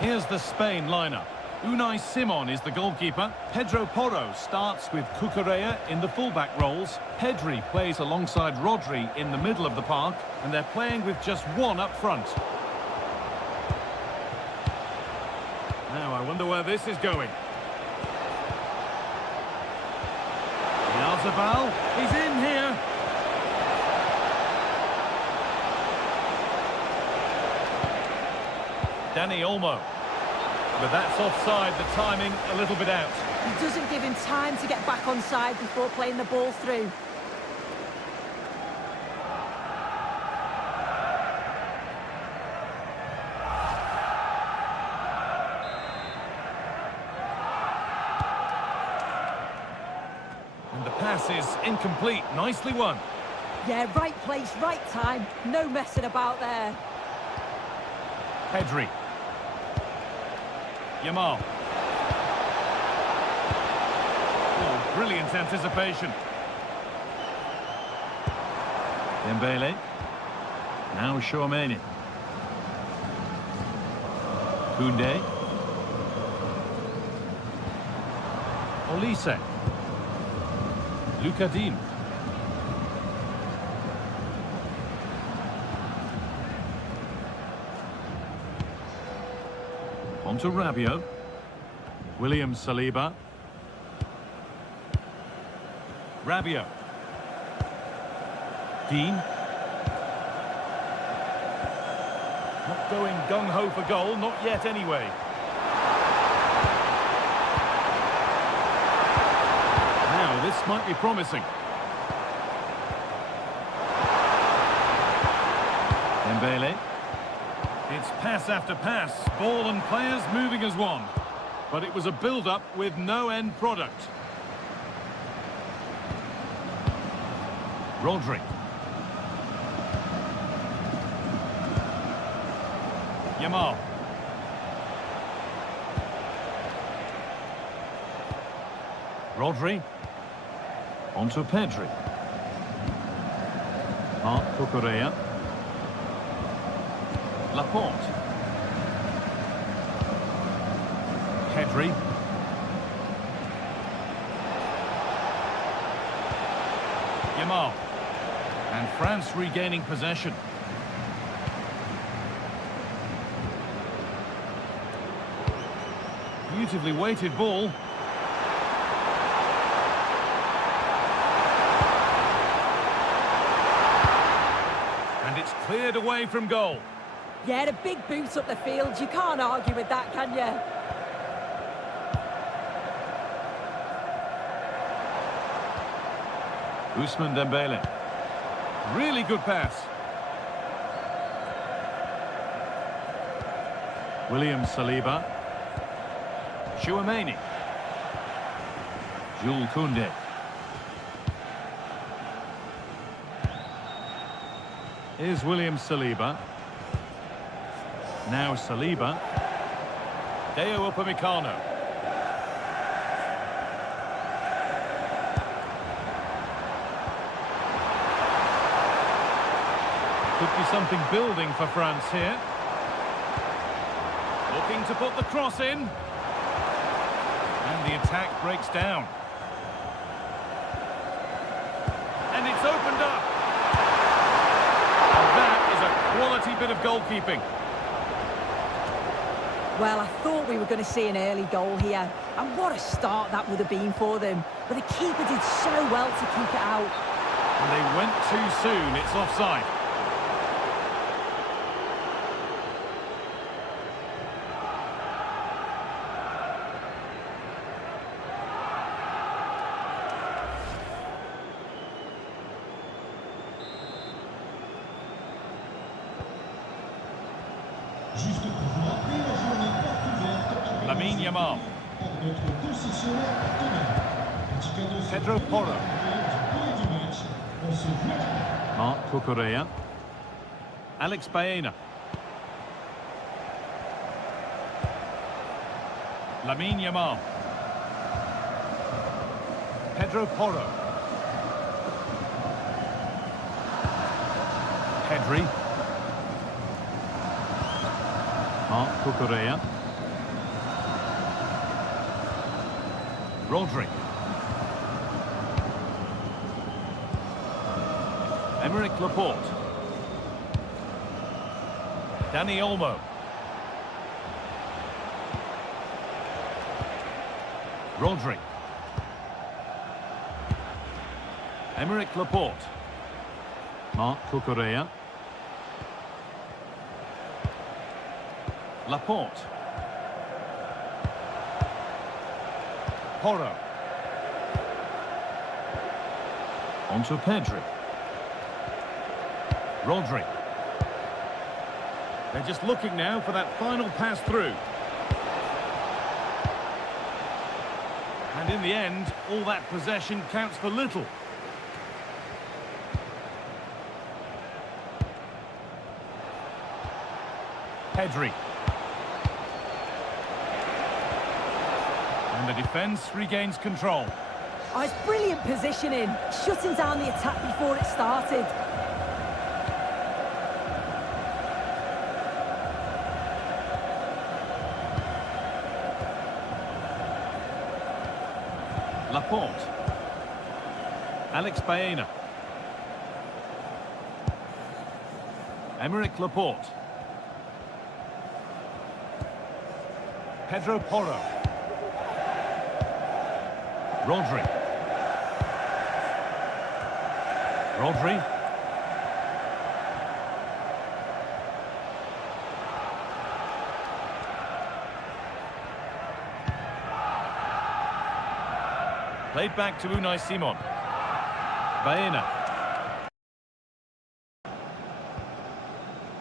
Here's the Spain lineup. Unai Simon is the goalkeeper. Pedro Porro starts with Cucurella in the fullback roles. Pedri plays alongside Rodri in the middle of the park, and they're playing with just one up front. Now I wonder where this is going. Yarzabal, he's in here. Dani Olmo. But that's offside, the timing a little bit out. He doesn't give him time to get back on side before playing the ball through. And the pass is incomplete, nicely won. Yeah, right place, right time. No messing about there. Pedri. Yamal. Oh, brilliant anticipation. Dembele. Now Chouameni. Koundé. Olise. Lucas Digne. On to Rabiot. William Saliba. Rabiot. Digne. Not going gung-ho for goal, not yet anyway. Now this might be promising. Dembele. It's pass after pass, ball and players moving as one. But it was a build-up with no end product. Rodri. Yamal. Rodri. On to Pedri. Marc Cucurella. Laporte. Pedri. Yamal. And France regaining possession. Beautifully weighted ball. And it's cleared away from goal. Yeah, a big boot up the field. You can't argue with that, can you? Ousmane Dembele. Really good pass. William Saliba. Chouameni. Jules Koundé. Here's William Saliba. Now Saliba. Deo Upamecano. Could be something building for France here. Looking to put the cross in. And the attack breaks down. And it's opened up. And that is a quality bit of goalkeeping. Well, I thought we were going to see an early goal here. And what a start that would have been for them. But the keeper did so well to keep it out. And they went too soon. It's offside. Juste pour vous rappeler, la journée porte ouverte Lamine Yamal. par notre concessionnaire partenaire. Petit cadeau Pedro Porro. du match. On se voit là-bas. Marc Cucurella. Alex Baena. Lamine Yamal. Pedro Porro. Pedri. Marc Cucurella. Rodri. Emerick Laporte. Dani Olmo. Rodri. Emerick Laporte. Marc Cucurella. Laporte. Porro. On to Pedri. Rodri. They're just looking now for that final pass through. And in the end, all that possession counts for little. Pedri. And the defence regains control. Oh, it's brilliant positioning, shutting down the attack before it started. Laporte. Alex Baena. Emerick Laporte. Pedro Porro. Rodri. Rodri. Played back to Unai Simon. Baena.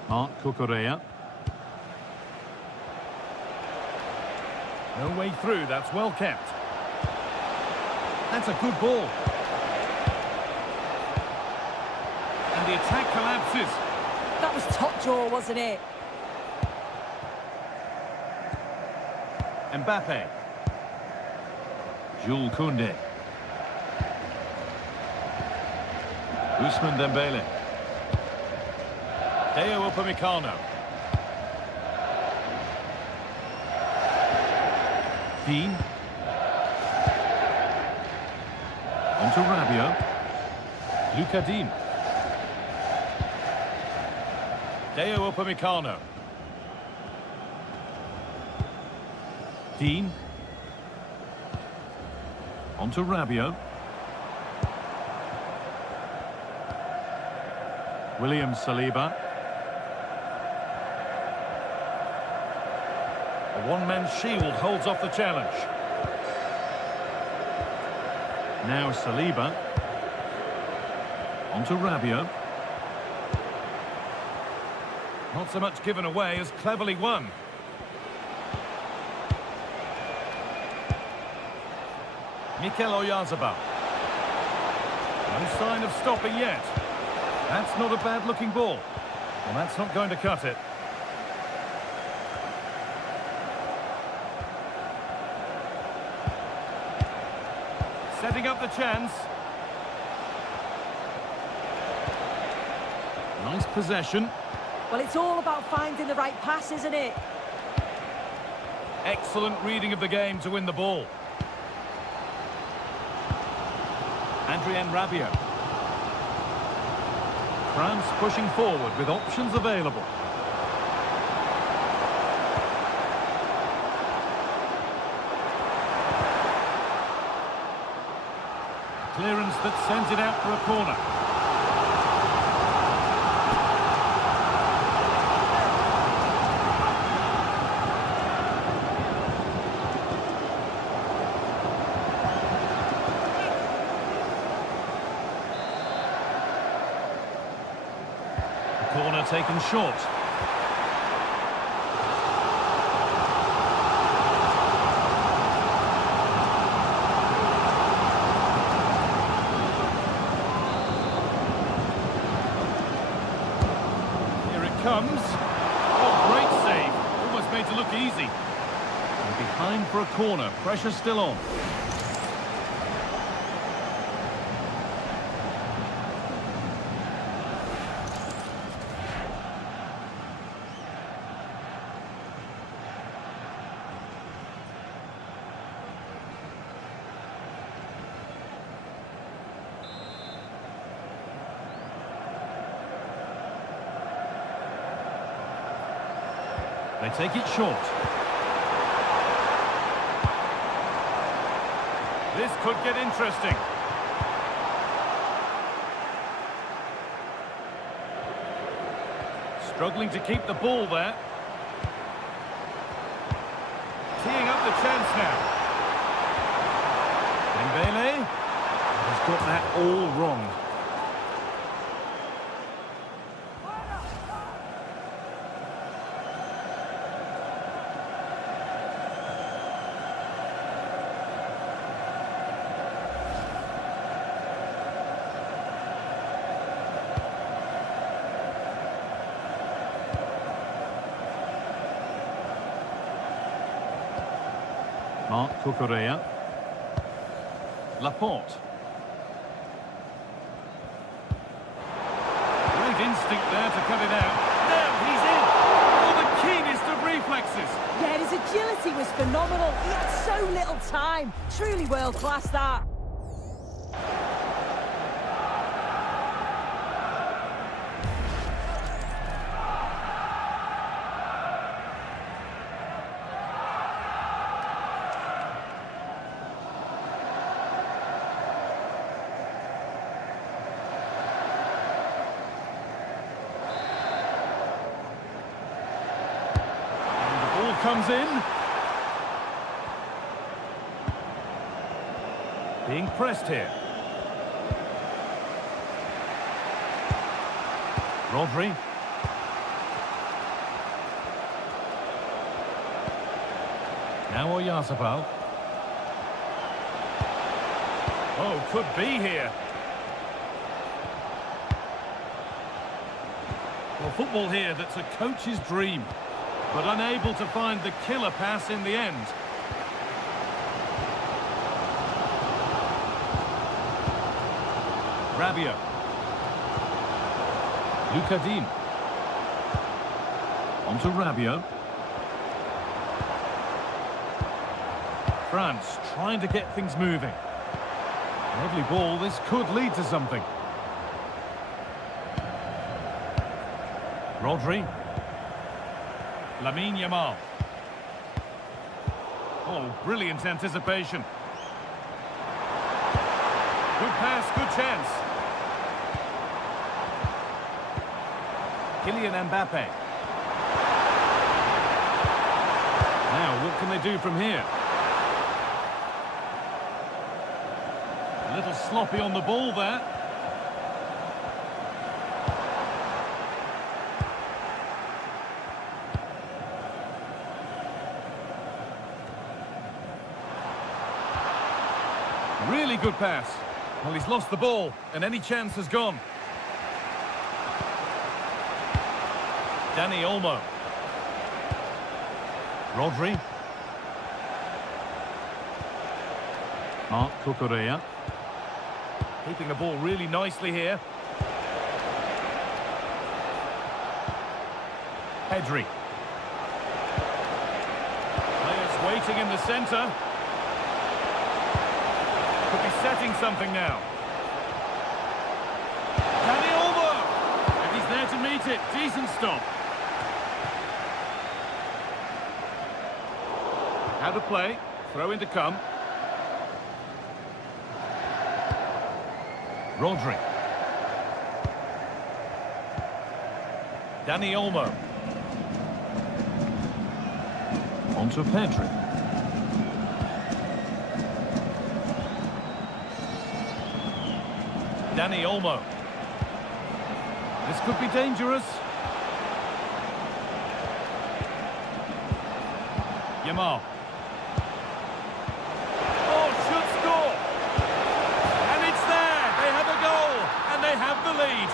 Marc Cucurella. No way through, that's well kept. That's a good ball. And the attack collapses. That was top draw, wasn't it? Mbappe. Jules Koundé. Ousmane Dembele. Deo Upamecano. Dean. On to Rabiot. Luca Dean. Deo Upamecano. Dean. On to Rabiot. William Saliba. A one-man shield holds off the challenge. Now Saliba. On to Rabiot. Not so much given away as cleverly won. Mikel Oyarzabal. No sign of stopping yet. That's not a bad-looking ball. Well, that's not going to cut it. Setting up the chance. Nice possession. Well, it's all about finding the right pass, isn't it? Excellent reading of the game to win the ball. Adrien Rabiot. France pushing forward with options available. Clearance that sends it out for a corner. Corner taken short. Here it comes. Oh, great save. Almost made to look easy. And behind for a corner. Pressure still on. They take it short. This could get interesting. Struggling to keep the ball there. Teeing up the chance now. Dembele has got that all wrong. Marc Cucurella. Laporte. Great instinct there to cut it out. Now he's in! Oh, the keenest of reflexes! Yeah, his agility was phenomenal. He had so little time. Truly world-class, that. Comes in. Being pressed here. Rodri. Now Oyarzabal. Oh, could be here. Well, football here that's a coach's dream, but unable to find the killer pass in the end. Rabiot. Luca Dean. On to Rabiot. France trying to get things moving. Lovely ball, this could lead to something. Rodri. Lamine Yamal. Oh, brilliant anticipation. Good pass, good chance. Kylian Mbappe. Now, what can they do from here? A little sloppy on the ball there. Really good pass. Well, he's lost the ball, and any chance has gone. Dani Olmo. Rodri. Marc Cucurella. Keeping the ball really nicely here. Pedri. Players waiting in the centre. Could be setting something now. Dani Olmo! And he's there to meet it. Decent stop. How to play. Throw in to come. Rodri. Dani Olmo. On to Pedri. Dani Olmo. This could be dangerous. Yamal. Oh, should score. And it's there. They have a goal. And they have the lead.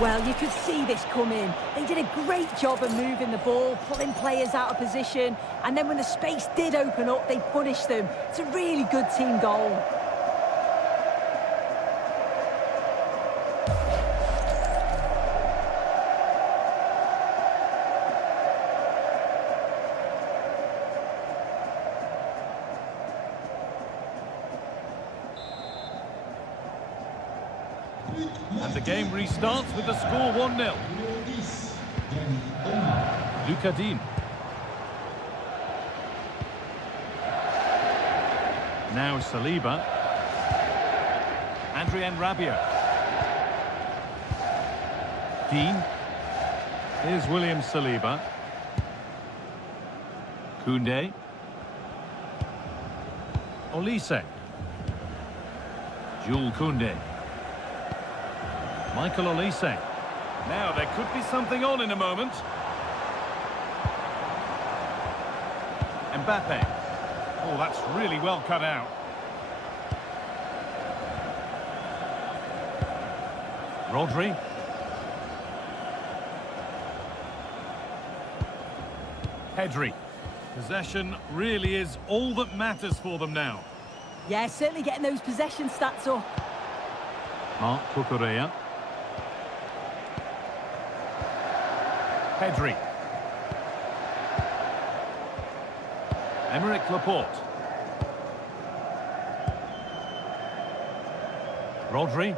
Well, you could see this coming. They did a great job of moving the ball, pulling players out of position, and then when the space did open up, they punished them. It's a really good team goal. And the game restarts with the score 1-0. Luca Dean. Now Saliba. Adrien Rabiot. Dean. Here's William Saliba. Koundé. Olise. Jules Koundé. Michael Olise. Now, there could be something on in a moment. Mbappe. Oh, that's really well cut out. Rodri. Pedri. Possession really is all that matters for them now. Yeah, certainly getting those possession stats up. Marc Cucurella. Pedri. Emerick Laporte. Rodri.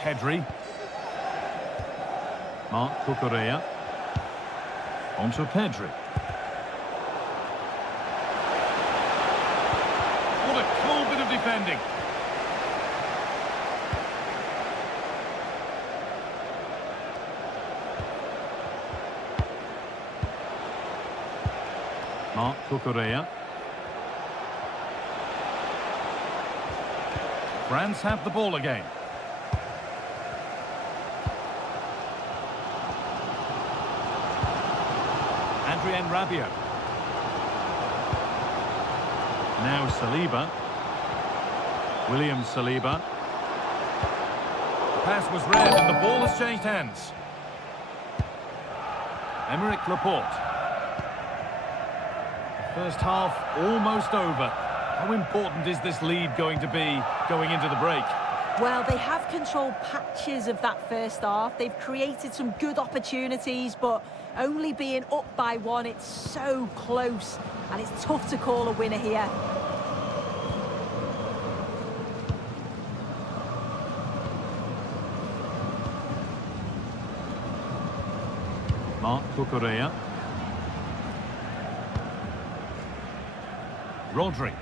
Pedri. Marc Cucurella. On to Pedri. What a cool bit of defending. Marc Cucurella. France have the ball again. Adrien Rabiot. Now Saliba. William Saliba. pass was read and the ball has changed hands. Emerick Laporte. First half almost over. How important is this lead going to be going into the break? Well, they have controlled patches of that first half. They've created some good opportunities, but only being up by one, it's so close, and it's tough to call a winner here. Marc Cucurella. Rodri.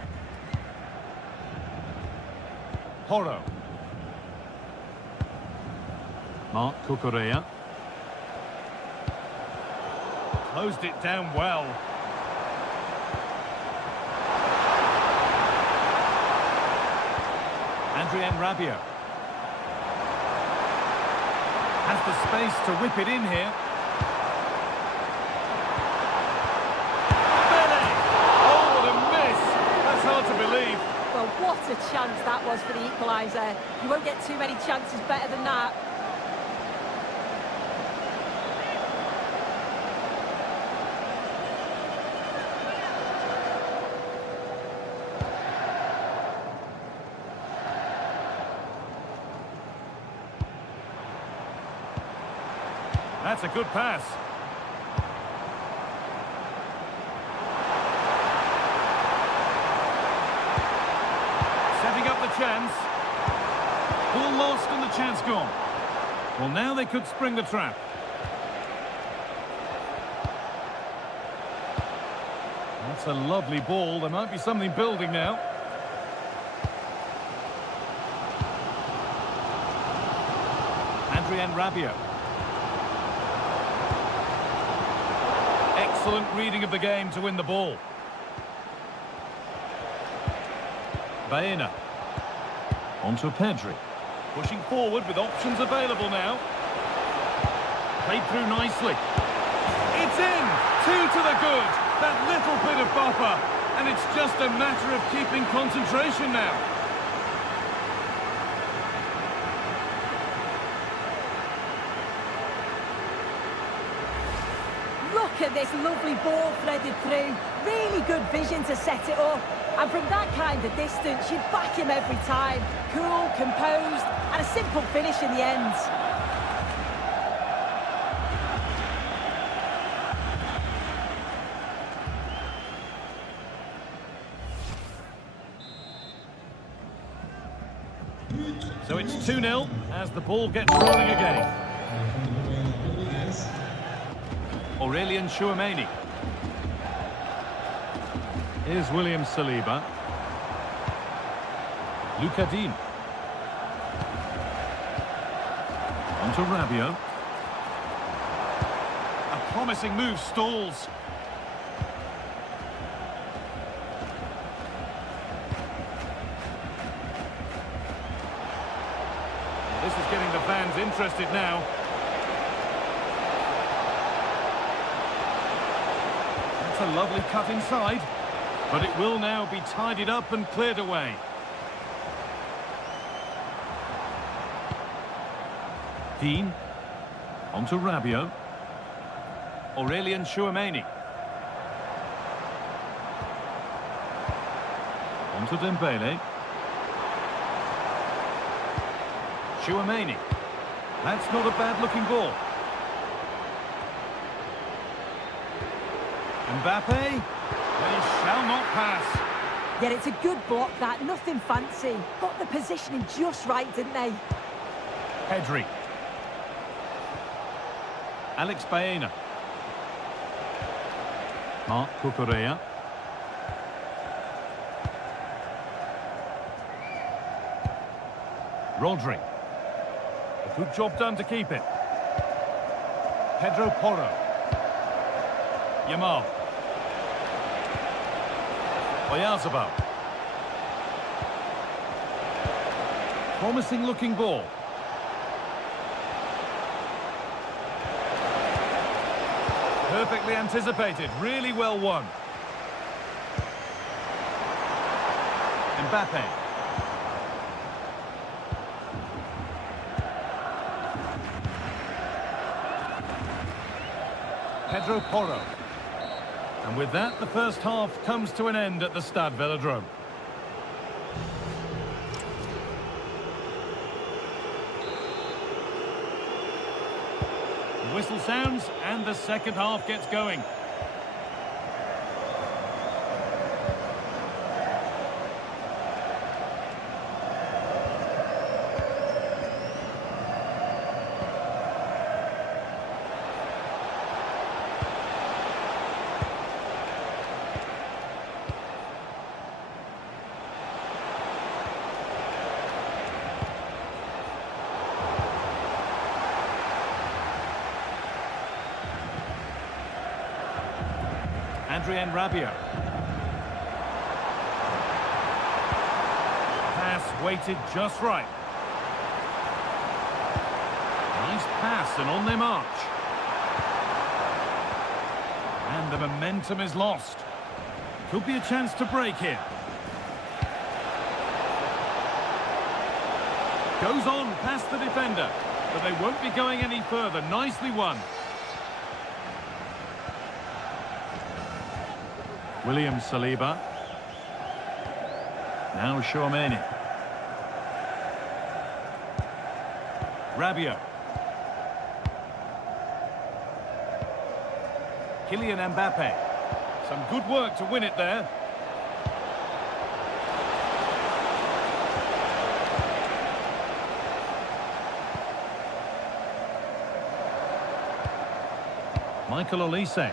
Porro. Marc Cucurella. Closed it down well. Adrien Rabiot. Has the space to whip it in here. Hard to believe. Well, what a chance that was for the equaliser. You won't get too many chances better than that. That's a good pass. Setting up the chance. Ball lost and the chance gone. Well, now they could spring the trap. That's a lovely ball. There might be something building now. Adrien Rabiot. Excellent reading of the game to win the ball. Baena. Onto Pedri. Pushing forward with options available now. Played through nicely. It's in! 2 to the good. That little bit of buffer. And it's just a matter of keeping concentration now. Look at this lovely ball threaded through. Really good vision to set it up. And from that kind of distance, you back him every time. Cool, composed, and a simple finish in the end. So it's 2-0 as the ball gets rolling again. Aurelien Tchouameni. Here's William Saliba. Lucas Digne. Onto Rabiot. A promising move stalls. This is getting the fans interested now. That's a lovely cut inside. But it will now be tidied up and cleared away. Digne. Onto Rabiot. Aurelien Tchouameni. Onto Dembele. Tchouameni. That's not a bad-looking ball. Mbappe. They shall not pass. Yet it's a good block, that. Nothing fancy. Got the positioning just right, didn't they? Pedri. Alex Baena. Marc Cucurella. Rodri. A good job done to keep it. Pedro Porro. Yamal. Oyarzabal. Promising looking ball. Perfectly anticipated, really well won. Mbappe. Pedro Porro. And with that, the first half comes to an end at the Stade Velodrome. The whistle sounds and the second half gets going. Adrien Rabiot. Pass weighted just right. Nice pass and on they march. And the momentum is lost. Could be a chance to break here. Goes on past the defender, but they won't be going any further. Nicely won. William Saliba. Now Chouameni. Rabiot. Kylian Mbappe. Some good work to win it there. Michael Olise.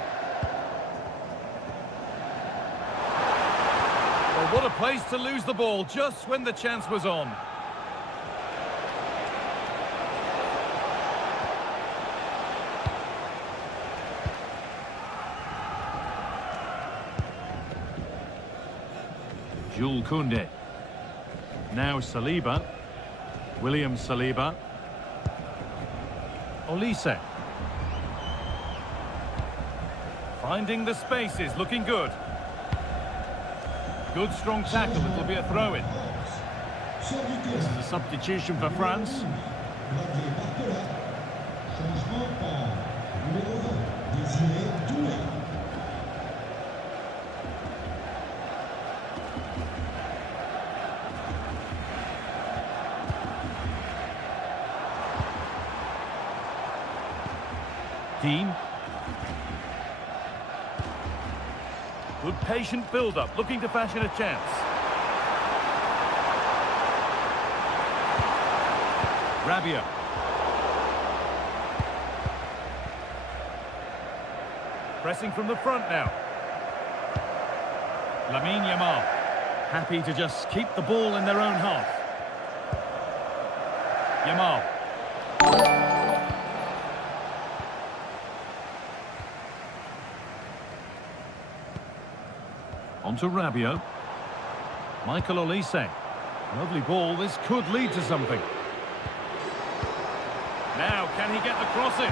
What a place to lose the ball just when the chance was on. Jules Koundé. Now Saliba. William Saliba. Olise. Finding the spaces, looking good. Good strong tackle, it'll be a throw-in. This is a substitution for France. Dean. Good patient build-up, looking to fashion a chance. Rabiot. Pressing from the front now. Lamine Yamal. Happy to just keep the ball in their own half. Yamal. On to Rabiot. Michael Olise. Lovely ball. This could lead to something. Now, can he get the cross in?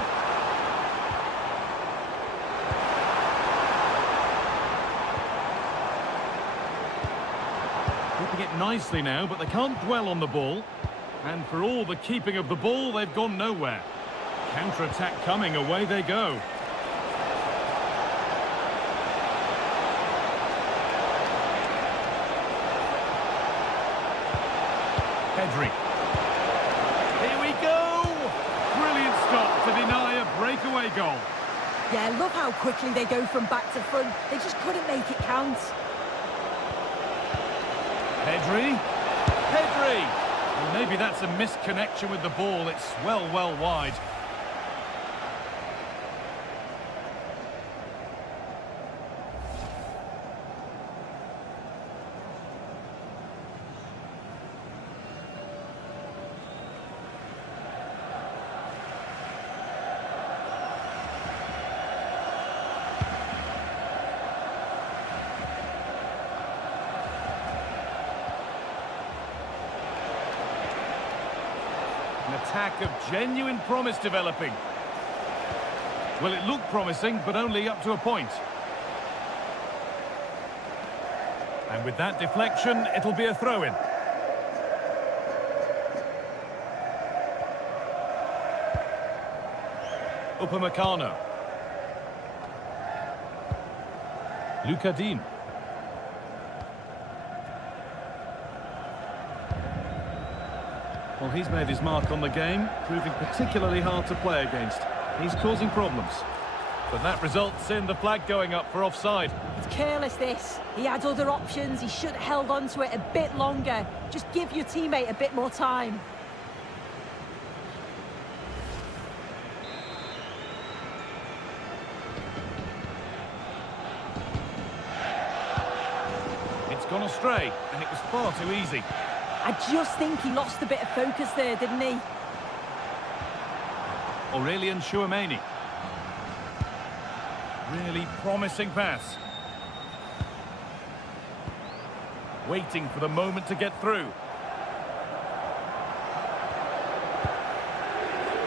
Keeping it nicely now, but they can't dwell on the ball. And for all the keeping of the ball, they've gone nowhere. Counter-attack coming, away they go. Pedri. Here we go! Brilliant stop to deny a breakaway goal. Yeah, love how quickly they go from back to front. They just couldn't make it count. Pedri. Pedri! Well, maybe that's a misconnection with the ball. It's well wide. An attack of genuine promise developing. Well, it looked promising, but only up to a point. And with that deflection, it'll be a throw-in. Upamecano. Lucadine. Well, he's made his mark on the game, proving particularly hard to play against. He's causing problems. But that results in the flag going up for offside. It's careless, this. He had other options. He should have held on to it a bit longer. Just give your teammate a bit more time. It's gone astray, and it was far too easy. I just think he lost a bit of focus there, didn't he? Aurelien Chouameni. Really promising pass. Waiting for the moment to get through.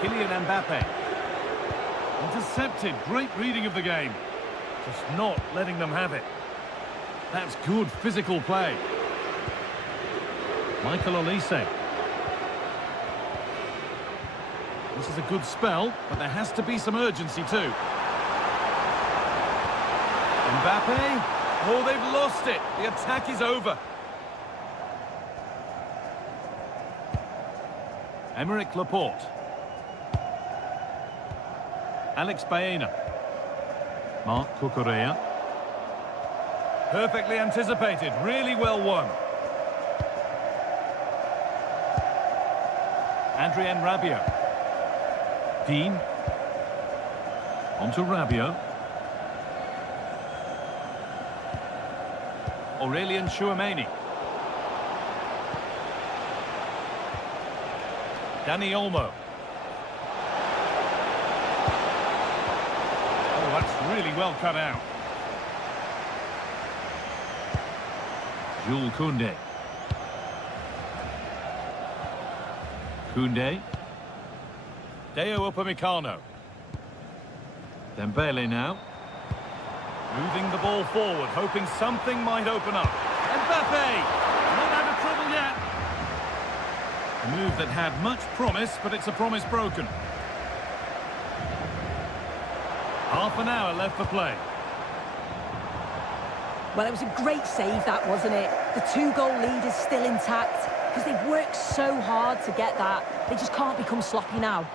Kylian Mbappe. Intercepted. Great reading of the game. Just not letting them have it. That's good physical play. Michael Olise. This is a good spell, but there has to be some urgency too. Mbappe. Oh, they've lost it. The attack is over. Emerick Laporte. Alex Baena. Marc Cucurella. Perfectly anticipated. Really well won. Adrien Rabiot. Dean. On to Rabiot. Aurelien Chouameni. Dani Olmo. Oh, that's really well cut out. Jules Koundé. Koundé. Deo Upamecano. Dembele now. Moving the ball forward, hoping something might open up. Mbappe! Not out of trouble yet. A move that had much promise, but it's a promise broken. Half an hour left for play. Well, it was a great save, that, wasn't it? The 2-goal lead is still intact because they've worked so hard to get that. They just can't become sloppy now.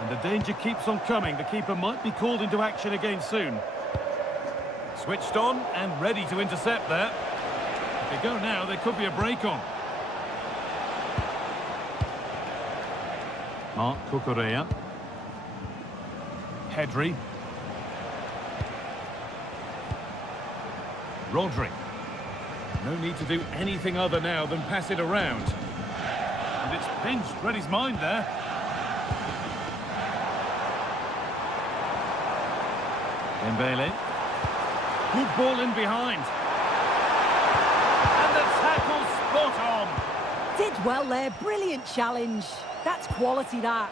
And the danger keeps on coming. The keeper might be called into action again soon. Switched on and ready to intercept there. If they go now, there could be a break on. Marc Cucurella. Pedri. Rodri. No need to do anything other now than pass it around. And it's pinched. Read his mind there. Dembele. Good ball in behind. And the tackle spot on. Did well there. Brilliant challenge. That's quality, that.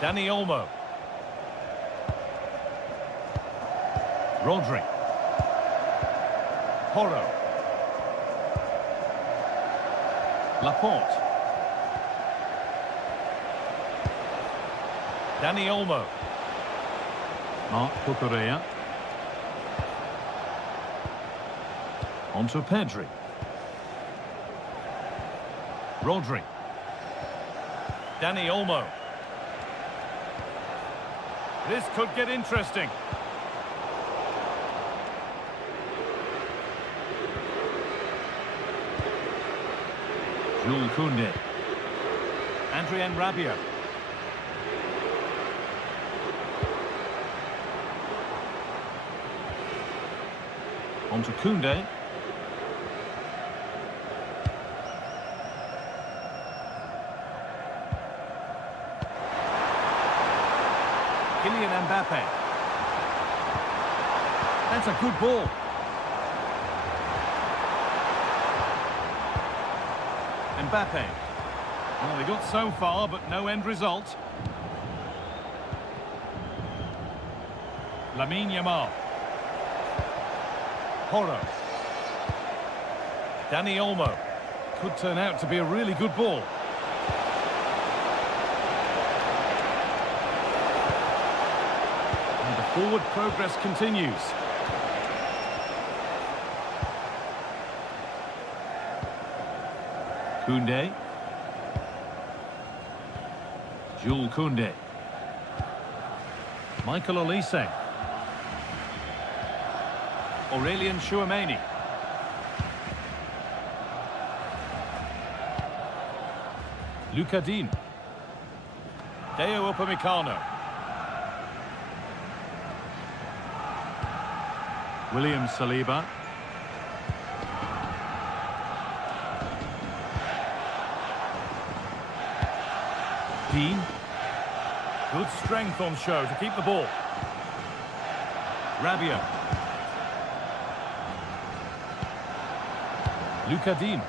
Dani Olmo. Rodri. Porro. Laporte. Dani Olmo. Marc Cucurella. On to Pedri. Rodri. Dani Olmo. This could get interesting. Jules Koundé. Adrien Rabiot. On to Koundé. Kylian Mbappe. That's a good ball. Mbappe. Well, they got so far, but no end result. Lamine Yamal. Porro. Dani Olmo. Could turn out to be a really good ball. Forward progress continues. Koundé. Jules Koundé. Michael Olise. Aurelien Chouameni. Lucas Digne. Deo Upamecano. William Saliba. Digne. Good strength on show to keep the ball. Rabiot. Lucas Digne.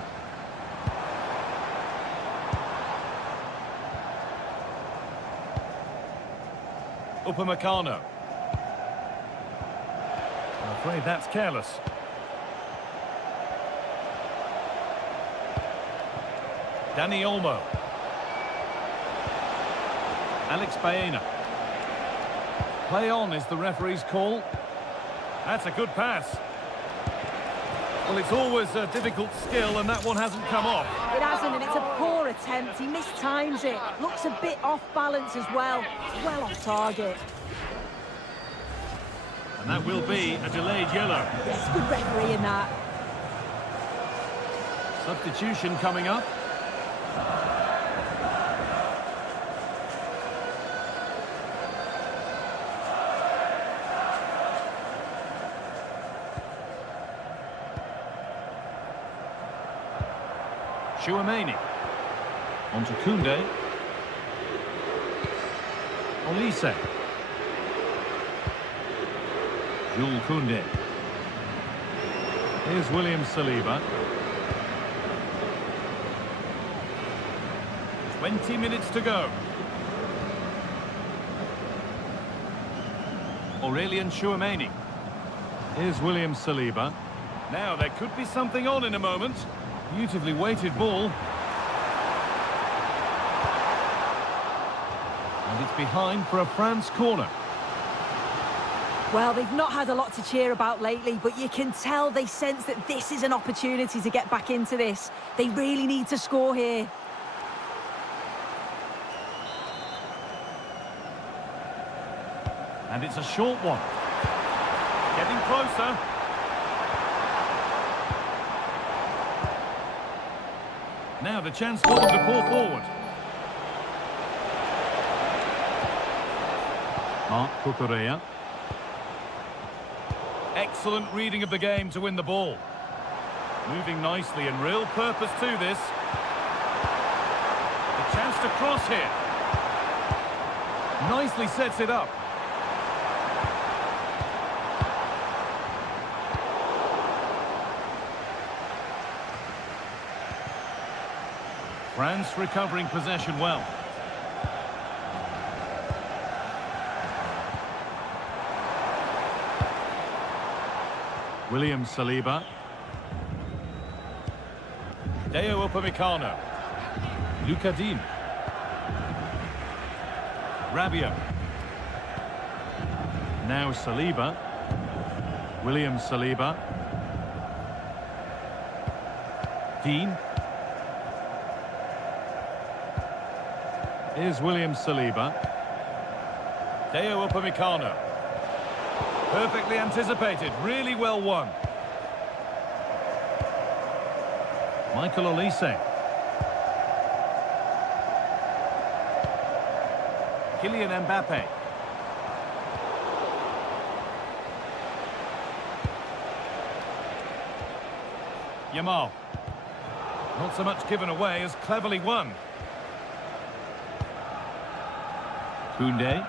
Upamecano. I'm afraid that's careless. Dani Olmo. Alex Baena. Play on is the referee's call. That's a good pass. Well, it's always a difficult skill, and that one hasn't come off. It hasn't, and it's a poor attempt. He mistimes it. Looks a bit off balance as well. It's well off target. And that will be a delayed yellow. Yes, good referee in that. Substitution coming up. Chouameni. On to Koundé. Olise. Jules Koundé. Here's William Saliba. 20 minutes to go. Aurelien Chouameni. Here's William Saliba. Now there could be something on in a moment. Beautifully weighted ball. And it's behind for a France corner. Well, they've not had a lot to cheer about lately, but you can tell they sense that this is an opportunity to get back into this. They really need to score here. And it's a short one. Getting closer. Now the chance for them to pull forward. Marc Cucurella. Excellent reading of the game to win the ball. Moving nicely and real purpose to this. The chance to cross here. Nicely sets it up. France recovering possession well. William Saliba. Deo Upamecano. Lucas Digne. Rabiot. Now Saliba. William Saliba. Digne. Here's William Saliba. Deo Upamecano. Perfectly anticipated, really well won. Michael Olise. Kylian Mbappe. Yamal. Not so much given away as cleverly won. Koundé.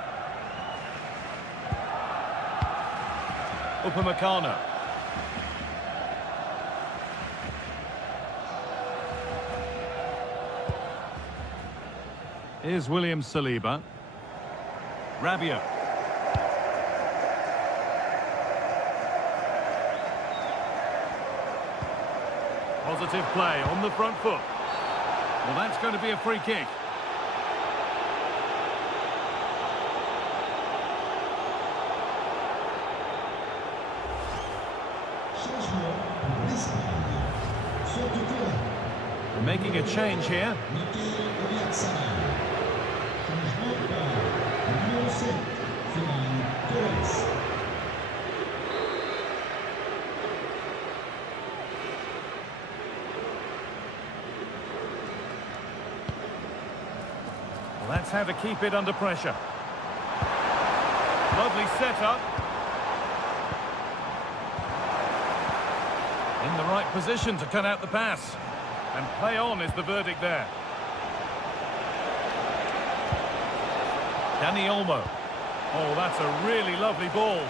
Upamecano. Here's William Saliba. Rabiot. Positive play on the front foot. Well, that's going to be a free kick. Changement pour l'Espagne. Faute de terrain. They're making a change here. Changement par le numéro 7, Ferran Torres. Well, that's how to keep it under pressure. Lovely setup. In the right position to cut out the pass. And play on is the verdict there. Dani Olmo. Oh, that's a really lovely ball.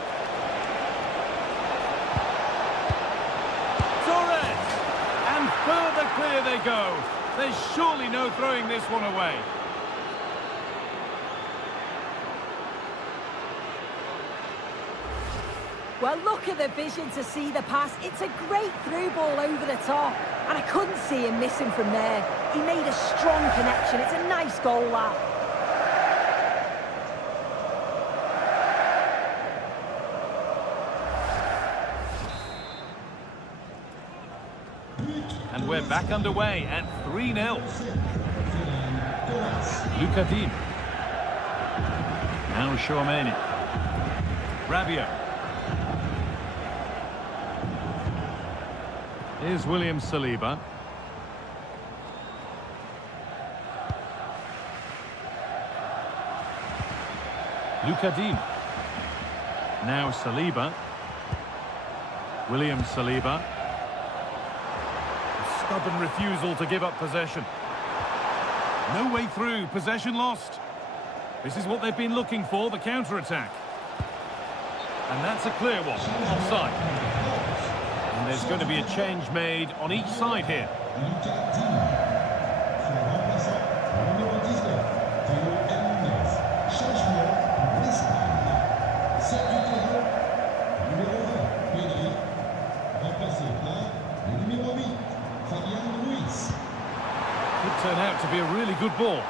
Torres! And further clear they go. There's surely no throwing this one away. Well, look at the vision to see the pass. It's a great through ball over the top. And I couldn't see him missing from there. He made a strong connection. It's a nice goal, that. And we're back underway at 3-0. Luca Dean. Now Chouameni. Rabiot. Here's William Saliba. Luca Dean. Now Saliba. William Saliba. A stubborn refusal to give up possession. No way through, possession lost. This is what they've been looking for, the counter-attack. And that's a clear one, offside. And there's going to be a change made on each side here. Could turn out to be a really good ball.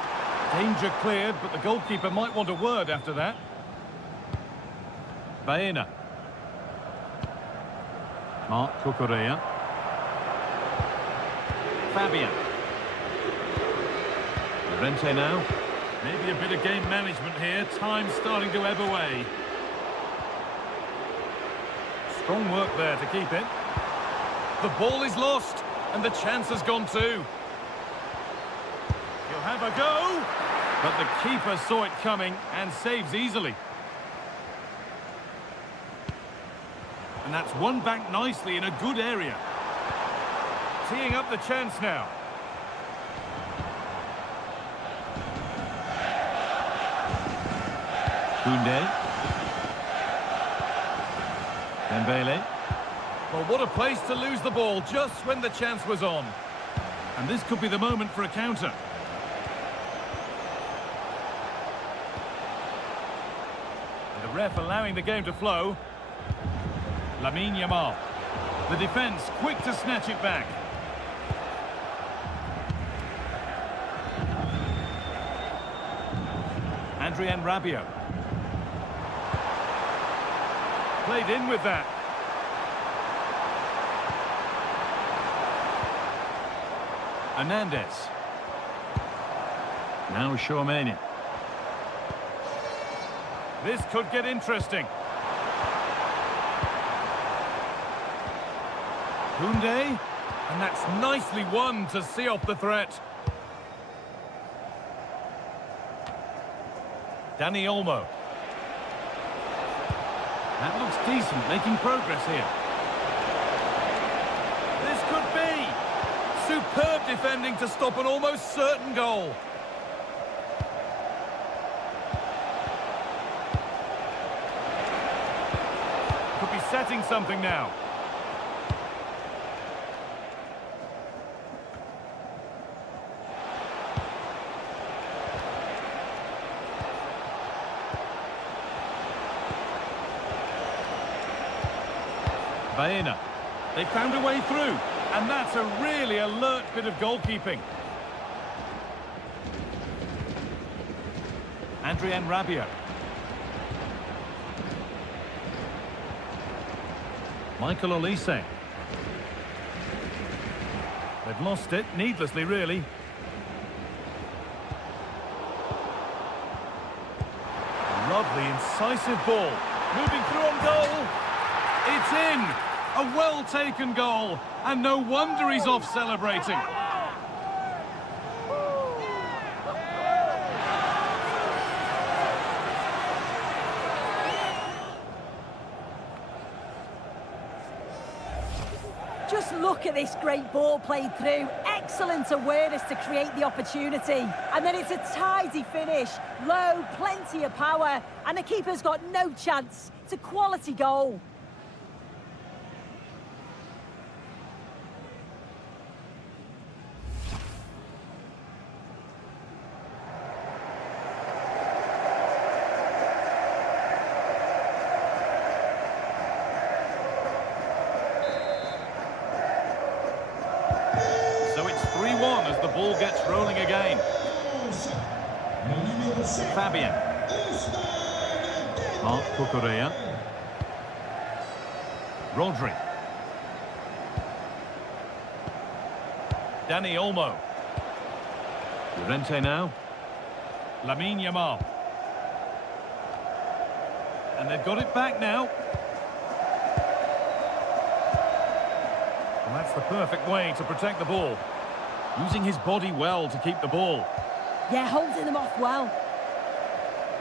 Danger cleared, but the goalkeeper might want a word after that. Baena. Marc Cucurella. Fabian. Llorente now. Maybe a bit of game management here. Time starting to ebb away. Strong work there to keep it. The ball is lost, and the chance has gone too. He'll have a go, but the keeper saw it coming and saves easily. And that's won back nicely in a good area. Teeing up the chance now. Koundé. Dembele. Well, what a place to lose the ball just when the chance was on. And this could be the moment for a counter. And the ref allowing the game to flow. Lamine Yamal. The defence quick to snatch it back. Adrien Rabiot. Played in with that. Hernandez. Now Chouameni. This could get interesting. Koundé, and that's nicely won to see off the threat. Dani Olmo. That looks decent, making progress here. This could be. Superb defending to stop an almost certain goal. Could be setting something now. Baena. They found a way through, and that's a really alert bit of goalkeeping. Adrien Rabiot. Michael Olise. They've lost it, needlessly really. Lovely, incisive ball. Moving through on goal. It's in! A well-taken goal. And no wonder he's off celebrating. Just look at this great ball played through. Excellent awareness to create the opportunity. And then it's a tidy finish. Low, plenty of power. And the keeper's got no chance. It's a quality goal. So it's 3-1 as the ball gets rolling again. Fabian. Mark Cucurella. Rodri. Dani Olmo. Llorente now. Lamine Yamal. And they've got it back now. And that's the perfect way to protect the ball. Using his body well to keep the ball. Yeah, holding them off well.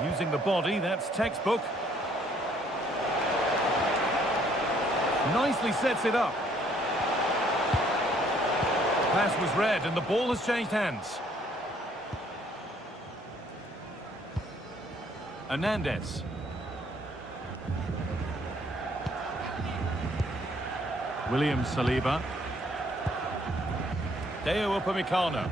Using the body, that's textbook. Nicely sets it up. Pass was read and the ball has changed hands. Hernandez. William Saliba. Deo Upamecano.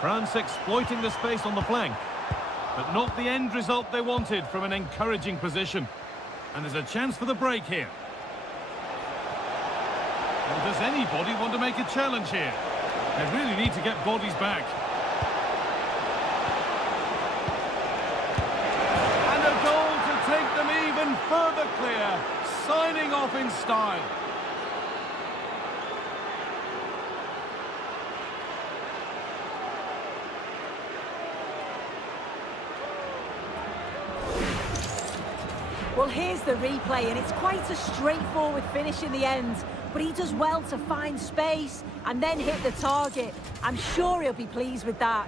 France exploiting the space on the flank, but not the end result they wanted from an encouraging position. And there's a chance for the break here. Well, does anybody want to make a challenge here? They really need to get bodies back. And a goal to take them even further clear, signing off in style. Well, here's the replay, and it's quite a straightforward finish in the end. But he does well to find space and then hit the target. I'm sure he'll be pleased with that.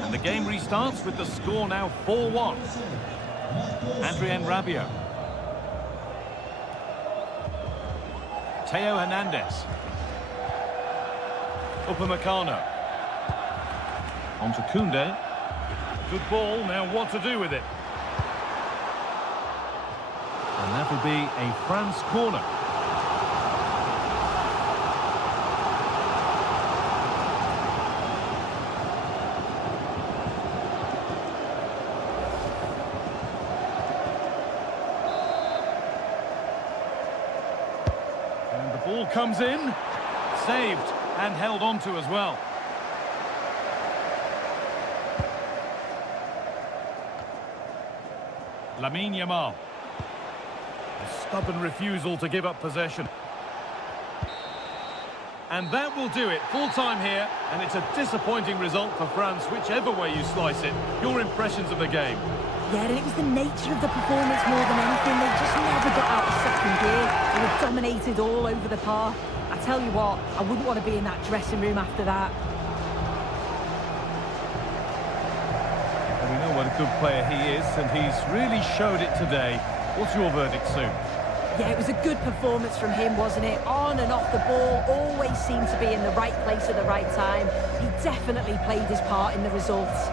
And the game restarts with the score now 4-1. Adrien Rabiot. Theo Hernandez. Upamecano. On to Koundé. Good ball, now what to do with it? And that will be a France corner. And the ball comes in. Saved. And held on to as well. Lamine Yamal. A stubborn refusal to give up possession. And that will do it. Full time here, and it's a disappointing result for France, whichever way you slice it. Your impressions of the game? Yeah, and it was the nature of the performance more than anything. They just never got out of second gear. They were dominated all over the park. I tell you what, I wouldn't want to be in that dressing room after that. We know what a good player he is, and he's really showed it today. What's your verdict, Sue? Yeah, it was a good performance from him, wasn't it? On and off the ball, always seemed to be in the right place at the right time. He definitely played his part in the results.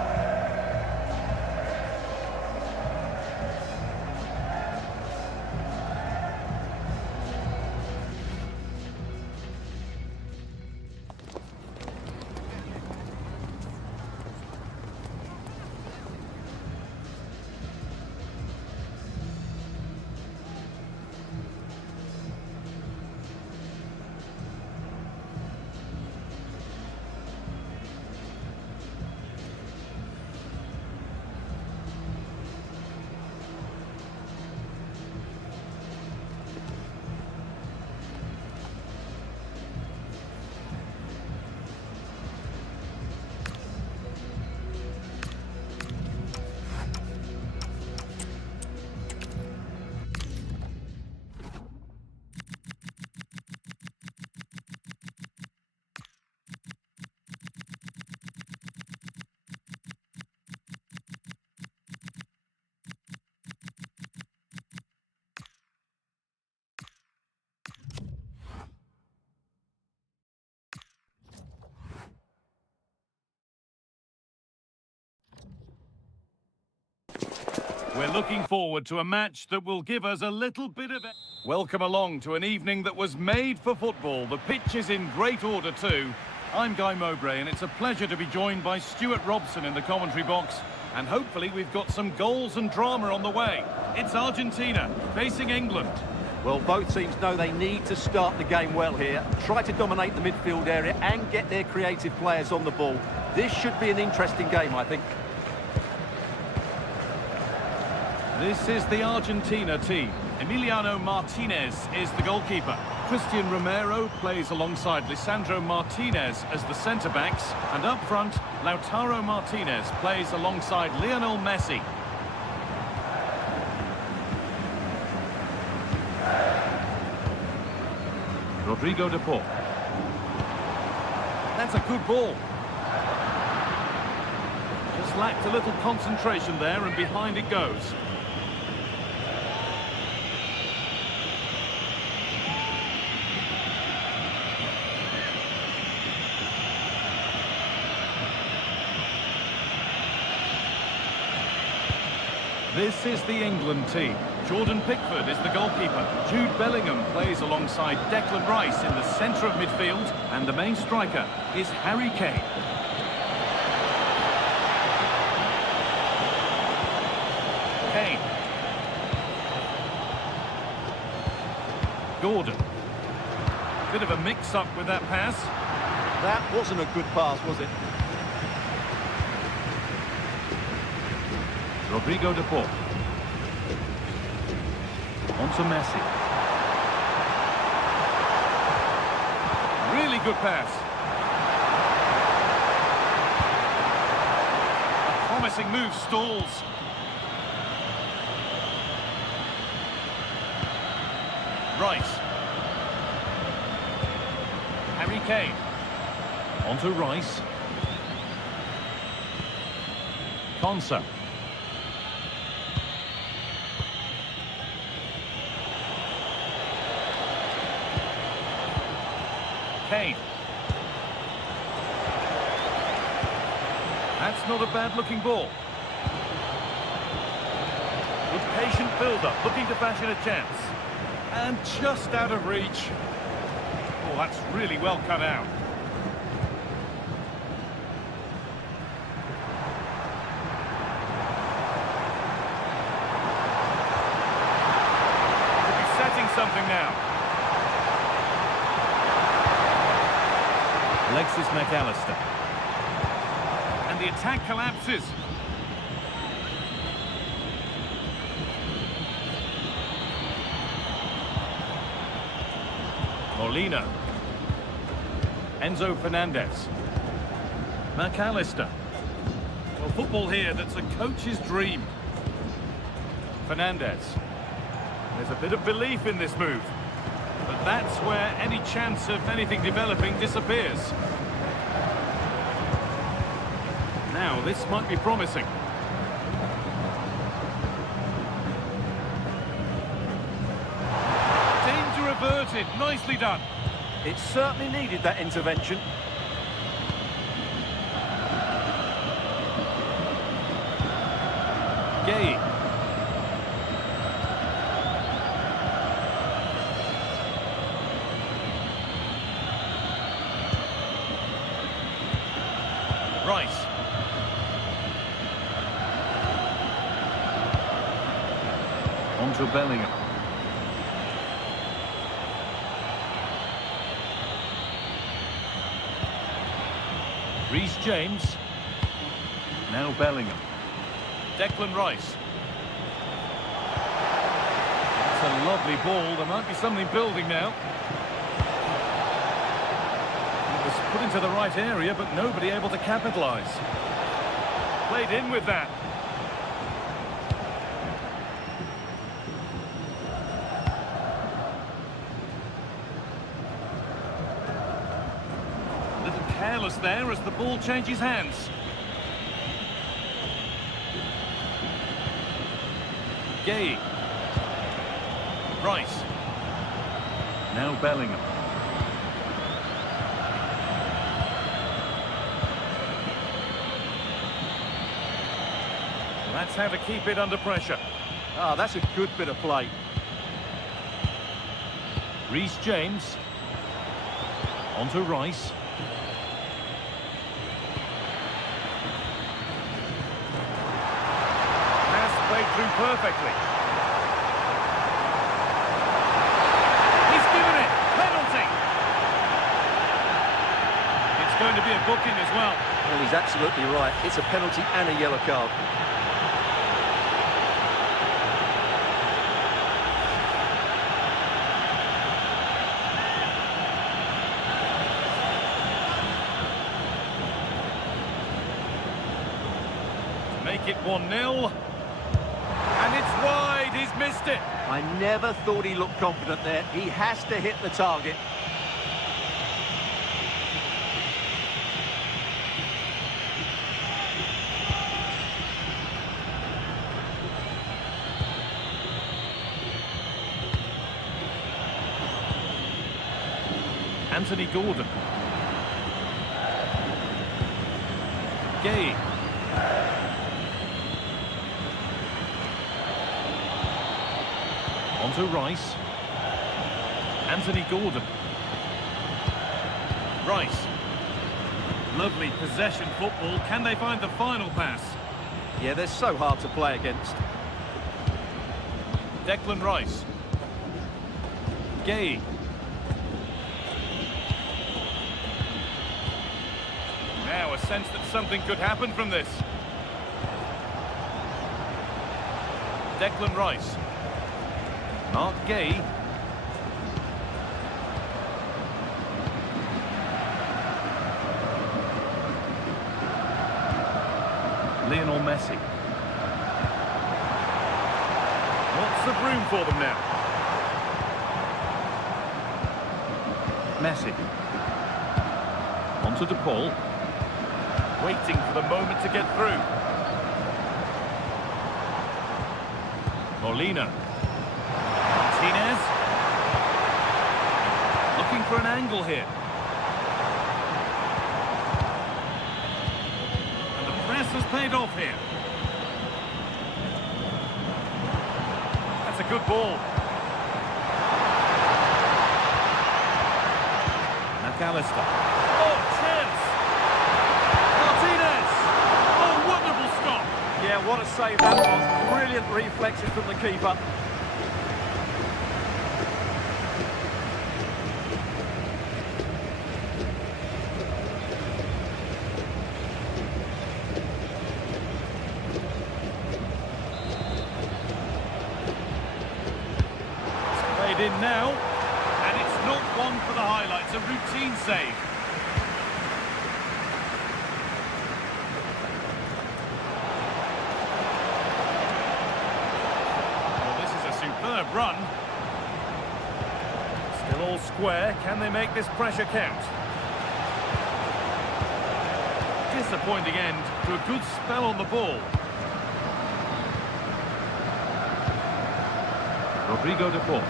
We're looking forward to a match that will give us a little bit of... Welcome along to an evening that was made for football. The pitch is in great order too. I'm Guy Mowbray, and it's a pleasure to be joined by Stuart Robson in the commentary box. And hopefully we've got some goals and drama on the way. It's Argentina facing England. Well, both teams know they need to start the game well here. Try to dominate the midfield area and get their creative players on the ball. This should be an interesting game, I think. This is the Argentina team. Emiliano Martinez is the goalkeeper. Christian Romero plays alongside Lisandro Martinez as the centre-backs. And up front, Lautaro Martinez plays alongside Lionel Messi. Rodrigo de Paul. That's a good ball. Just lacked a little concentration there, and behind it goes. This is the England team. Jordan Pickford is the goalkeeper. Jude Bellingham plays alongside Declan Rice in the centre of midfield. And the main striker is Harry Kane. Kane. Gordon. Bit of a mix-up with that pass. That wasn't a good pass, was it? Rodrigo de Paul. On to Messi. Really good pass. A promising move stalls. Rice. Harry Kane. On to Rice. Konsa. Kane. That's not a bad-looking ball. Good patient build-up, looking to fashion a chance. And just out of reach. Oh, that's really well cut out. Could be setting something now. Alexis McAllister. And the attack collapses. Molina. Enzo Fernandez. McAllister. Well, football here that's a coach's dream. Fernandez. There's a bit of belief in this move. But that's where any chance of anything developing disappears. Now, this might be promising. Danger averted. Nicely done. It certainly needed that intervention. Gay. Rice. On to Bellingham. Reece James. Now Bellingham. Declan Rice. That's a lovely ball. There might be something building now. It was put into the right area, but nobody able to capitalise. Played in with that. A little careless there as the ball changes hands. Gay. Rice. Now Bellingham. Well, That's how to keep it under pressure. Ah, that's a good bit of play. Reece James. On to Rice. Pass played through perfectly. He's given it. Penalty. It's going to be a booking as well. Well, he's absolutely right. It's a penalty and a yellow card. Make it 1-0. And it's wide. He's missed it. I never thought he looked confident there. He has to hit the target. Anthony Gordon. Gay. On to Rice. Anthony Gordon. Rice. Lovely possession football. Can they find the final pass? Yeah, they're so hard to play against. Declan Rice. Gay. Now a sense that something could happen from this. Declan Rice. Mark Gay. Lionel Messi. Lots of room for them now. Messi. On to DePaul. Waiting for the moment to get through. Molina. Martinez. Looking for an angle here. And the press has paid off here. That's a good ball. McAllister. Oh, chance! Martinez! Oh, wonderful stop! Yeah, what a save that was. Brilliant reflexes from the keeper. In now, and it's not one for the highlights, a routine save. Well, this is a superb run. Still all square. Can they make this pressure count? Disappointing end to a good spell on the ball. Rodrigo de Paul.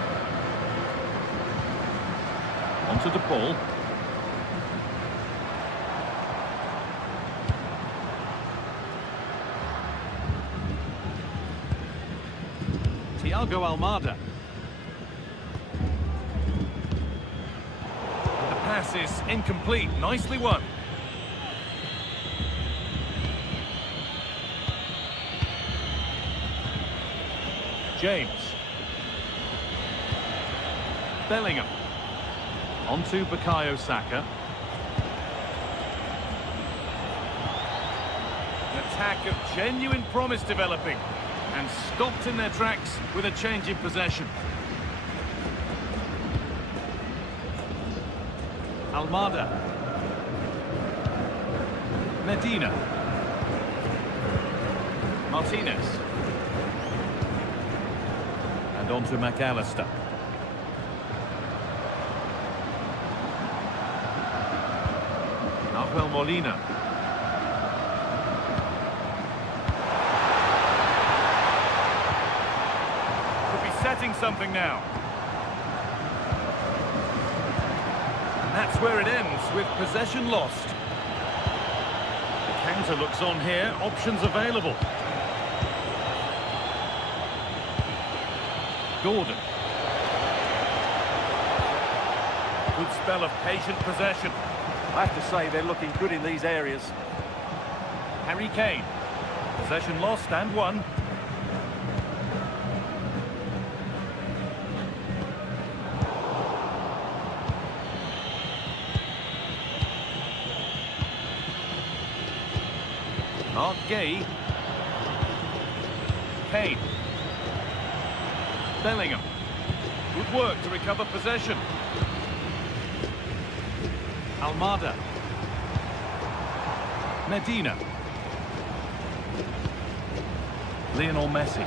On to DePaul. Thiago Almada. The pass is incomplete. Nicely won. James. Bellingham. On to Bukayo Saka. An attack of genuine promise developing and stopped in their tracks with a change in possession. Almada. Medina. Martinez. And on to McAllister. Molina. Could be setting something now. And that's where it ends, with possession lost. The counter looks on here, options available. Gordon. Good spell of patient possession. I have to say they're looking good in these areas. Harry Kane. Possession lost and won. Mark Gay. Kane. Bellingham. Good work to recover possession. Almada. Medina. Lionel Messi.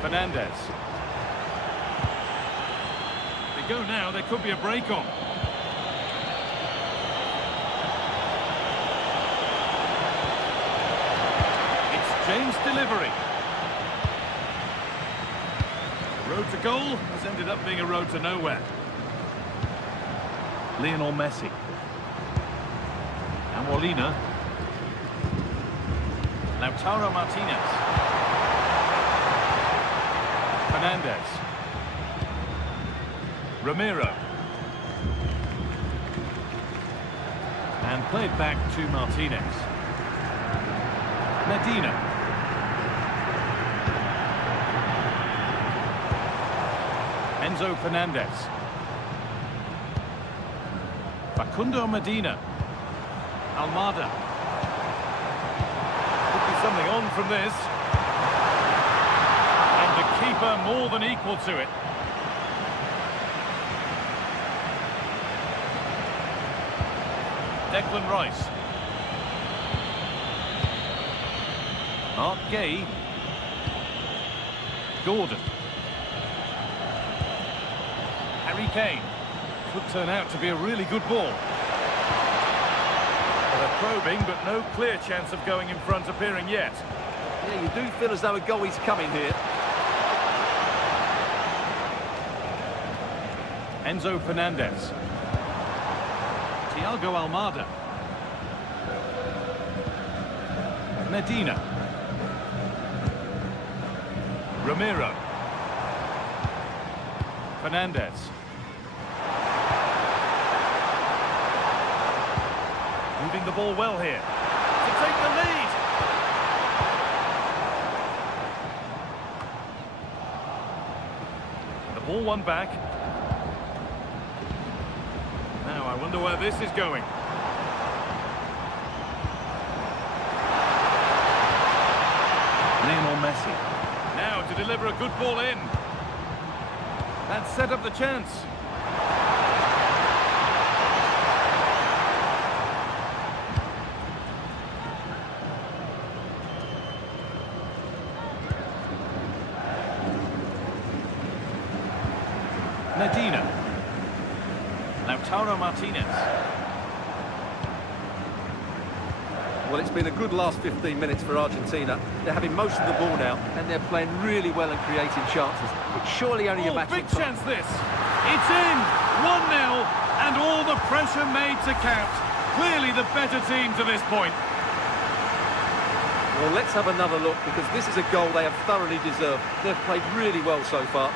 Fernandez. They go now, there could be a break on. It's James' delivery. The road to goal has ended up being a road to nowhere. Lionel Messi. And Molina. Lautaro Martinez. Fernandez. Romero. And played back to Martinez. Medina. Enzo Fernandez. Facundo Medina. Almada. Could be something on from this. And the keeper more than equal to it. Declan Rice. Mark Gay. Gordon. Harry Kane. Could turn out to be a really good ball. They're probing, but no clear chance of going in front appearing yet. Yeah, you do feel as though a goal is coming here. Enzo Fernandez. Thiago Almada. Medina. Romero. Fernandez. Moving the ball well here to take the lead. The ball won back. Now I wonder where this is going. Lionel Messi. Now to deliver a good ball in. That set up the chance. Medina. Lautaro Martinez. Well, it's been a good last 15 minutes for Argentina. They're having most of the ball now, and they're playing really well and creating chances. It's surely only a matter big of time. chance this. It's in. 1-0, and all the pressure made to count. Clearly the better team to this point. Well, let's have another look, because this is a goal they have thoroughly deserved. They've played really well so far.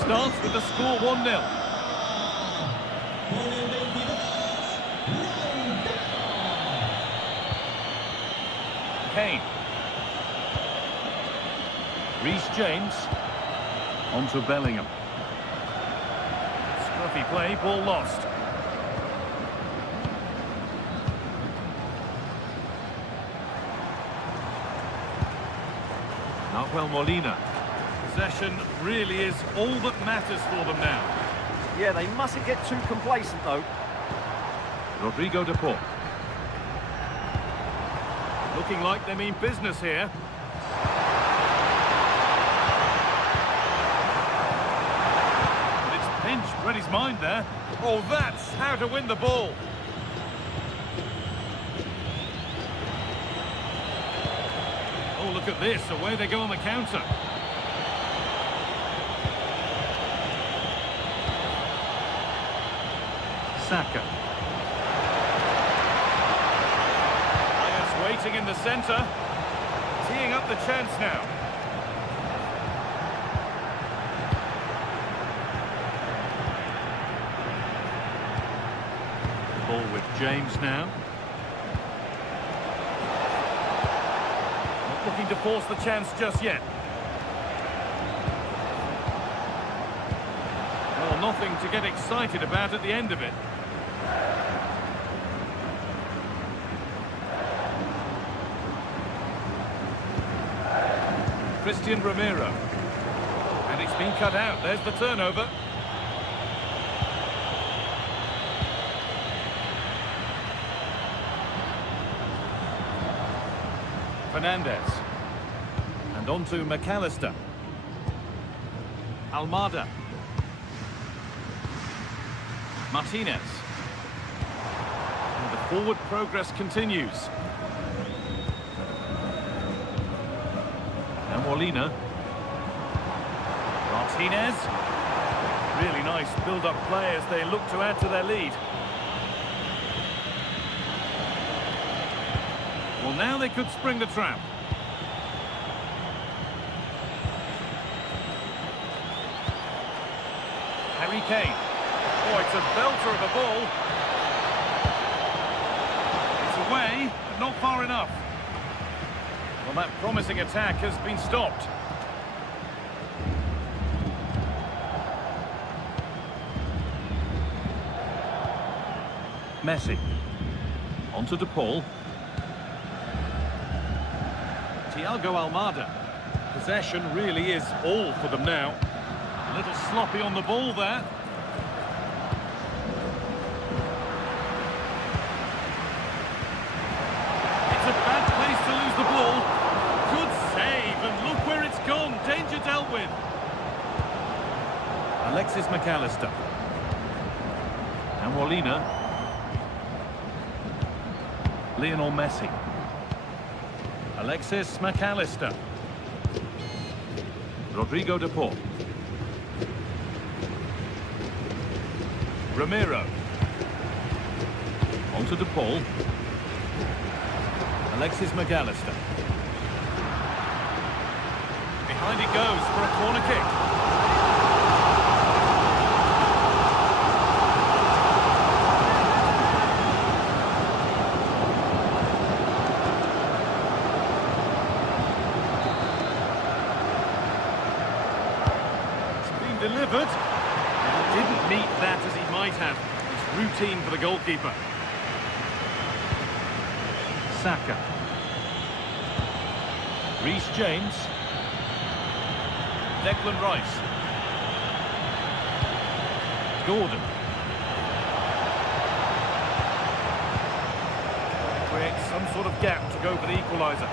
Starts with the score 1-0. Kane. Reece James. On to Bellingham. Scruffy play, ball lost. Nahuel Molina. Possession really is all that matters for them now. Yeah, they mustn't get too complacent, though. Rodrigo de Paul. Looking like they mean business here. But it's pinched read his mind there. Oh, that's how to win the ball. Oh, look at this. Away they go on the counter. Saka. Ayers waiting in the centre. Teeing up the chance now. Ball with James now. Not looking to force the chance just yet. Well, nothing to get excited about at the end of it. Christian Romero. And it's been cut out. There's the turnover. Fernandez. And on to McAllister. Almada. Martinez. And the forward progress continues. Now Molina. Martinez. Really nice build-up play as they look to add to their lead. Well, now they could spring the trap. Harry Kane. Oh, it's a belter of a ball. It's away, but not far enough. Well, that promising attack has been stopped. Messi. On to De Paul. Thiago Almada. Possession really is all for them now. A little sloppy on the ball there. It's a bad place to lose the ball. Good save, and look where it's gone. Danger dealt with. Alexis McAllister. And Molina. Lionel Messi. Alexis McAllister. Rodrigo De Paul. Romero. On to De Paul. Alexis McAllister. Behind it goes for a corner kick. Delivered. He didn't meet that as he might have. It's routine for the goalkeeper. Saka. Reece James. Declan Rice. Gordon. Creates some sort of gap to go for the equaliser.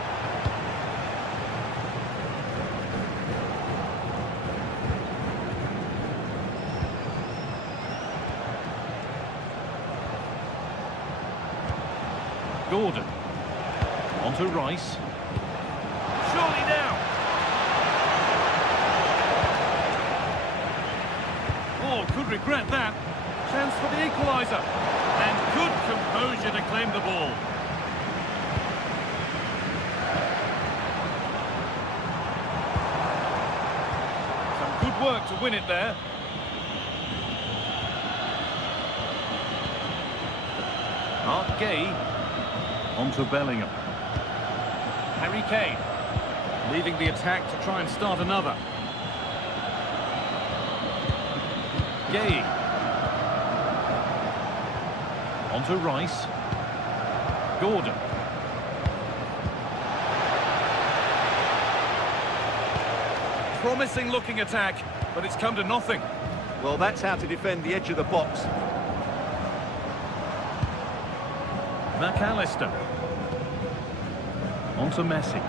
Gordon. On to Rice. Surely now. Oh, could regret that. Chance for the equaliser. And good composure to claim the ball. Some good work to win it there. Mark Gay. On to Bellingham. Harry Kane. Leaving the attack to try and start another. Gay. On to Rice. Gordon. Promising looking attack, but it's come to nothing. Well, that's how to defend the edge of the box. McAllister. On to Messi.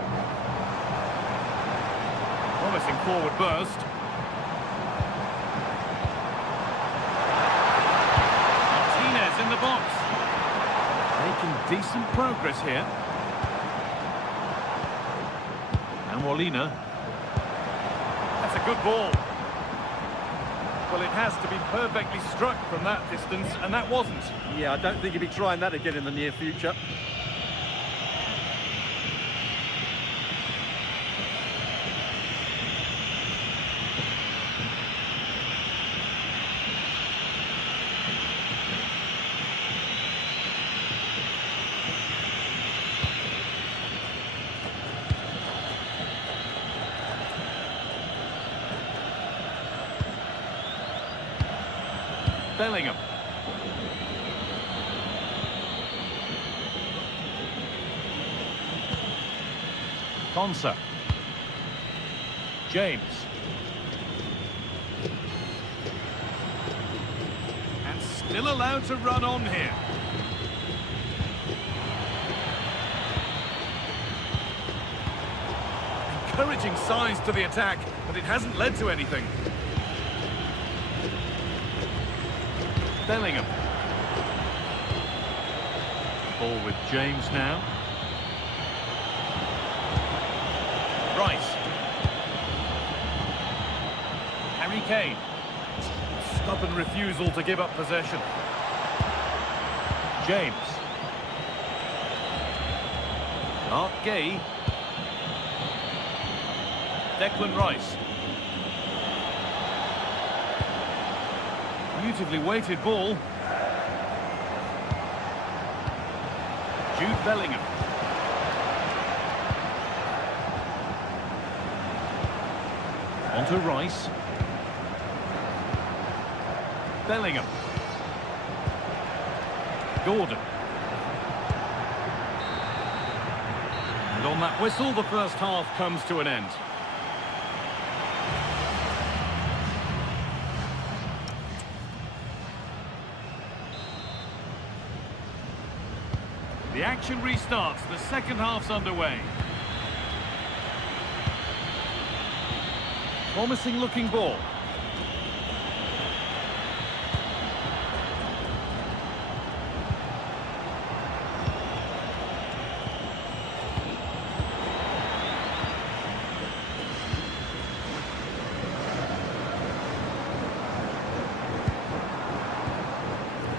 Promising forward burst. Decent progress here. And Molina. That's a good ball. Well, it has to be perfectly struck from that distance, and that wasn't. Yeah, I don't think he'll be trying that again in the near future. Bellingham. Konsa. James. And still allowed to run on here. Encouraging signs to the attack, but it hasn't led to anything. Bellingham. Ball with James now. Rice. Harry Kane. Stubborn refusal to give up possession. James. Mark Gay. Declan Rice. Beautifully weighted ball. Jude Bellingham. On to Rice. Bellingham. Gordon. And on that whistle, the first half comes to an end. The action restarts, the second half's underway. Promising looking ball.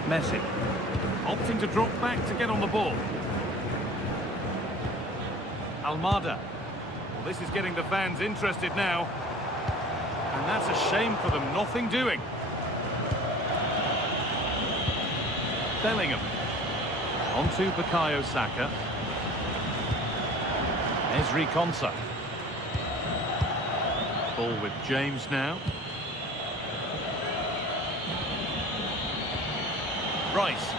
MESIN. Opting to drop back to get on the ball. Almada. Well, this is getting the fans interested now. And that's a shame for them. Nothing doing. Bellingham. On to Bukayo Saka. Ezri Konsa. Ball with James now. Rice.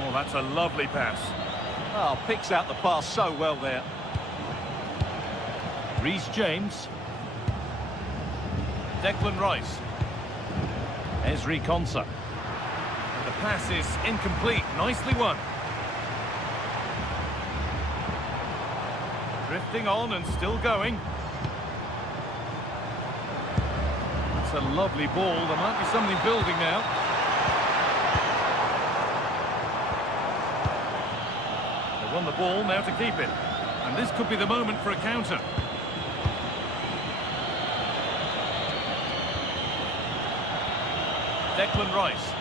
Oh, that's a lovely pass. Oh, picks out the pass so well there. Reece James. Declan Rice. Ezri Konsa. The pass is incomplete. Nicely won. Drifting on and still going. That's a lovely ball. There might be something building now. They won the ball, now to keep it. And this could be the moment for a counter. Declan Rice.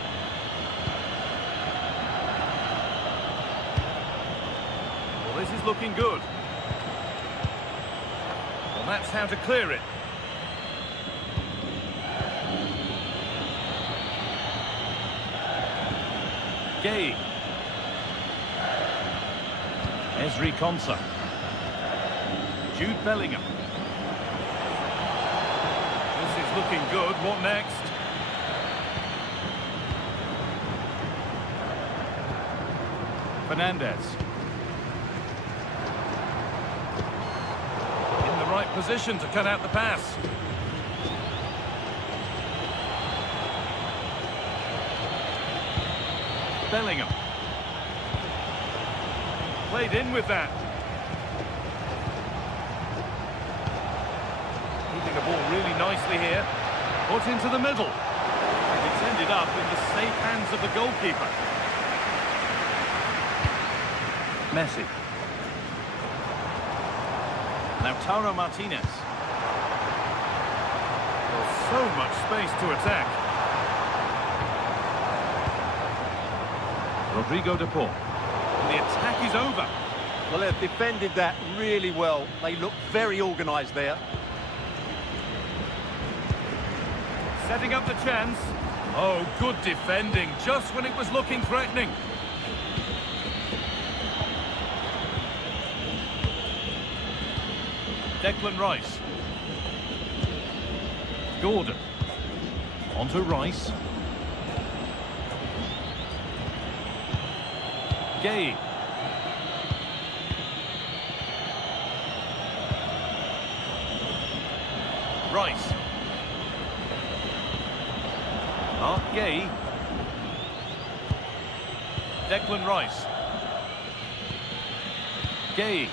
Well, this is looking good. Well, that's how to clear it. Gay. Ezri Konsa. Jude Bellingham. This is looking good. What next? Fernandez. In the right position to cut out the pass. Bellingham. Played in with that. Keeping the ball really nicely here. Put into the middle. ended up in the safe hands of the goalkeeper. Messi. Lautaro Martinez. Well, so much space to attack. Rodrigo de Paul. The attack is over. Well, they've defended that really well. They look very organised there. Setting up the chance. Oh, good defending, just when it was looking threatening. Declan Rice. Gordon. On to Rice. Gay. Rice. Mark Gay. Declan Rice. Gay.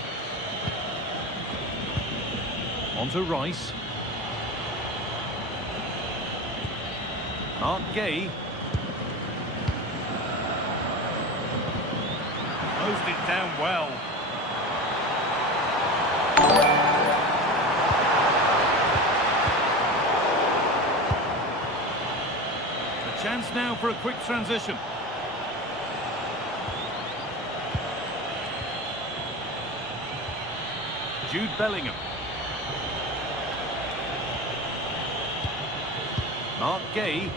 On to Rice. Mark Gay. Closed it down well. A chance now for a quick transition. Jude Bellingham. Mark Gay.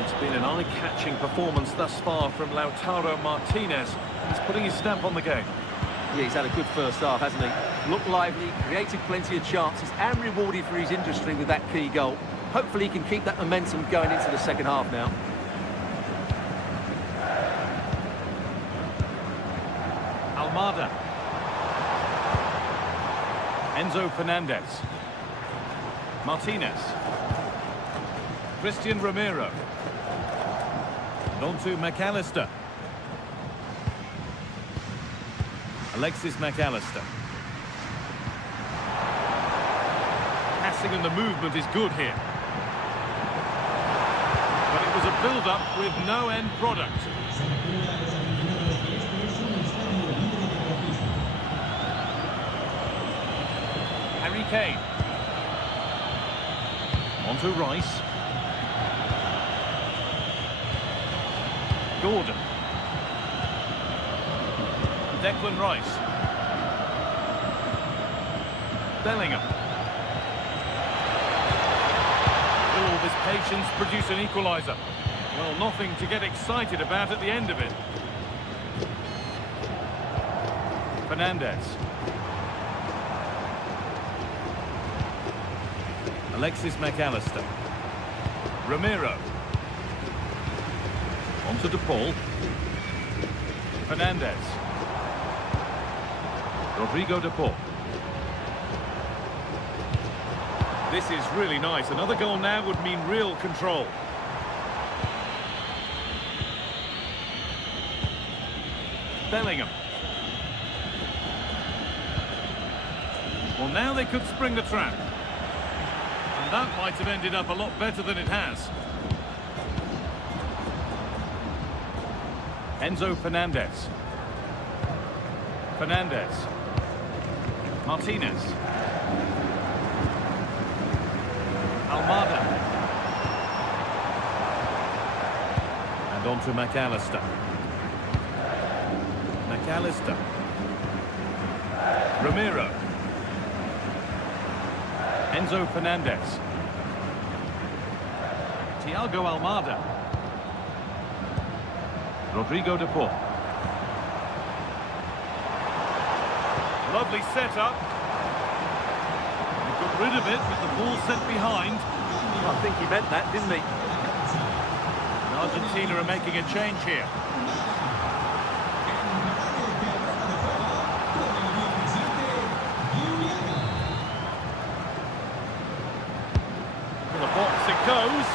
It's been an eye-catching performance thus far from Lautaro Martinez. He's putting his stamp on the game. Yeah, he's had a good first half, hasn't he? Looked lively, created plenty of chances and rewarded for his industry with that key goal. Hopefully he can keep that momentum going into the second half now. Almada. Enzo Fernandez. Martinez. Christian Romero. And on to McAllister. Alexis McAllister. Passing and the movement is good here. But it was a build-up with no end product. Harry Kane. On to Rice. Gordon. Declan Rice. Bellingham. Will all this patience produce an equaliser? Well, nothing to get excited about at the end of it. Fernandez. Alexis McAllister. Romero. On to De Paul. Fernandez. Rodrigo De Paul. This is really nice. Another goal now would mean real control. Bellingham. Well, now they could spring the trap. And that might have ended up a lot better than it has. Enzo Fernandez. Fernandez. Martinez. Almada. And on to McAllister. McAllister. Romero. Enzo Fernandez. Thiago Almada. Rodrigo De Paul. Lovely setup. He got rid of it with the ball sent behind. I think he meant that, didn't he? And Argentina are making a change here. To the box it goes.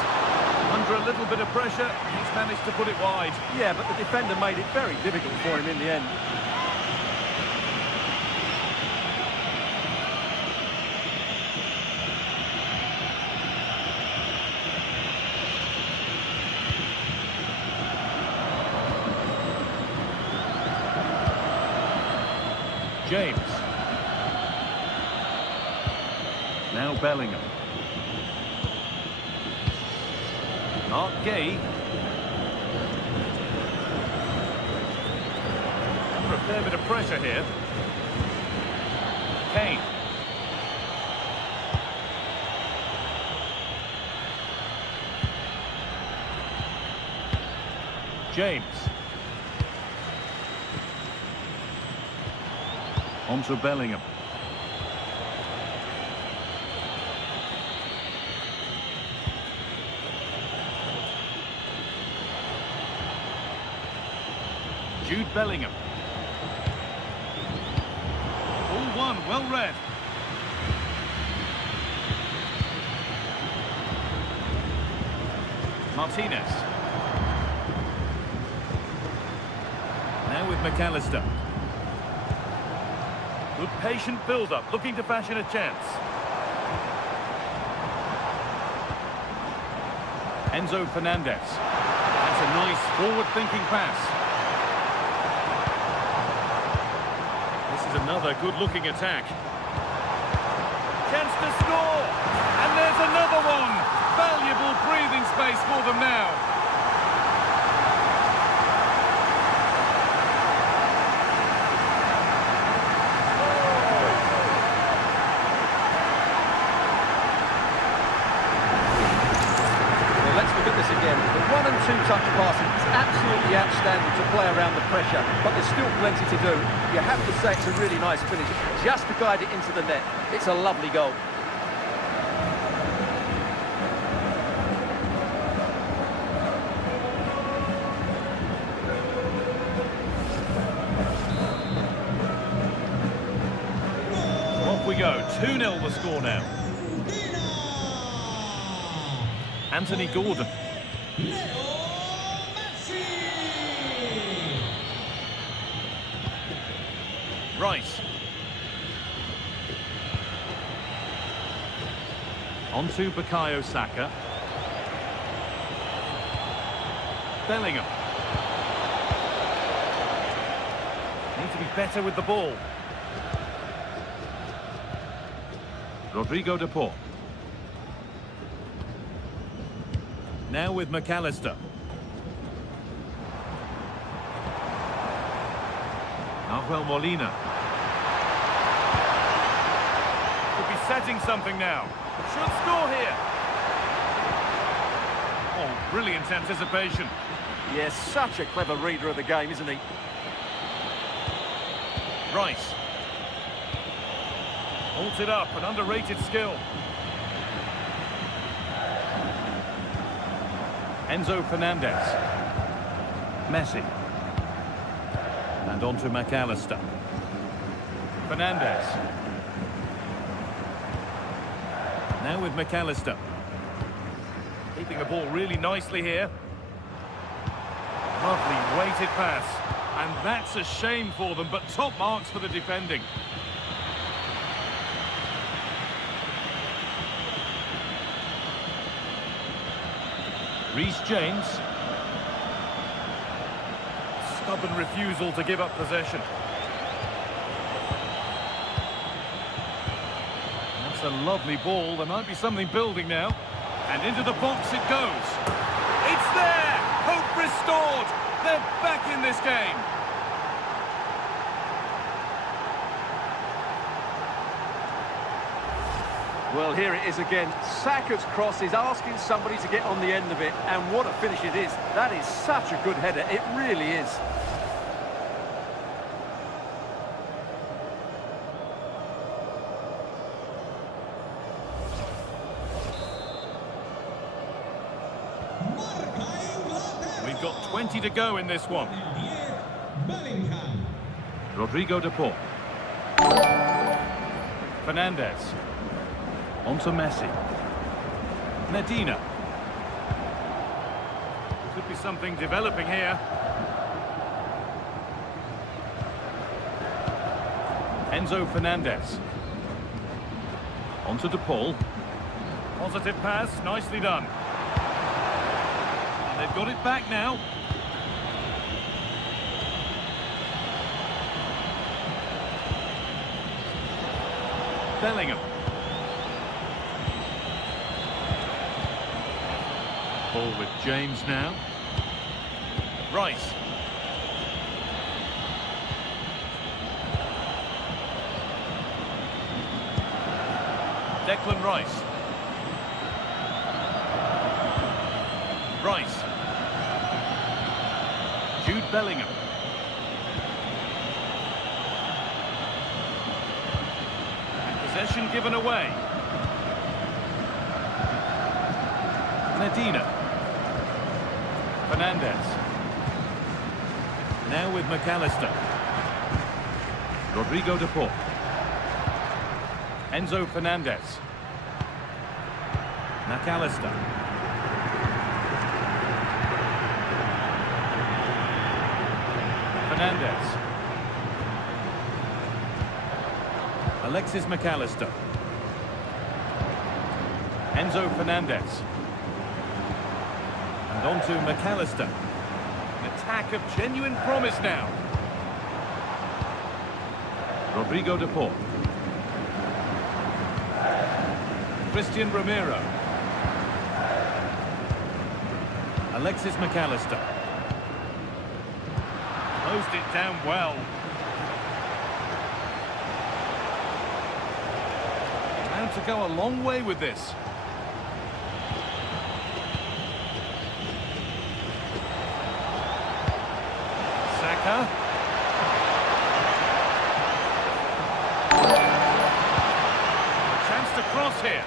Under a little bit of pressure, he's managed to put it wide. Yeah, but the defender made it very difficult for him in the end. James. Now Bellingham. Mark Gay. Under a fair bit of pressure here. Kane. James. On to Bellingham. Jude Bellingham. All one, well read. Martinez. Now with McAllister. Good patient build-up, looking to fashion a chance. Enzo Fernandez. That's a nice forward-thinking pass. This is another good-looking attack. Chance to score! And there's another one! Valuable breathing space for them now. Again, the 1 and 2 touch passing is absolutely outstanding to play around the pressure, but there's still plenty to do. You have to say it's a really nice finish, just to guide it into the net. It's a lovely goal. Off we go, 2-0 the score now. Anthony Gordon. Rice. On to Bukayo Saka. Bellingham. Need to be better with the ball. Rodrigo de Paul. Now with McAllister. Nahuel Molina. Could be setting something now. Should score here. Oh, brilliant anticipation. Yes, such a clever reader of the game, isn't he? Rice. Holds it up, an underrated skill. Enzo Fernandez. Messi. And on to McAllister. Fernandez. Now with McAllister. Keeping the ball really nicely here. Lovely weighted pass. And that's a shame for them, but top marks for the defending. Reece James. Stubborn refusal to give up possession. That's a lovely ball. There might be something building now. And into the box it goes. It's there! Hope restored! They're back in this game. Well, here it is again. Saka's cross is asking somebody to get on the end of it, and what a finish it is. That is such a good header, it really is. We've got 20 to go in this one. Rodrigo de Paul. Fernandez. On to Messi. Medina. Could be something developing here. Enzo Fernandez. On to De Paul. Positive pass, nicely done. And they've got it back now. Bellingham. Ball with James now. Rice. Declan Rice. Rice. Jude Bellingham. And possession given away. Medina. Fernandez. Now with McAllister. Rodrigo de Paul. Enzo Fernandez. McAllister. Fernandez. Alexis McAllister. Enzo Fernandez. And on to McAllister. An attack of genuine promise now. Rodrigo de Paul. Christian Romero. Alexis McAllister. Closed it down well. Bound to go a long way with this. Saka. Chance to cross here.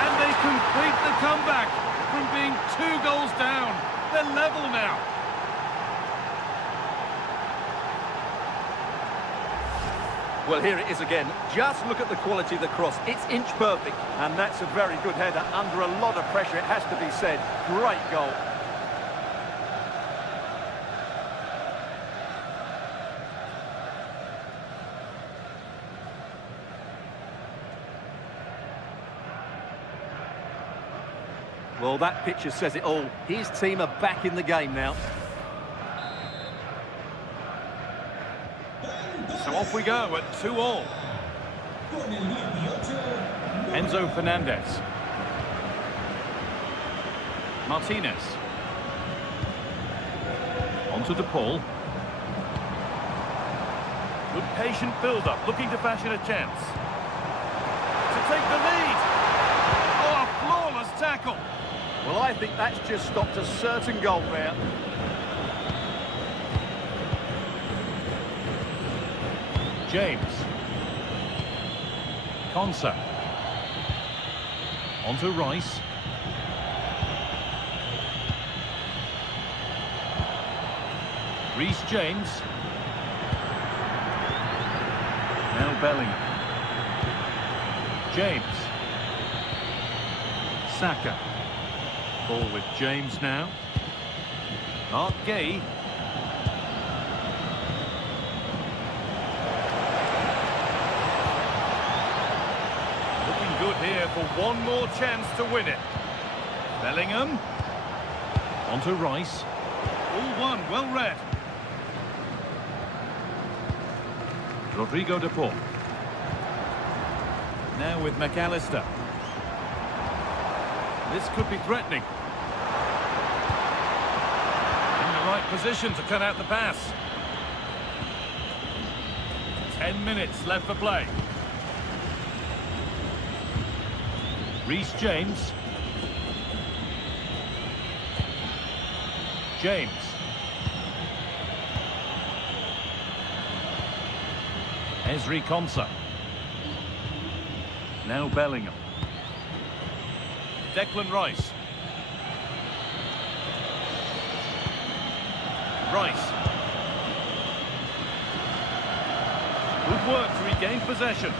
And they complete the comeback from being 2 goals down. They're level now. Well, here it is again. Just look at the quality of the cross. It's inch perfect. And that's a very good header under a lot of pressure, it has to be said. Great goal. Well, that picture says it all. His team are back in the game now. So off we go at 2-2. Enzo Fernandez. Martinez. On to De Paul. Good patient build-up, looking to fashion a chance. To take the lead. Oh, a flawless tackle. Well, I think that's just stopped a certain goal there. James. Konsa. On to Rice. Reece James. Now Bellingham. James. Saka. Ball with James now. Mark Gay. Looking good here for one more chance to win it. Bellingham. On to Rice. All one, well read. Rodrigo de Paul. Now with McAllister. This could be threatening. In the right position to cut out the pass. 10 minutes left for play. Reece James. James. Ezri Konsa. Now Bellingham. Declan Rice. Rice. Good work to regain possession.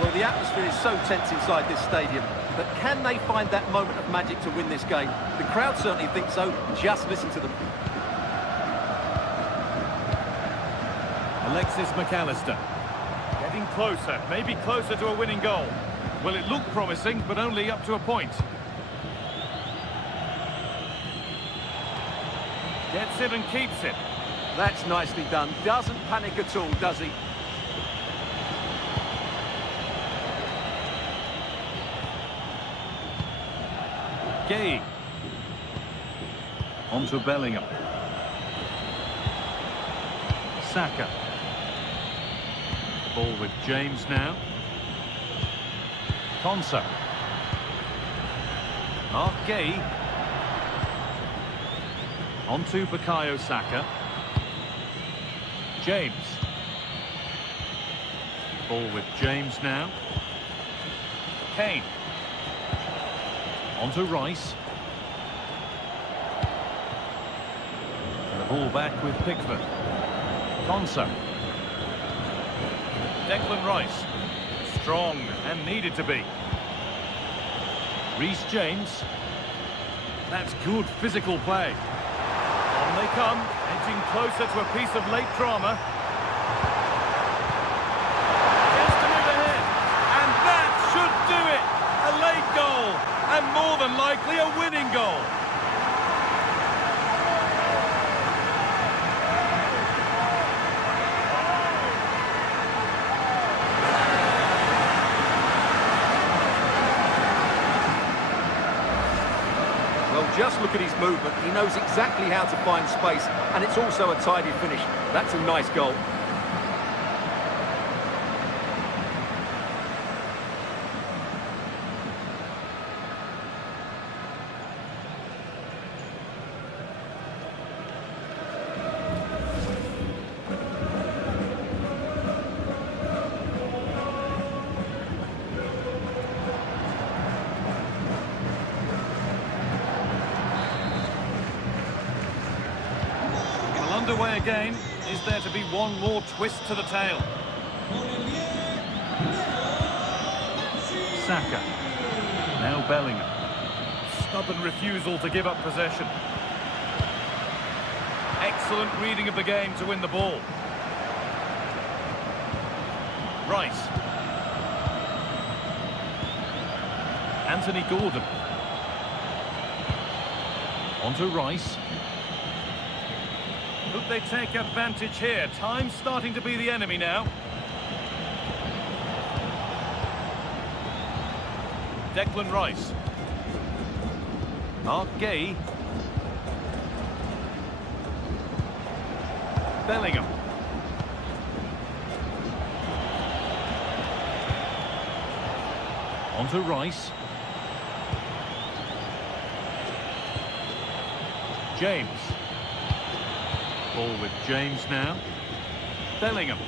Well, the atmosphere is so tense inside this stadium, but can they find that moment of magic to win this game? The crowd certainly think so. Just listen to them. Alexis McAllister. Getting closer, maybe closer to a winning goal. Well, it looked promising, but only up to a point. Gets it and keeps it. That's nicely done. Doesn't panic at all, does he? Gay. On to Bellingham. Saka. Ball with James now. Konsa. Gay. On to Bukayo Saka. James. Ball with James now. Kane. On to Rice. And the ball back with Pickford. Konsa. Declan Rice. Strong and needed to be. Reece James. That's good physical play. On they come, edging closer to a piece of late drama. Just to move ahead, and that should do it. A late goal, and more than likely a winning goal. Just look at his movement. He knows exactly how to find space, and it's also a tidy finish. That's a nice goal. Underway again. Is there to be one more twist to the tale? Saka. Now Bellingham. Stubborn refusal to give up possession. Excellent reading of the game to win the ball. Rice. Anthony Gordon. On to Rice. Could they take advantage here? Time's starting to be the enemy now. Declan Rice. Gay. Bellingham. On to Rice. James. Ball with James now. Bellingham.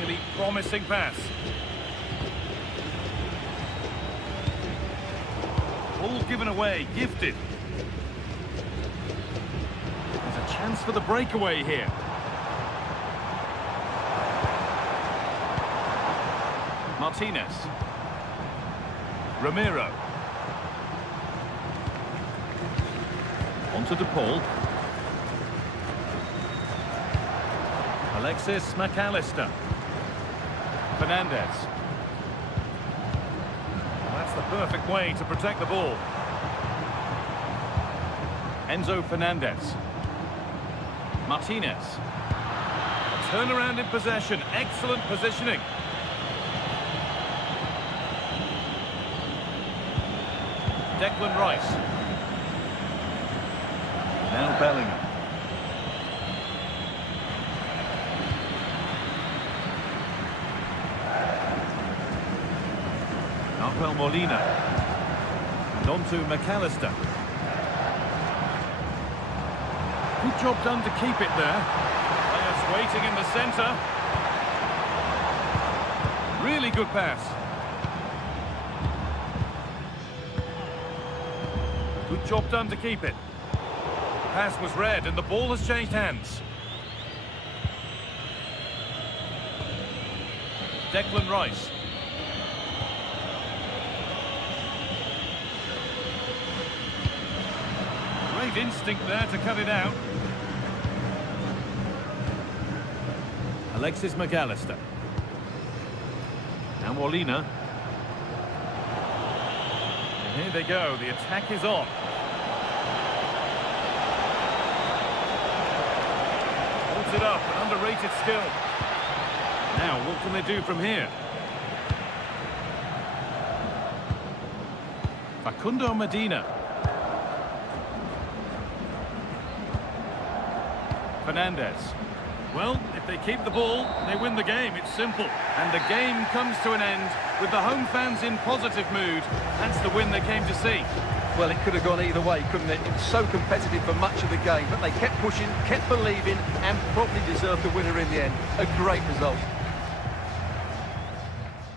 Really promising pass. Ball given away, gifted. There's a chance for the breakaway here. Martinez. Romero. On to DePaul. Alexis McAllister. Fernandez. Well, that's the perfect way to protect the ball. Enzo Fernandez. Martinez. A turnaround in possession. Excellent positioning. Declan Rice. Now Bellingham. Molina. And on to McAllister. Good job done to keep it there. Players waiting in the centre. Really good pass. Good job done to keep it. Pass was read and the ball has changed hands. Declan Rice. Great instinct there to cut it out. Alexis McAllister. Now Molina. And here they go, the attack is on. Holds it up, an underrated skill. Now, what can they do from here? Facundo Medina. Fernandez. Well, if they keep the ball, they win the game. It's simple. And the game comes to an end with the home fans in positive mood. That's the win they came to see. Well, it could have gone either way, couldn't it? It was so competitive for much of the game, but they kept pushing, kept believing, and probably deserved the winner in the end. A great result.